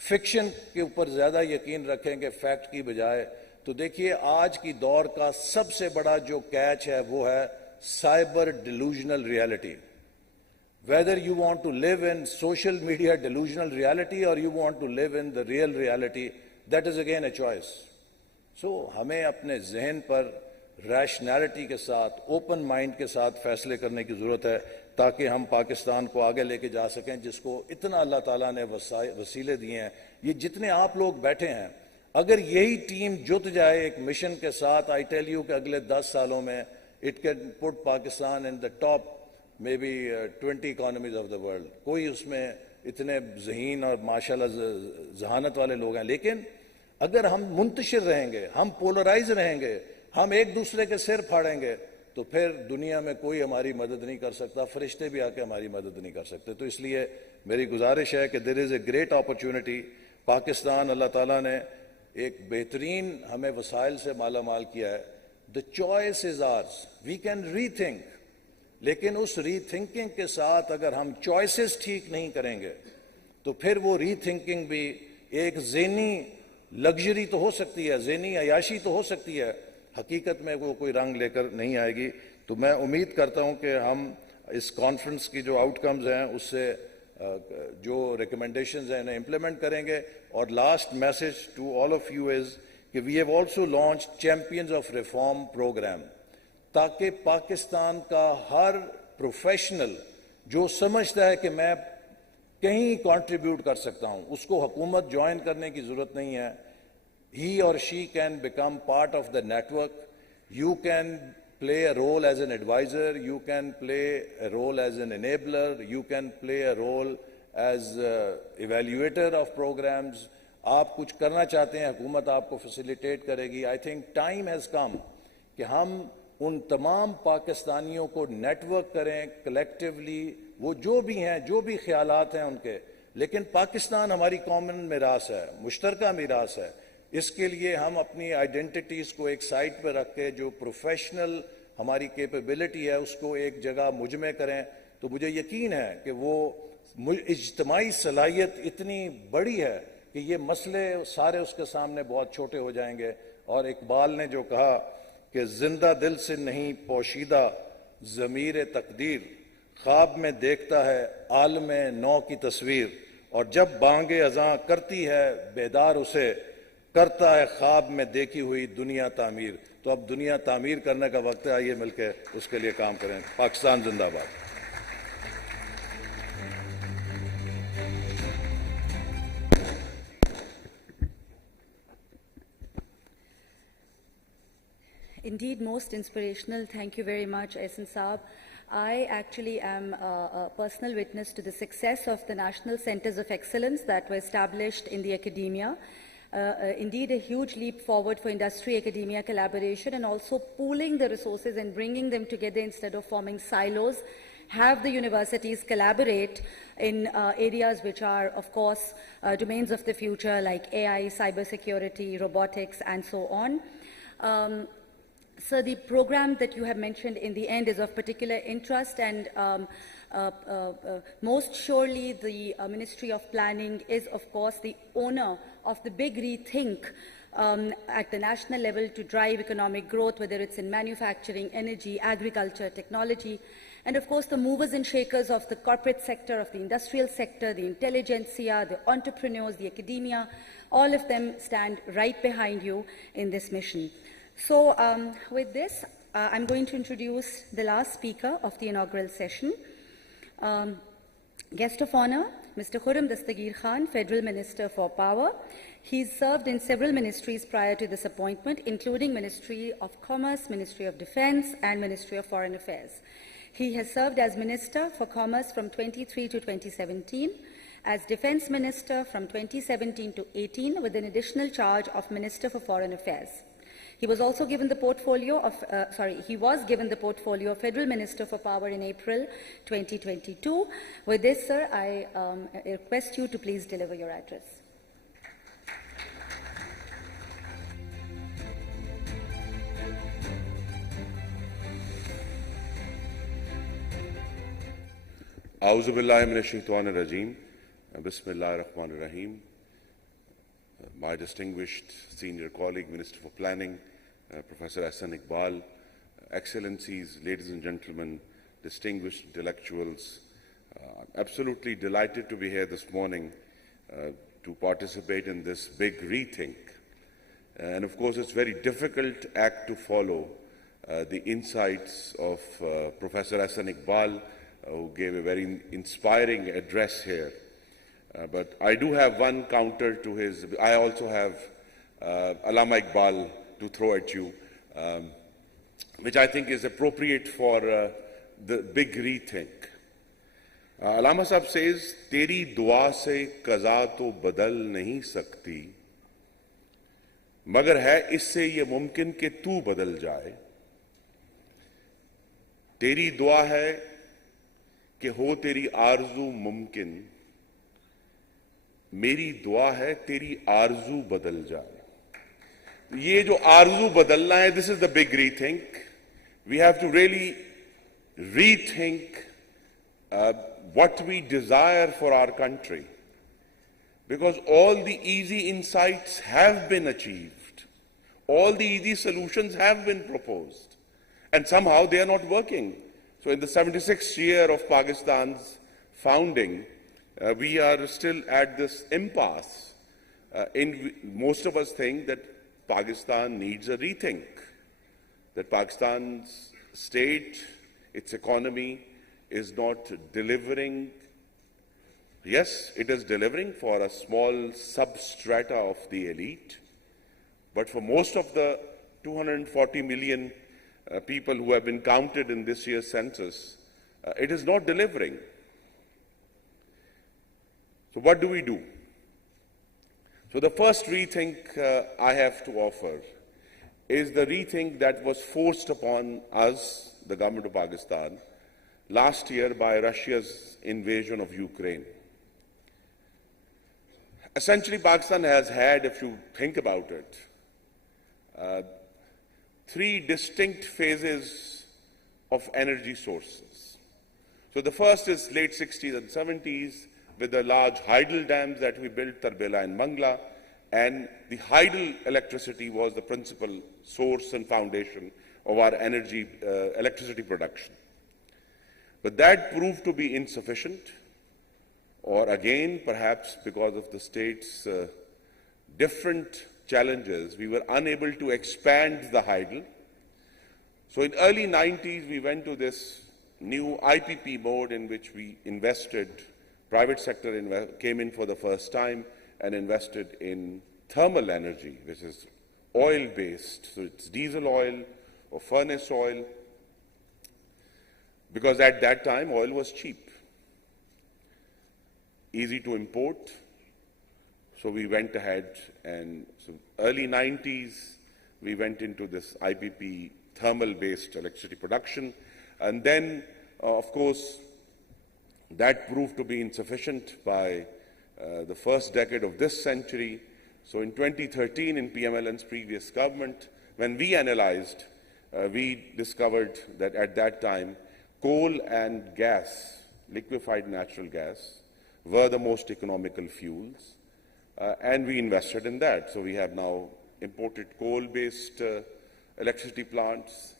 فکشن کے اوپر زیادہ یقین رکھیں گے فیکٹ کی بجائے, تو دیکھیے آج کی دور کا سب سے بڑا جو کیچ ہے وہ ہے cyber delusional reality. Whether you want to live in social media delusional reality or you want to live in the real reality, that is again a choice. So ہمیں اپنے ذہن پر ریشنالٹی کے ساتھ, اوپن مائنڈ کے ساتھ فیصلے کرنے کی ضرورت ہے تاکہ ہم پاکستان کو آگے لے کے جا سکیں, جس کو اتنا اللہ تعالیٰ نے وسیلے دیے ہیں. یہ جتنے آپ لوگ بیٹھے ہیں, اگر یہی ٹیم جت جائے ایک مشن کے ساتھ, آئی ٹیل یو کہ اگلے 10 سالوں میں it can put Pakistan in the top maybe 20 economies of the world. کوئی اس میں اتنے ذہین اور ماشاءاللہ ذہانت والے لوگ ہیں, لیکن اگر ہم منتشر رہیں گے, ہم پولرائز رہیں گے, ہم ایک دوسرے کے سر پھاڑیں گے, تو پھر دنیا میں کوئی ہماری مدد نہیں کر سکتا, فرشتے بھی آ کے ہماری مدد نہیں کر سکتے. تو اس لیے میری گزارش ہے کہ دیر از اے گریٹ اپرچونٹی. پاکستان اللہ تعالیٰ نے ایک بہترین ہمیں وسائل سے مالا مال کیا ہے. دا چوائس از آرز, وی کین ری تھنک, لیکن اس ری تھنکنگ کے ساتھ اگر ہم چوائسز ٹھیک نہیں کریں گے تو پھر وہ ری تھنکنگ بھی ایک ذہنی لگژری تو ہو سکتی ہے, ذہنی عیاشی تو ہو سکتی ہے, حقیقت میں وہ کوئی رنگ لے کر نہیں آئے گی. تو میں امید کرتا ہوں کہ ہم اس کانفرنس کی جو آؤٹ کمز ہیں اس سے جو ریکمنڈیشنز ہیں انہیں امپلیمنٹ کریں گے. اور last message to all of you is کہ we have also launch champions of reform programme, تاکہ پاکستان کا ہر پروفیشنل جو سمجھتا ہے کہ میں کہیں کنٹریبیوٹ کر سکتا ہوں, اس کو حکومت جوائن کرنے کی ضرورت نہیں ہے. He or she can become part of the network. You can play a role as an advisor, you can play a role as an enabler, you can play a role as evaluator of programs. آپ کچھ کرنا چاہتے ہیں, حکومت آپ کو facilitate کرے گی. I think time has come کہ ہم ان تمام پاکستانیوں کو نیٹ ورک کریں کلیکٹیولی, وہ جو بھی ہیں, جو بھی خیالات ہیں ان کے, لیکن پاکستان ہماری کامن میراث ہے, مشترکہ میراث ہے. اس کے لیے ہم اپنی آئیڈینٹیٹیز کو ایک سائٹ پہ رکھ کے جو پروفیشنل ہماری کیپیبلٹی ہے اس کو ایک جگہ مجمع کریں. تو مجھے یقین ہے کہ وہ اجتماعی صلاحیت اتنی بڑی ہے کہ یہ مسئلے سارے اس کے سامنے بہت چھوٹے ہو جائیں گے. اور اقبال نے جو کہا کہ زندہ دل سے نہیں پوشیدہ ضمیر تقدیر, خواب میں دیکھتا ہے عالم نو کی تصویر, اور جب بانگے اذاں کرتی ہے بیدار اسے, کرتا ہے خواب میں دیکھی ہوئی دنیا تعمیر. تو اب دنیا تعمیر کرنے کا وقت ہے, آئیے مل کے اس کے لیے کام کریں. پاکستان زندہ باد. Indeed, most inspirational. Thank you very much, Ehsan Saab. I actually am a personal witness to the success of the National Centers of Excellence that were established in the academia. Indeed, a huge leap forward for industry-academia collaboration, and also pooling the resources and bringing them together instead of forming silos. Have the universities collaborate in areas which are, of course, domains of the future like AI, cybersecurity, robotics, and so on. So the program that you have mentioned in the end is of particular interest, and most surely the Ministry of Planning is, of course, the owner of the big rethink at the national level to drive economic growth, whether it's in manufacturing, energy, agriculture, technology, and of course the movers and shakers of the corporate sector, of the industrial sector, the intelligentsia, the entrepreneurs, the academia, all of them stand right behind you in this mission. So with this, I'm going to introduce the last speaker of the inaugural session. Guest of honor, Mr. Khurram Dastagir Khan, Federal Minister for Power. He's served in several ministries prior to this appointment, including Ministry of Commerce, Ministry of Defense, and Ministry of Foreign Affairs. He has served as Minister for Commerce from 23 to 2017, as Defense Minister from 2017 to 18, with an additional charge of Minister for Foreign Affairs. He was also given the portfolio of, Federal Minister for Power in April 2022. With this, sir, I request you to please deliver your address. A'udhu billahi minash shaitanir rajeem. Bismillahir Rahmanir Rahim. My distinguished senior colleague, Minister for Planning, Professor Hassan Iqbal, Excellencies, ladies and gentlemen, distinguished intellectuals, I'm absolutely delighted to be here this morning to participate in this big rethink. And of course, it's a very difficult act to follow the insights of Professor Hassan Iqbal, who gave a very inspiring address here. But I do have one counter to his. I also have Allama Iqbal to throw at you, which I think is appropriate for the big rethink. Allama Sahab says, "Teri dua se qaza to badal nahi sakti, magar hai isse ye mumkin ke tu badal jaye. Teri dua hai कि हो तेरी आरजू मुमकिन, मेरी दुआ है तेरी आरजू बदल जाए." ये जो आरजू बदलना है, this is the big rethink. We have to really rethink what we desire for our country, because all the easy insights have been achieved, all the easy solutions have been proposed, and somehow they are not working. So in the 76th year of Pakistan's founding, we are still at this impasse. Most of us think that Pakistan needs a rethink, that Pakistan's state, its economy is not delivering. Yes, it is delivering for a small substrata of the elite, but for most of the 240 million people who have been counted in this year's census, it is not delivering. So what do we do? So the first rethink I have to offer is the rethink that was forced upon us, the government of Pakistan, last year by Russia's invasion of Ukraine. Essentially, Pakistan has had, if you think about it, three distinct phases of energy sources. So the first is late 60s and 70s with the large hydel dams that we built, Tarbela and Mangla, and the hydel electricity was the principal source and foundation of our electricity production. But that proved to be insufficient, or again, perhaps because of the state's different challenges, we were unable to expand the hydel. So in early 90s, we went to this new IPP mode in which we invested, private sector came in for the first time and invested in thermal energy, which is oil-based. So it's diesel oil or furnace oil, because at that time, oil was cheap, easy to import. So we went ahead, and so early 90s, we went into this IPP thermal-based electricity production. And then, of course, that proved to be insufficient by the first decade of this century. So in 2013, in PMLN's previous government, when we analyzed we discovered that at that time, coal and gas, liquefied natural gas, were the most economical fuels, and we invested in that. So we have now imported coal-based electricity plants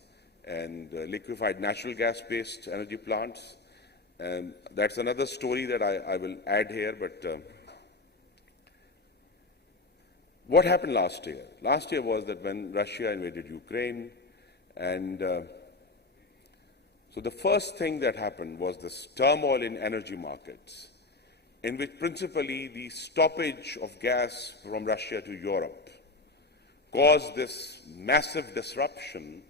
and liquefied natural gas-based energy plants. And that's another story that I will add here, but what happened last year? Last year was that when Russia invaded Ukraine, and so the first thing that happened was this turmoil in energy markets, in which principally the stoppage of gas from Russia to Europe caused this massive disruption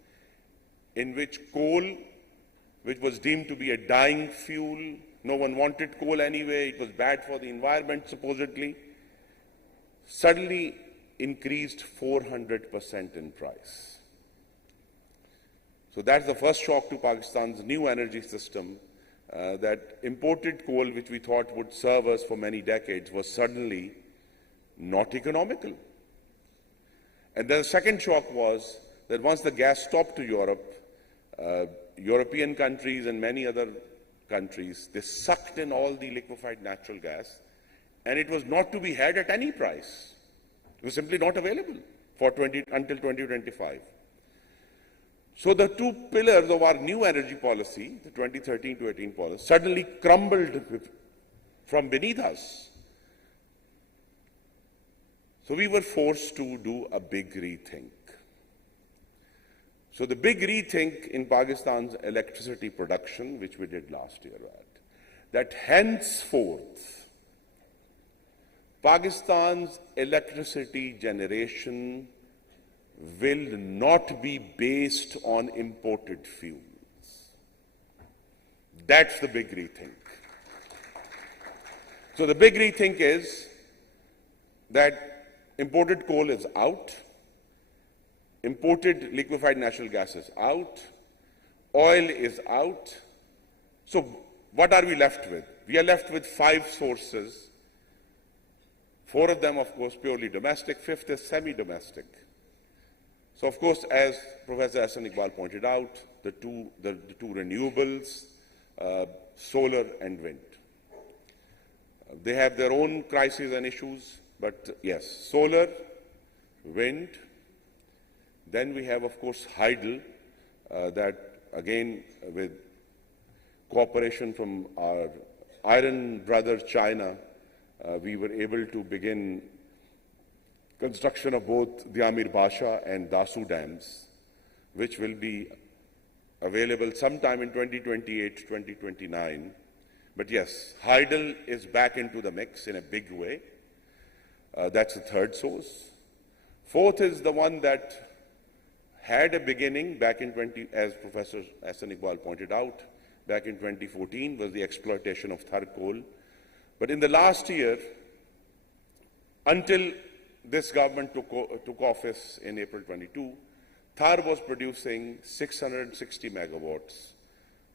in which coal, which was deemed to be a dying fuel, no one wanted coal anyway, it was bad for the environment supposedly, suddenly increased 400% in price. So that's the first shock to Pakistan's new energy system, that imported coal, which we thought would serve us for many decades, was suddenly not economical. And then the second shock was that once the gas stopped to Europe, European countries and many other countries, they sucked in all the liquefied natural gas, and it was not to be had at any price. It was simply not available for until 2025. So the two pillars of our new energy policy, the 2013 to 18 policy, suddenly crumbled from beneath us. So we were forced to do a big rethink. So the big rethink in Pakistan's electricity production, which we did last year, that henceforth, Pakistan's electricity generation will not be based on imported fuels. That's the big rethink. So the big rethink is that imported coal is out, imported liquefied natural gas is out, oil is out. So what are we left with? We are left with 5 sources, 4 of them, of course, purely domestic, 5th is semi-domestic. So, of course, as Professor Hassan Iqbal pointed out, the two renewables, solar and wind. They have their own crises and issues, but yes, solar, wind. Then we have, of course, hydel, that again with cooperation from our iron brother China, we were able to begin construction of both the Amir Basha and Dasu dams, which will be available sometime in 2028, 2029. But yes, hydel is back into the mix in a big way. That's the third source. Fourth is the one that had a beginning back in as Professor Hassan Iqbal pointed out, back in 2014 was the exploitation of Thar coal. But in the last year, until this government took office in April 22, Thar was producing 660 megawatts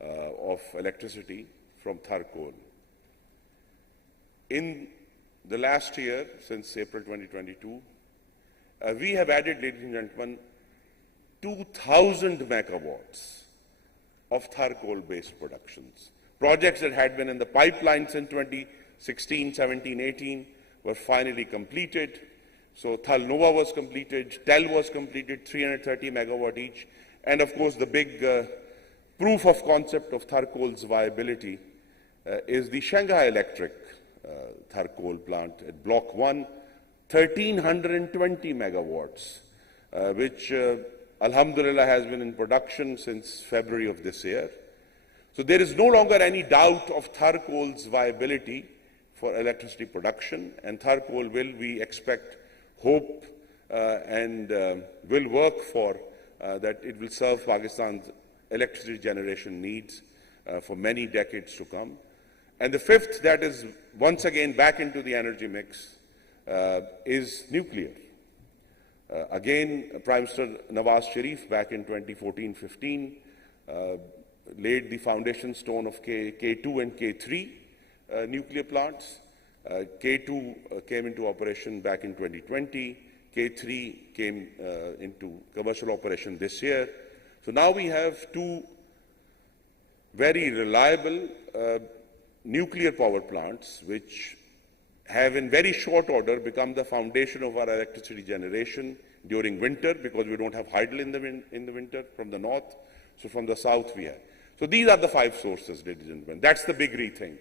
of electricity from Thar coal. In the last year, since April 2022, we have added, ladies and gentlemen, 2,000 megawatts of Thar coal-based productions. Projects that had been in the pipeline since 2016, 17, 18 were finally completed. So Thal Nova was completed, Tel was completed, 330 megawatt each. And of course, the big proof of concept of Thar coal's viability is the Shanghai Electric Thar coal plant at Block 1, 1,320 megawatts, which Alhamdulillah has been in production since February of this year. So there is no longer any doubt of Thar coal's viability for electricity production, and Thar coal will, we expect, hope and will work for that it will serve Pakistan's electricity generation needs for many decades to come. And the fifth, that is once again back into the energy mix, is nuclear. Again, Prime Minister Nawaz Sharif back in 2014-15 laid the foundation stone of K2 and K3 nuclear plants. K2 came into operation back in 2020. K3 came into commercial operation this year. So now we have two very reliable nuclear power plants which have in very short order become the foundation of our electricity generation during winter, because we don't have hydel in the winter from the north. So from the south we have. So these are the 5 sources, ladies and gentlemen. That's the big rethink.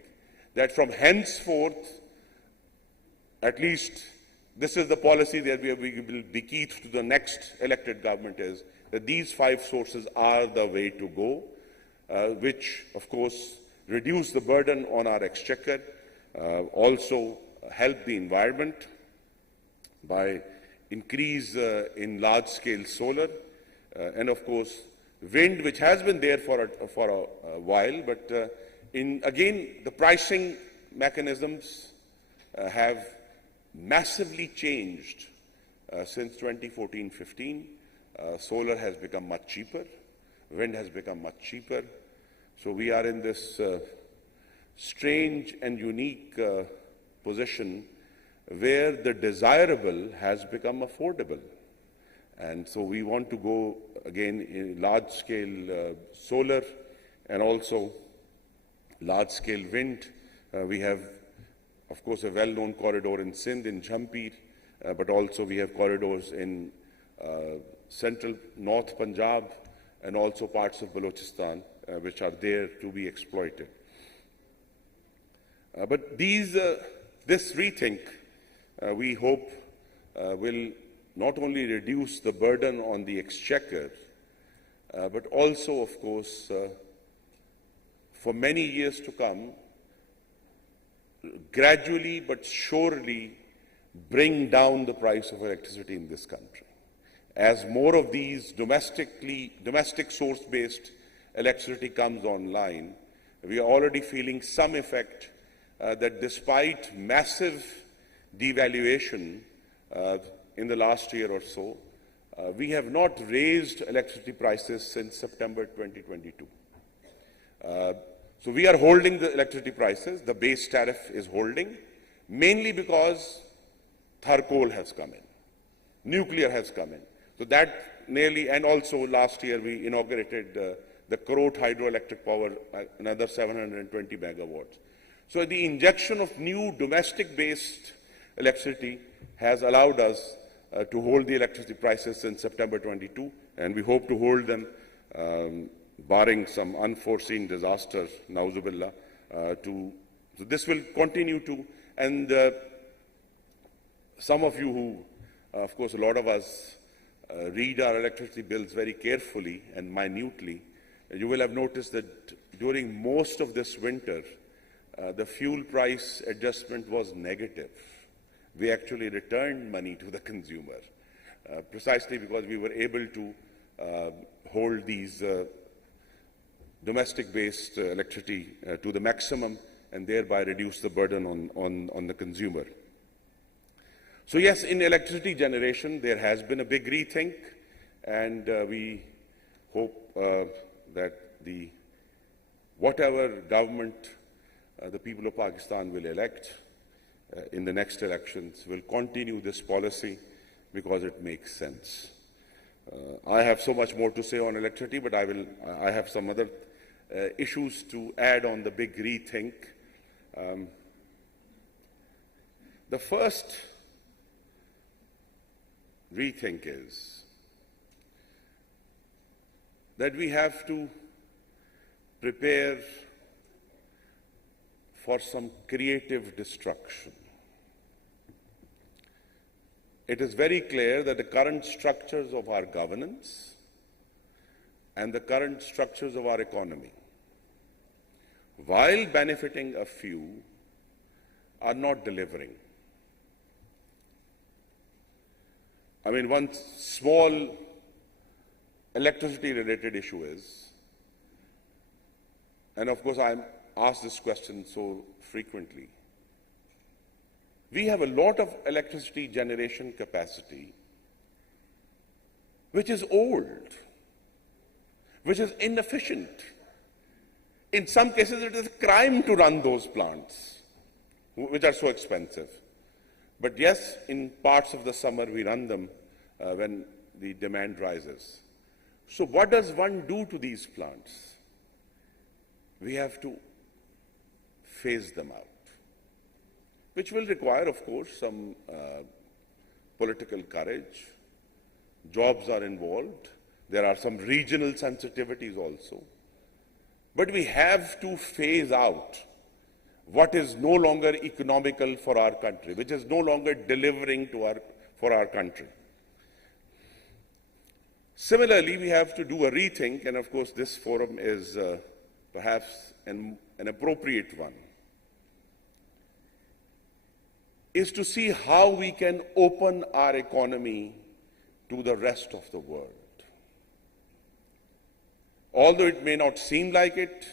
That from henceforth, at least this is the policy that we will bequeath to the next elected government, is that these 5 sources are the way to go, which of course reduce the burden on our exchequer, also help the environment by increase in large-scale solar, and of course wind, which has been there for a while, but again the pricing mechanisms have massively changed since 2014-15. Solar has become much cheaper, wind has become much cheaper. So we are in this strange and unique position where the desirable has become affordable. And so we want to go again in large-scale solar and also large-scale wind. We have, of course, a well-known corridor in Sindh, in Jhampir, but also we have corridors in central North Punjab and also parts of Balochistan, which are there to be exploited. But this rethink, we hope, will not only reduce the burden on the exchequer, but also, of course, for many years to come, gradually but surely bring down the price of electricity in this country. As more of these domestic source-based electricity comes online, we are already feeling some effect that despite massive devaluation in the last year or so, we have not raised electricity prices since September 2022. So we are holding the electricity prices. The base tariff is holding, mainly because third coal has come in, nuclear has come in. So that nearly, and also last year we inaugurated the Korot hydroelectric power, another 720 megawatts. So the injection of new domestic-based electricity has allowed us to hold the electricity prices since September 22, and we hope to hold them, barring some unforeseen disasters, nauzubillah, so this will continue to, and some of you who, of course, a lot of us read our electricity bills very carefully and minutely, you will have noticed that during most of this winter, the fuel price adjustment was negative. We actually returned money to the consumer, precisely because we were able to hold these domestic-based electricity to the maximum and thereby reduce the burden on the consumer. So yes, in electricity generation, there has been a big rethink, and we hope that whatever government the people of Pakistan will elect in the next elections will continue this policy because it makes sense. I have so much more to say on electricity, but I have some other issues to add on the big rethink. The first rethink is that we have to prepare for some creative destruction. It is very clear that the current structures of our governance and the current structures of our economy, while benefiting a few, are not delivering. I mean, one small electricity-related issue is, and of course I'm asked this question so frequently, we have a lot of electricity generation capacity which is old, which is inefficient. In some cases, it is a crime to run those plants, which are so expensive. But yes, in parts of the summer, we run them when the demand rises. So what does one do to these plants? We have to phase them out, which will require, of course, some political courage. Jobs are involved. There are some regional sensitivities also. But we have to phase out what is no longer economical for our country, which is no longer delivering for our country. Similarly, we have to do a rethink, and of course this forum is perhaps an appropriate one, is to see how we can open our economy to the rest of the world. Although it may not seem like it,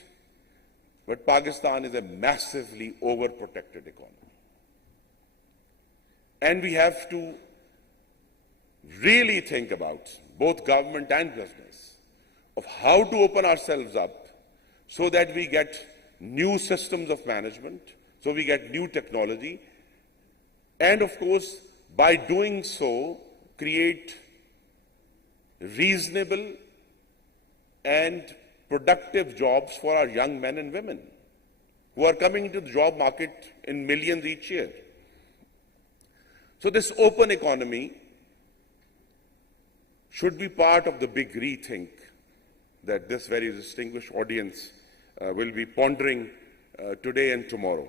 but Pakistan is a massively overprotected economy. And we have to really think about, both government and business, of how to open ourselves up so that we get new systems of management, so we get new technology, and of course, by doing so, create reasonable and productive jobs for our young men and women who are coming into the job market in millions each year. So this open economy should be part of the big rethink that this very distinguished audience will be pondering today and tomorrow.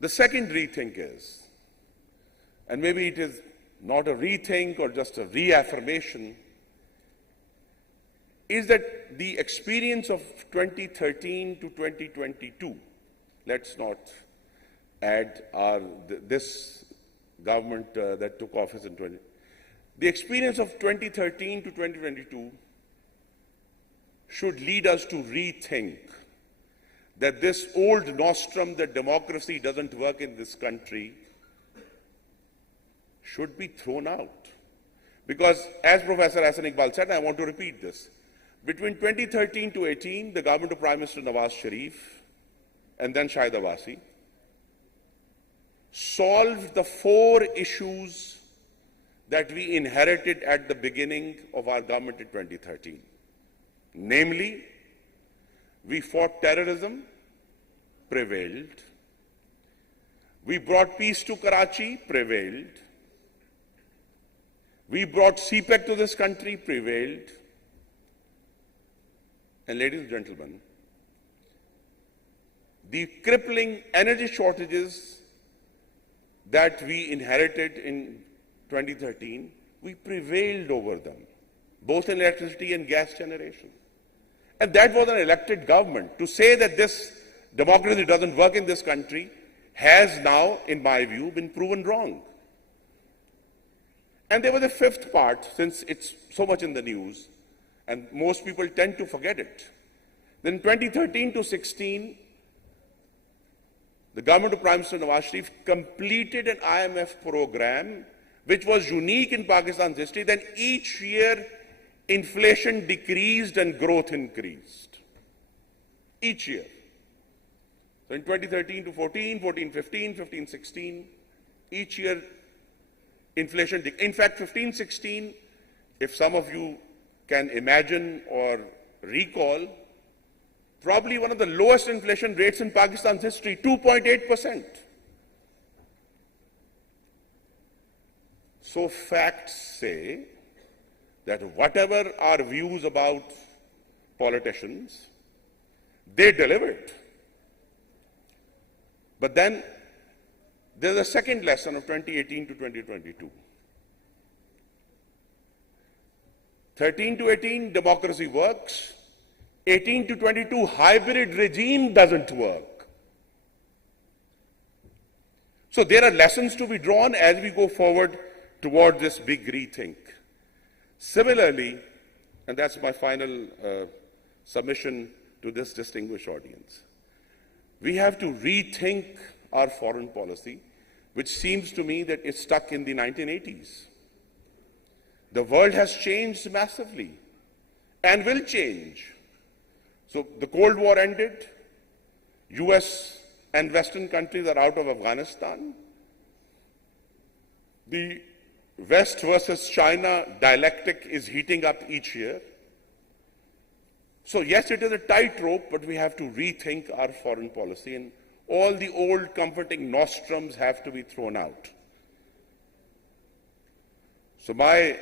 The second rethink is, and maybe it is not a rethink or just a reaffirmation, is that the experience of 2013 to 2022, let's not add this government that took office in the experience of 2013 to 2022 should lead us to rethink that this old nostrum that democracy doesn't work in this country should be thrown out. Because as Professor Hassan Iqbal said, I want to repeat this, between 2013 to 18, the government of Prime Minister Nawaz Sharif and then Shahid Abbasi solved the 4 issues that we inherited at the beginning of our government in 2013. Namely, we fought terrorism, prevailed. We brought peace to Karachi, prevailed. We brought CPEC to this country, prevailed. And ladies and gentlemen, the crippling energy shortages that we inherited in 2013, we prevailed over them, both in electricity and gas generation. And that was an elected government. To say that this democracy doesn't work in this country has now, in my view, been proven wrong. And there was a 5th part, since it's so much in the news, and most people tend to forget it. Then 2013 to 16, the government of Prime Minister Nawaz Sharif completed an IMF program which was unique in Pakistan's history. Then each year, inflation decreased and growth increased. Each year. So in 2013 to 14, 14, 15, 15, 16, each year inflation, in fact 15, 16, if some of you can imagine or recall, probably one of the lowest inflation rates in Pakistan's history, 2.8%. So facts say that whatever our views about politicians, they delivered. But then there's a second lesson of 2018 to 2022. 13 to 18, democracy works. 18 to 22, hybrid regime doesn't work. So there are lessons to be drawn as we go forward toward this big rethink. Similarly, and that's my final submission to this distinguished audience, we have to rethink our foreign policy, which seems to me that it's stuck in the 1980s. The world has changed massively and will change. So the Cold War ended, US and Western countries are out of Afghanistan. The West versus China dialectic is heating up each year. So yes, it is a tightrope, but we have to rethink our foreign policy, and all the old comforting nostrums have to be thrown out. So my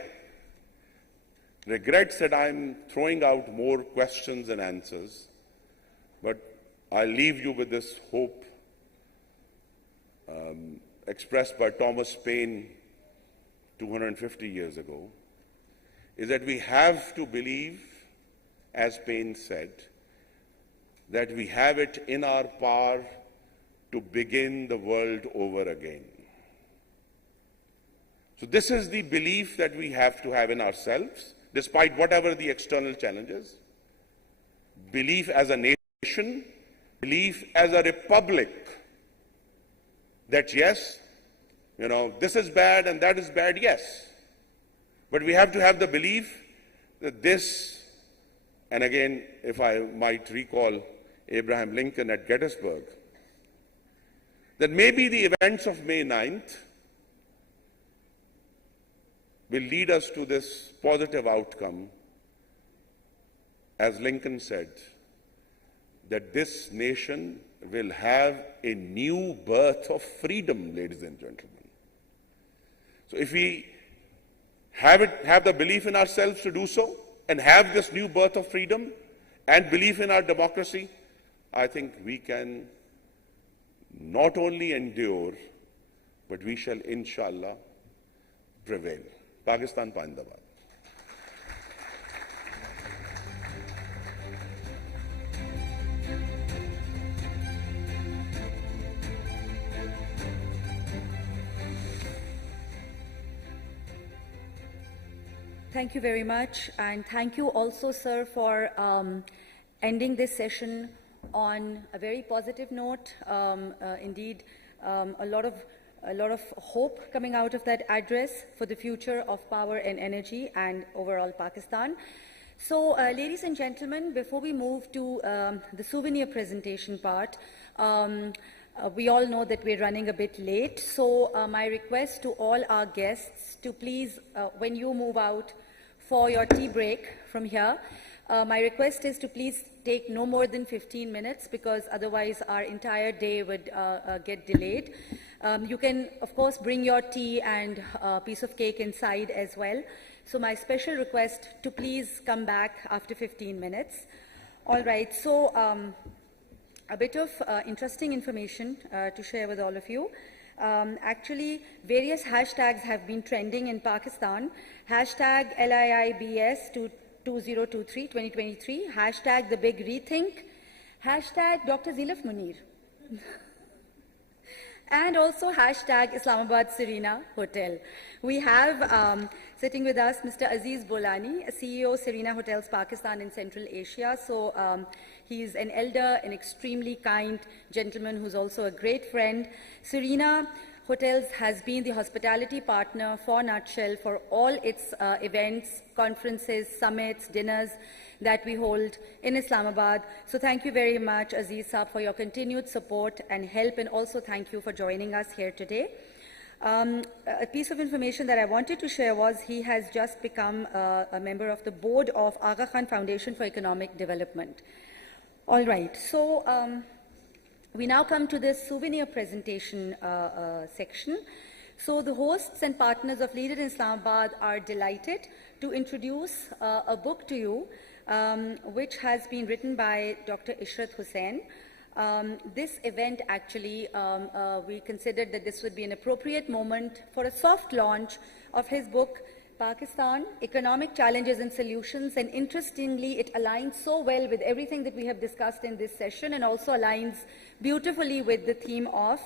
regrets that I'm throwing out more questions and answers, but I'll leave you with this hope expressed by Thomas Paine 250 years ago, is that we have to believe, as Paine said, that we have it in our power to begin the world over again. So this is the belief that we have to have in ourselves, despite whatever the external challenges. Belief as a nation, belief as a republic, that yes, this is bad and that is bad, yes. But we have to have the belief that this, and again, if I might recall Abraham Lincoln at Gettysburg, that maybe the events of May 9th will lead us to this positive outcome, as Lincoln said, that this nation will have a new birth of freedom, ladies and gentlemen. So if we have the belief in ourselves to do so, and have this new birth of freedom, and belief in our democracy, I think we can not only endure, but we shall, inshallah, prevail. Pakistan Pandavad. Thank you very much, and thank you also, sir, for ending this session on a very positive note. Indeed, a lot of hope coming out of that address for the future of power and energy and overall Pakistan. So, ladies and gentlemen, before we move to the souvenir presentation part, we all know that we're running a bit late. So, my request to all our guests to please, when you move out for your tea break from here, my request is to please take no more than 15 minutes, because otherwise our entire day would get delayed. You can, of course, bring your tea and a piece of cake inside as well. So my special request to please come back after 15 minutes. All right, so a bit of interesting information to share with all of you. Actually, various hashtags have been trending in Pakistan. Hashtag LIIBS 2023, hashtag the big rethink, hashtag Dr. Zilaf Munir, and also hashtag Islamabad Serena Hotel. We have sitting with us Mr. Aziz Bolani, CEO Serena Hotels Pakistan in Central Asia. So he's an elder, an extremely kind gentleman who's also a great friend. Serena Hotels has been the hospitality partner for Nutshell for all its events, conferences, summits, dinners that we hold in Islamabad. So thank you very much, Aziz Saab, for your continued support and help, and also thank you for joining us here today. A piece of information that I wanted to share was he has just become a member of the board of Aga Khan Foundation for Economic Development. All right, so we now come to the souvenir presentation section. So the hosts and partners of Leader in Islamabad are delighted to introduce a book to you, which has been written by Dr. Ishrat Hussain. This event actually, we considered that this would be an appropriate moment for a soft launch of his book, Pakistan, Economic Challenges and Solutions, and interestingly, it aligns so well with everything that we have discussed in this session, and also aligns beautifully with the theme of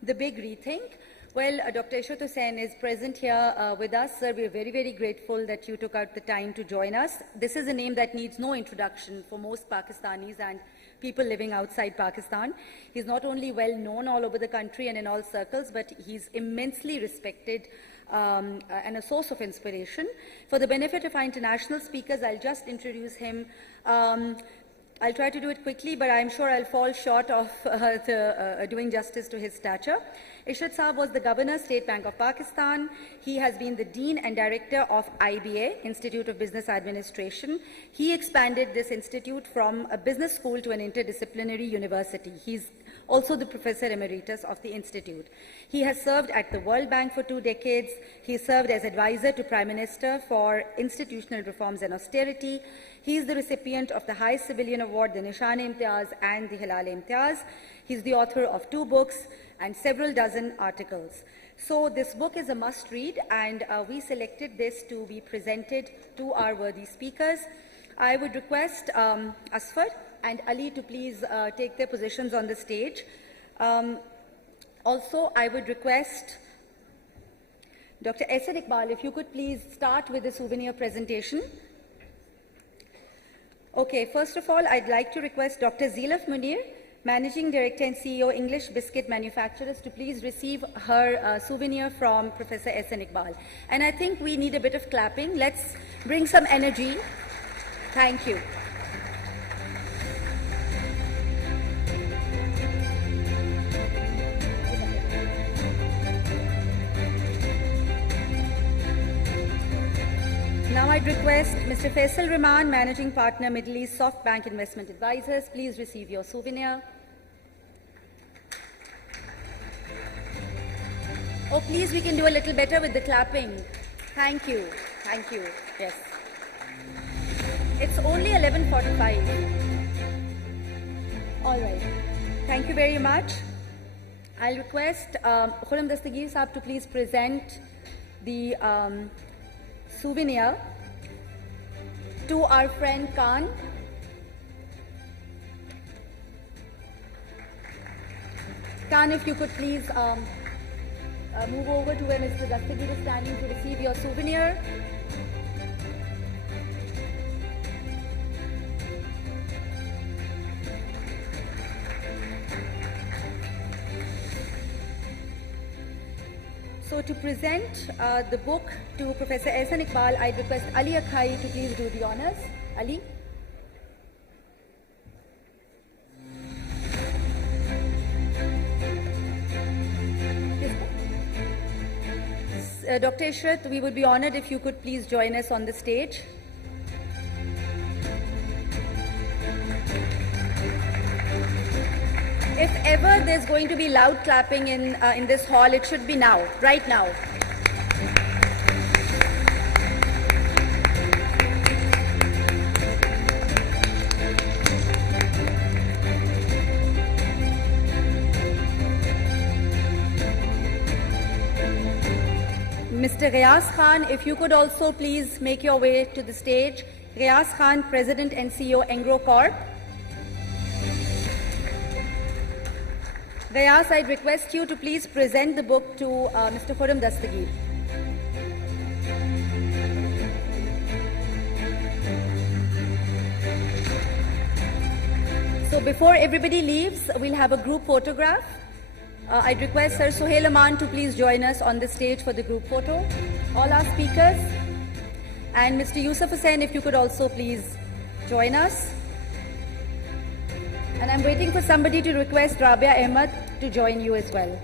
the big rethink. Well, Dr. Ishrat Hussain is present here with us. Sir, we are very, very grateful that you took out the time to join us. This is a name that needs no introduction for most Pakistanis and people living outside Pakistan. He's not only well known all over the country and in all circles, but he's immensely respected and a source of inspiration. For the benefit of our international speakers, I'll just introduce him. I'll try to do it quickly, but I'm sure I'll fall short of doing justice to his stature. Ishrat Saab was the Governor, State Bank of Pakistan. He has been the Dean and Director of IBA, Institute of Business Administration. He expanded this institute from a business school to an interdisciplinary university. He's also the Professor Emeritus of the Institute. He has served at the World Bank for 2 decades. He served as advisor to Prime Minister for institutional reforms and austerity. He is the recipient of the highest civilian award, the Nishan-e-Imtiaz and the Hilal-e-Imtiaz. He's the author of 2 books and several dozen articles. So this book is a must-read, and we selected this to be presented to our worthy speakers. I would request Asfar and Ali to please take their positions on the stage. Also, I would request Dr. Ehsan Iqbal, if you could please start with the souvenir presentation. Okay, first of all, I'd like to request Dr. Zilaf Munir, Managing Director and CEO, English Biscuit Manufacturers, to please receive her souvenir from Professor Ehsan Iqbal. And I think we need a bit of clapping. Let's bring some energy. Thank you. Now I'd request Mr. Faisal Rahman, Managing Partner, Middle East Soft Bank Investment Advisors, please receive your souvenir. Oh, please, we can do a little better with the clapping. Thank you. Thank you. Yes. It's only 11:45. All right. Thank you very much. I'll request Khurram Dastagir Saab to please present the souvenir to our friend Khan. Khan, if you could please move over to where Mr. Dastagir is standing to receive your souvenir. So to present the book to Professor Ehsan Iqbal, I request Ali Akhai to please do the honors. Ali. Dr. Ishrat, we would be honored if you could please join us on the stage. If ever there's going to be loud clapping in this hall, it should be now, right now. Mr. Riyaz Khan, if you could also please make your way to the stage. Riyaz Khan, President and CEO, Engro Corp. Riyaz, I'd request you to please present the book to Mr. Khurram Dastagir. So before everybody leaves, we'll have a group photograph. I'd request Sir Suhail Aman to please join us on the stage for the group photo. All our speakers. And Mr. Yusuf Hussain, if you could also please join us. And I'm waiting for somebody to request Rabia Ahmed to join you as well.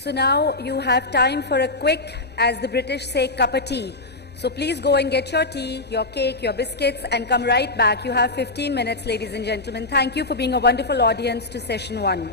So now you have time for a quick, as the British say, cup of tea. So please go and get your tea, your cake, your biscuits, and come right back. You have 15 minutes, ladies and gentlemen. Thank you for being a wonderful audience to session 1.